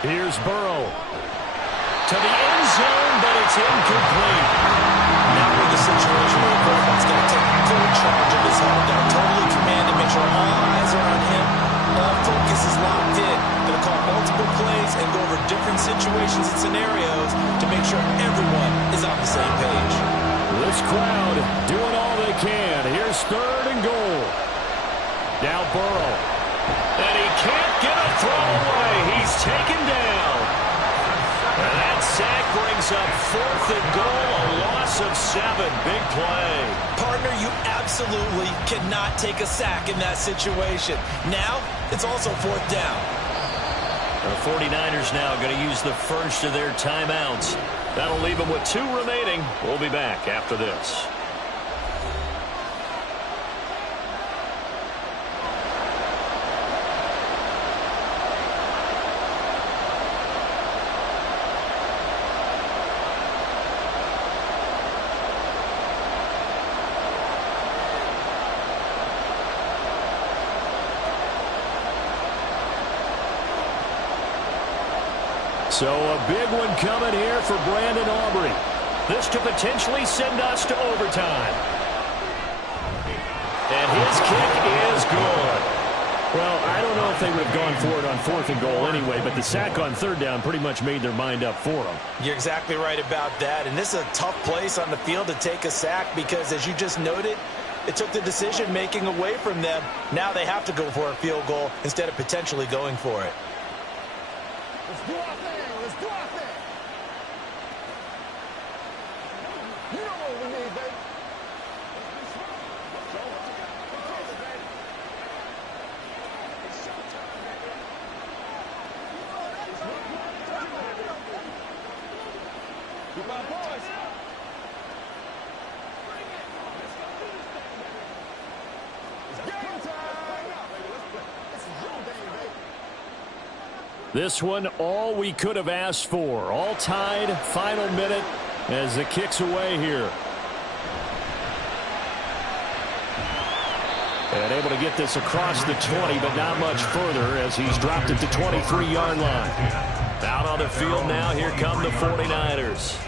Here's Burrow. To the end zone, but it's incomplete. Now we're in the situation where the quarterback's going to take full charge of his health. Got to totally command and make sure all eyes are on him. All focus is locked in. Going to call multiple plays and go over different situations and scenarios to make sure everyone is on the same page. This crowd doing all they can. Here's 3rd and goal. Now Burrow. And he can't get a throw away. He's taken down. And that sack brings up 4th and goal, a loss of 7. Big play. Partner, you absolutely cannot take a sack in that situation. Now, it's also 4th down. The 49ers now going to use the first of their timeouts. That'll leave them with 2 remaining. We'll be back after this. So a big one coming here for Brandon Aubrey. This to potentially send us to overtime. And his kick is good. Well, I don't know if they would have gone for it on 4th and goal anyway, but the sack on 3rd down pretty much made their mind up for them. You're exactly right about that. And this is a tough place on the field to take a sack because, as you just noted, it took the decision-making away from them. Now they have to go for a field goal instead of potentially going for it. Let's do our thing. Let's do our thing. This one, all we could have asked for. All tied, final minute as the kick's away here. And able to get this across the 20, but not much further as he's dropped it to 23-yard line. Out on the field now, here come the 49ers.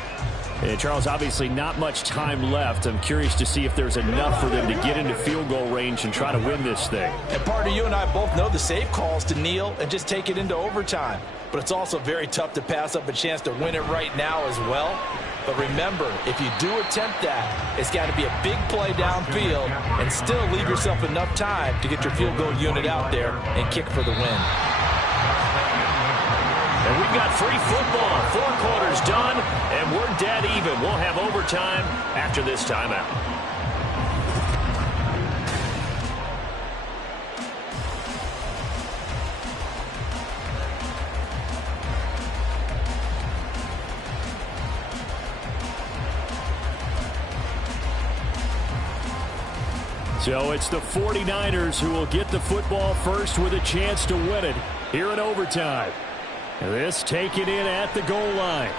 And Charles, obviously not much time left. I'm curious to see if there's enough for them to get into field goal range and try to win this thing. And partner, you and I both know the safe calls to kneel and just take it into overtime. But it's also very tough to pass up a chance to win it right now as well. But remember, if you do attempt that, it's got to be a big play downfield and still leave yourself enough time to get your field goal unit out there and kick for the win. And we've got free football. 4 quarters done, and we're dead even. We'll have overtime after this timeout. So it's the 49ers who will get the football first with a chance to win it here in overtime. This taken in at the goal line.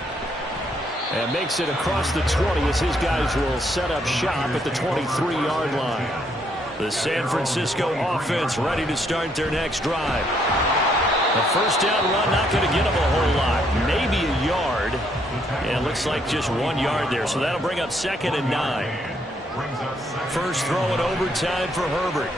And makes it across the 20 as his guys will set up shop at the 23-yard line. The San Francisco offense ready to start their next drive. The first down run not going to get them a whole lot. Maybe a yard. And it looks like just 1 yard there. So that'll bring up 2nd and 9. First throw in overtime for Herbert.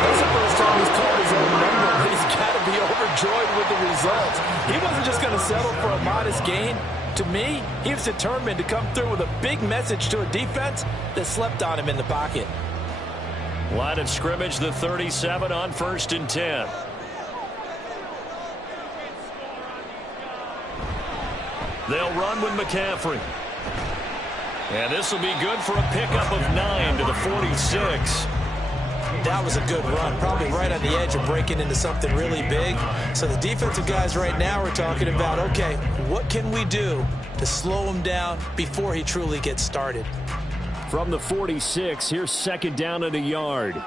That's the first time he's called his own number. He's got to be overjoyed with the results. He wasn't just going to settle for a modest gain. To me, he was determined to come through with a big message to a defense that slept on him in the pocket. Line of scrimmage, the 37 on 1st and 10. They'll run with McCaffrey. And this will be good for a pickup of 9 to the 46. That was a good run, probably right on the edge of breaking into something really big. So the defensive guys right now are talking about, okay, what can we do to slow him down before he truly gets started? From the 46, here's 2nd down and a yard.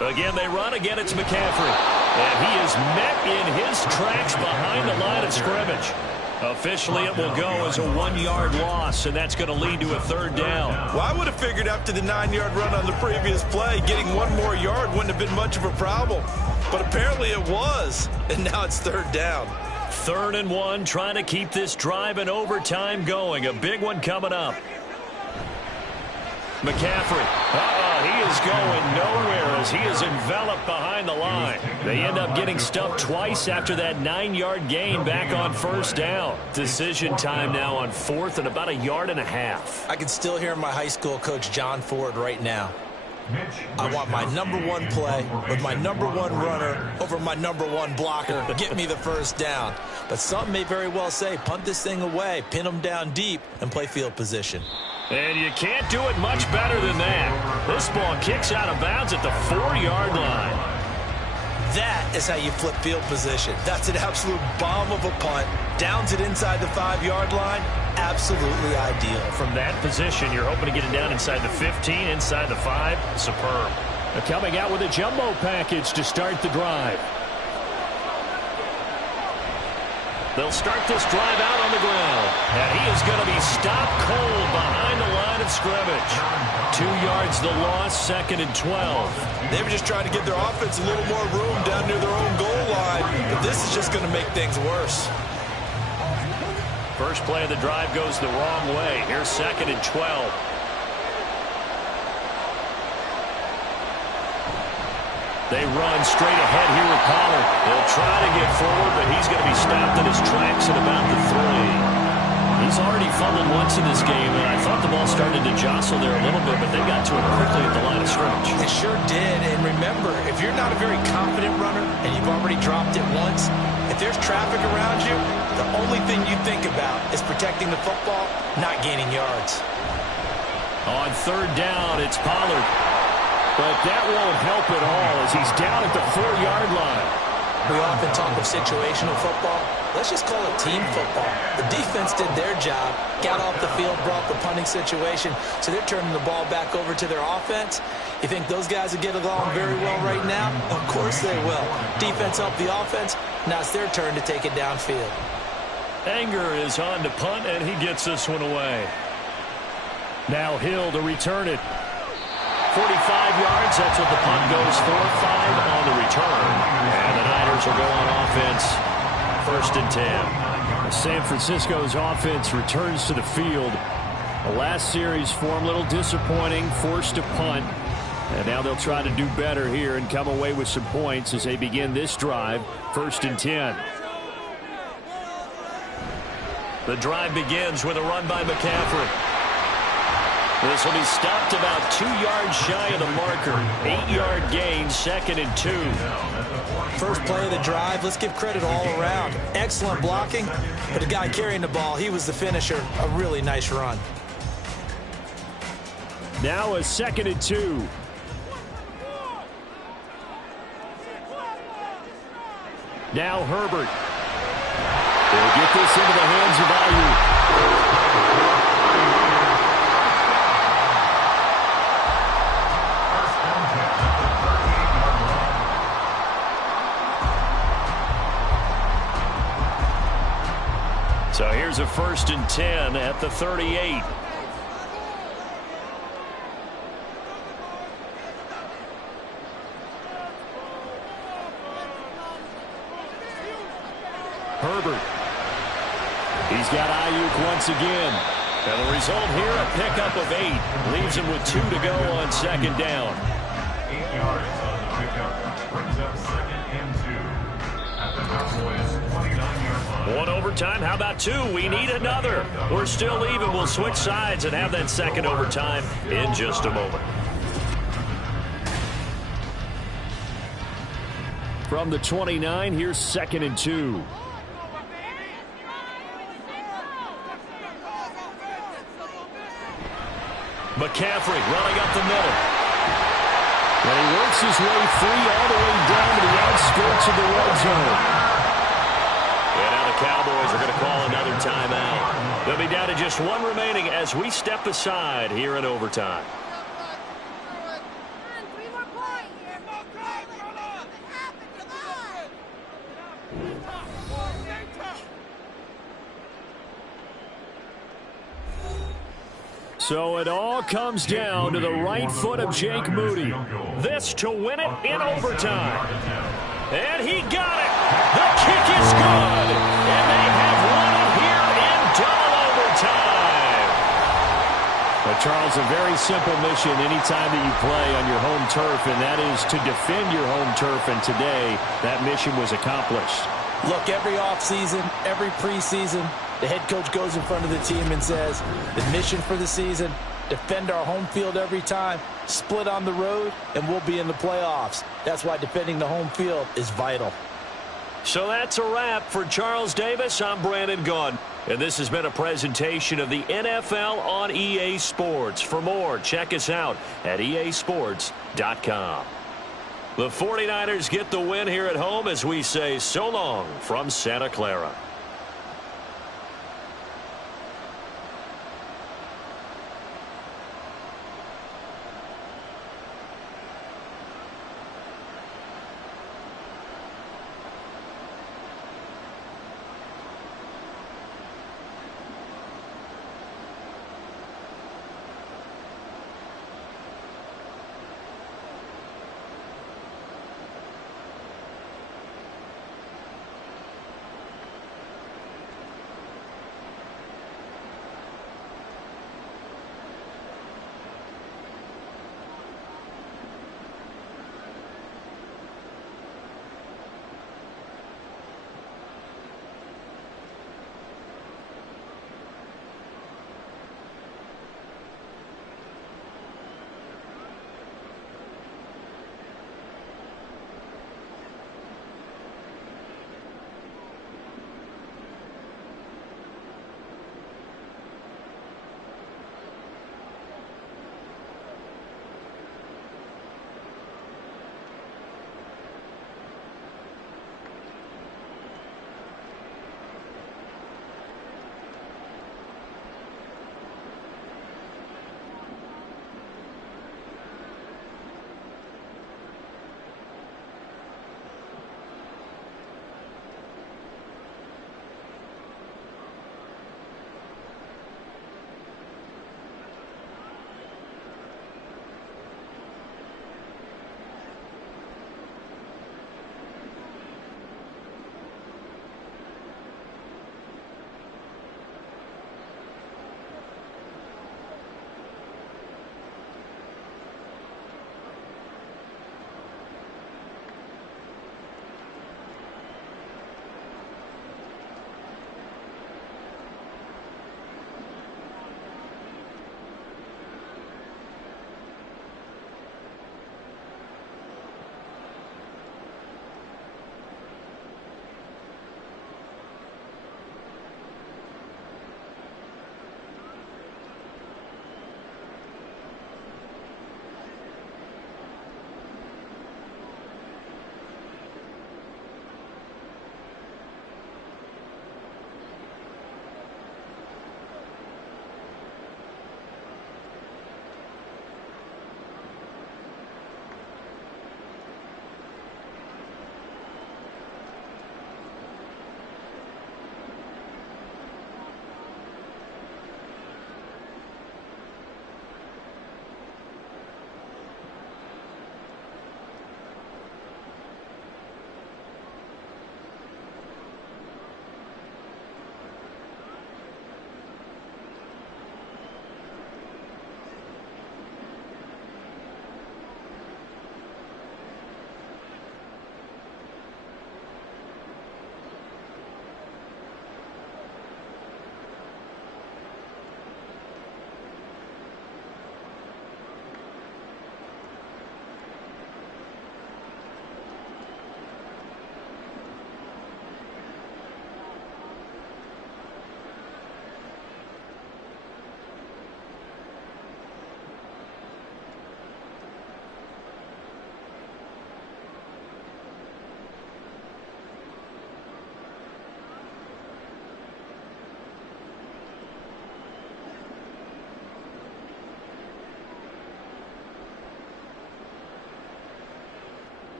Again, they run. Again, it's McCaffrey. And he is met in his tracks behind the line of scrimmage. Officially, it will go as a 1-yard loss, and that's going to lead to a 3rd down. Well, I would have figured after the 9-yard run on the previous play, getting 1 more yard wouldn't have been much of a problem. But apparently it was, and now it's 3rd down. 3rd and 1, trying to keep this drive in overtime going. A big one coming up. McCaffrey. He is going nowhere as he is enveloped behind the line. They end up getting stuffed twice after that 9-yard gain back on 1st down. Decision time now on 4th and about 1.5 yards. I can still hear my high school coach, John Ford, right now. I want my #1 play with my #1 runner over my #1 blocker. Get me the 1st down. But some may very well say, punt this thing away, pin them down deep, and play field position. And you can't do it much better than that. This ball kicks out of bounds at the 4-yard line. That is how you flip field position. That's an absolute bomb of a punt. Downs it inside the 5-yard line. Absolutely ideal. From that position, you're hoping to get it down inside the 15, inside the 5. Superb. They're coming out with a jumbo package to start the drive. They'll start this drive out on the ground. And he is going to be stopped cold behind the line of scrimmage. 2 yards the loss, 2nd and 12. They were just trying to give their offense a little more room down near their own goal line. But this is just going to make things worse. First play of the drive goes the wrong way. Here's 2nd and 12. They run straight ahead here with Pollard. They'll try to get forward, but he's going to be stopped in his tracks at about the 3. He's already fumbled once in this game, and I thought the ball started to jostle there a little bit, but they got to him quickly at the line of scrimmage. It sure did, and remember, if you're not a very confident runner and you've already dropped it once, if there's traffic around you, the only thing you think about is protecting the football, not gaining yards. On 3rd down, it's Pollard. But that won't help at all as he's down at the 4-yard line. We often talk of situational football. Let's just call it team football. The defense did their job, got off the field, brought the punting situation, so they're turning the ball back over to their offense. You think those guys will get along very well right now? Of course they will. Defense helped the offense. Now it's their turn to take it downfield. Anger is on to punt, and he gets this one away. Now Hill to return it. 45 yards, that's what the punt goes for. 5 on the return. And the Niners will go on offense. 1st and 10. San Francisco's offense returns to the field. The last series form a little disappointing, forced to punt. And now they'll try to do better here and come away with some points as they begin this drive. 1st and 10. The drive begins with a run by McCaffrey. This will be stopped about 2 yards shy of the marker. 8-yard gain, 2nd and 2. First play of the drive, let's give credit all around. Excellent blocking, but the guy carrying the ball, he was the finisher. A really nice run. Now a 2nd and 2. Now Herbert. They'll get this into the hands of Ayuk. So here's a 1st and 10 at the 38. Herbert. He's got Ayuk once again. And the result here, a pickup of 8. Leaves him with 2 to go on 2nd down. 8 yards on the pickup. Brings up 2nd and 2. At the Cowboys' 29-yard line. 1 overtime. How about 2? We need another. We're still even. We'll switch sides and have that 2nd overtime in just a moment. From the 29, here's 2nd and 2. McCaffrey running up the middle. And he works his way free all the way down to the outskirts of the red zone. And now the Cowboys are going to call another timeout. They'll be down to just 1 remaining as we step aside here in overtime. So it all comes down to the right foot of Jake Moody. This to win it in overtime. And he got it. The kick is good. And they have won it here in double overtime. But Charles, a very simple mission anytime that you play on your home turf, and that is to defend your home turf. And today, that mission was accomplished. Look, every offseason, every preseason, the head coach goes in front of the team and says, the mission for the season, defend our home field every time, split on the road, and we'll be in the playoffs. That's why defending the home field is vital. So that's a wrap for Charles Davis. I'm Brandon Gaudin, and this has been a presentation of the NFL on EA Sports. For more, check us out at easports.com. The 49ers get the win here at home as we say so long from Santa Clara.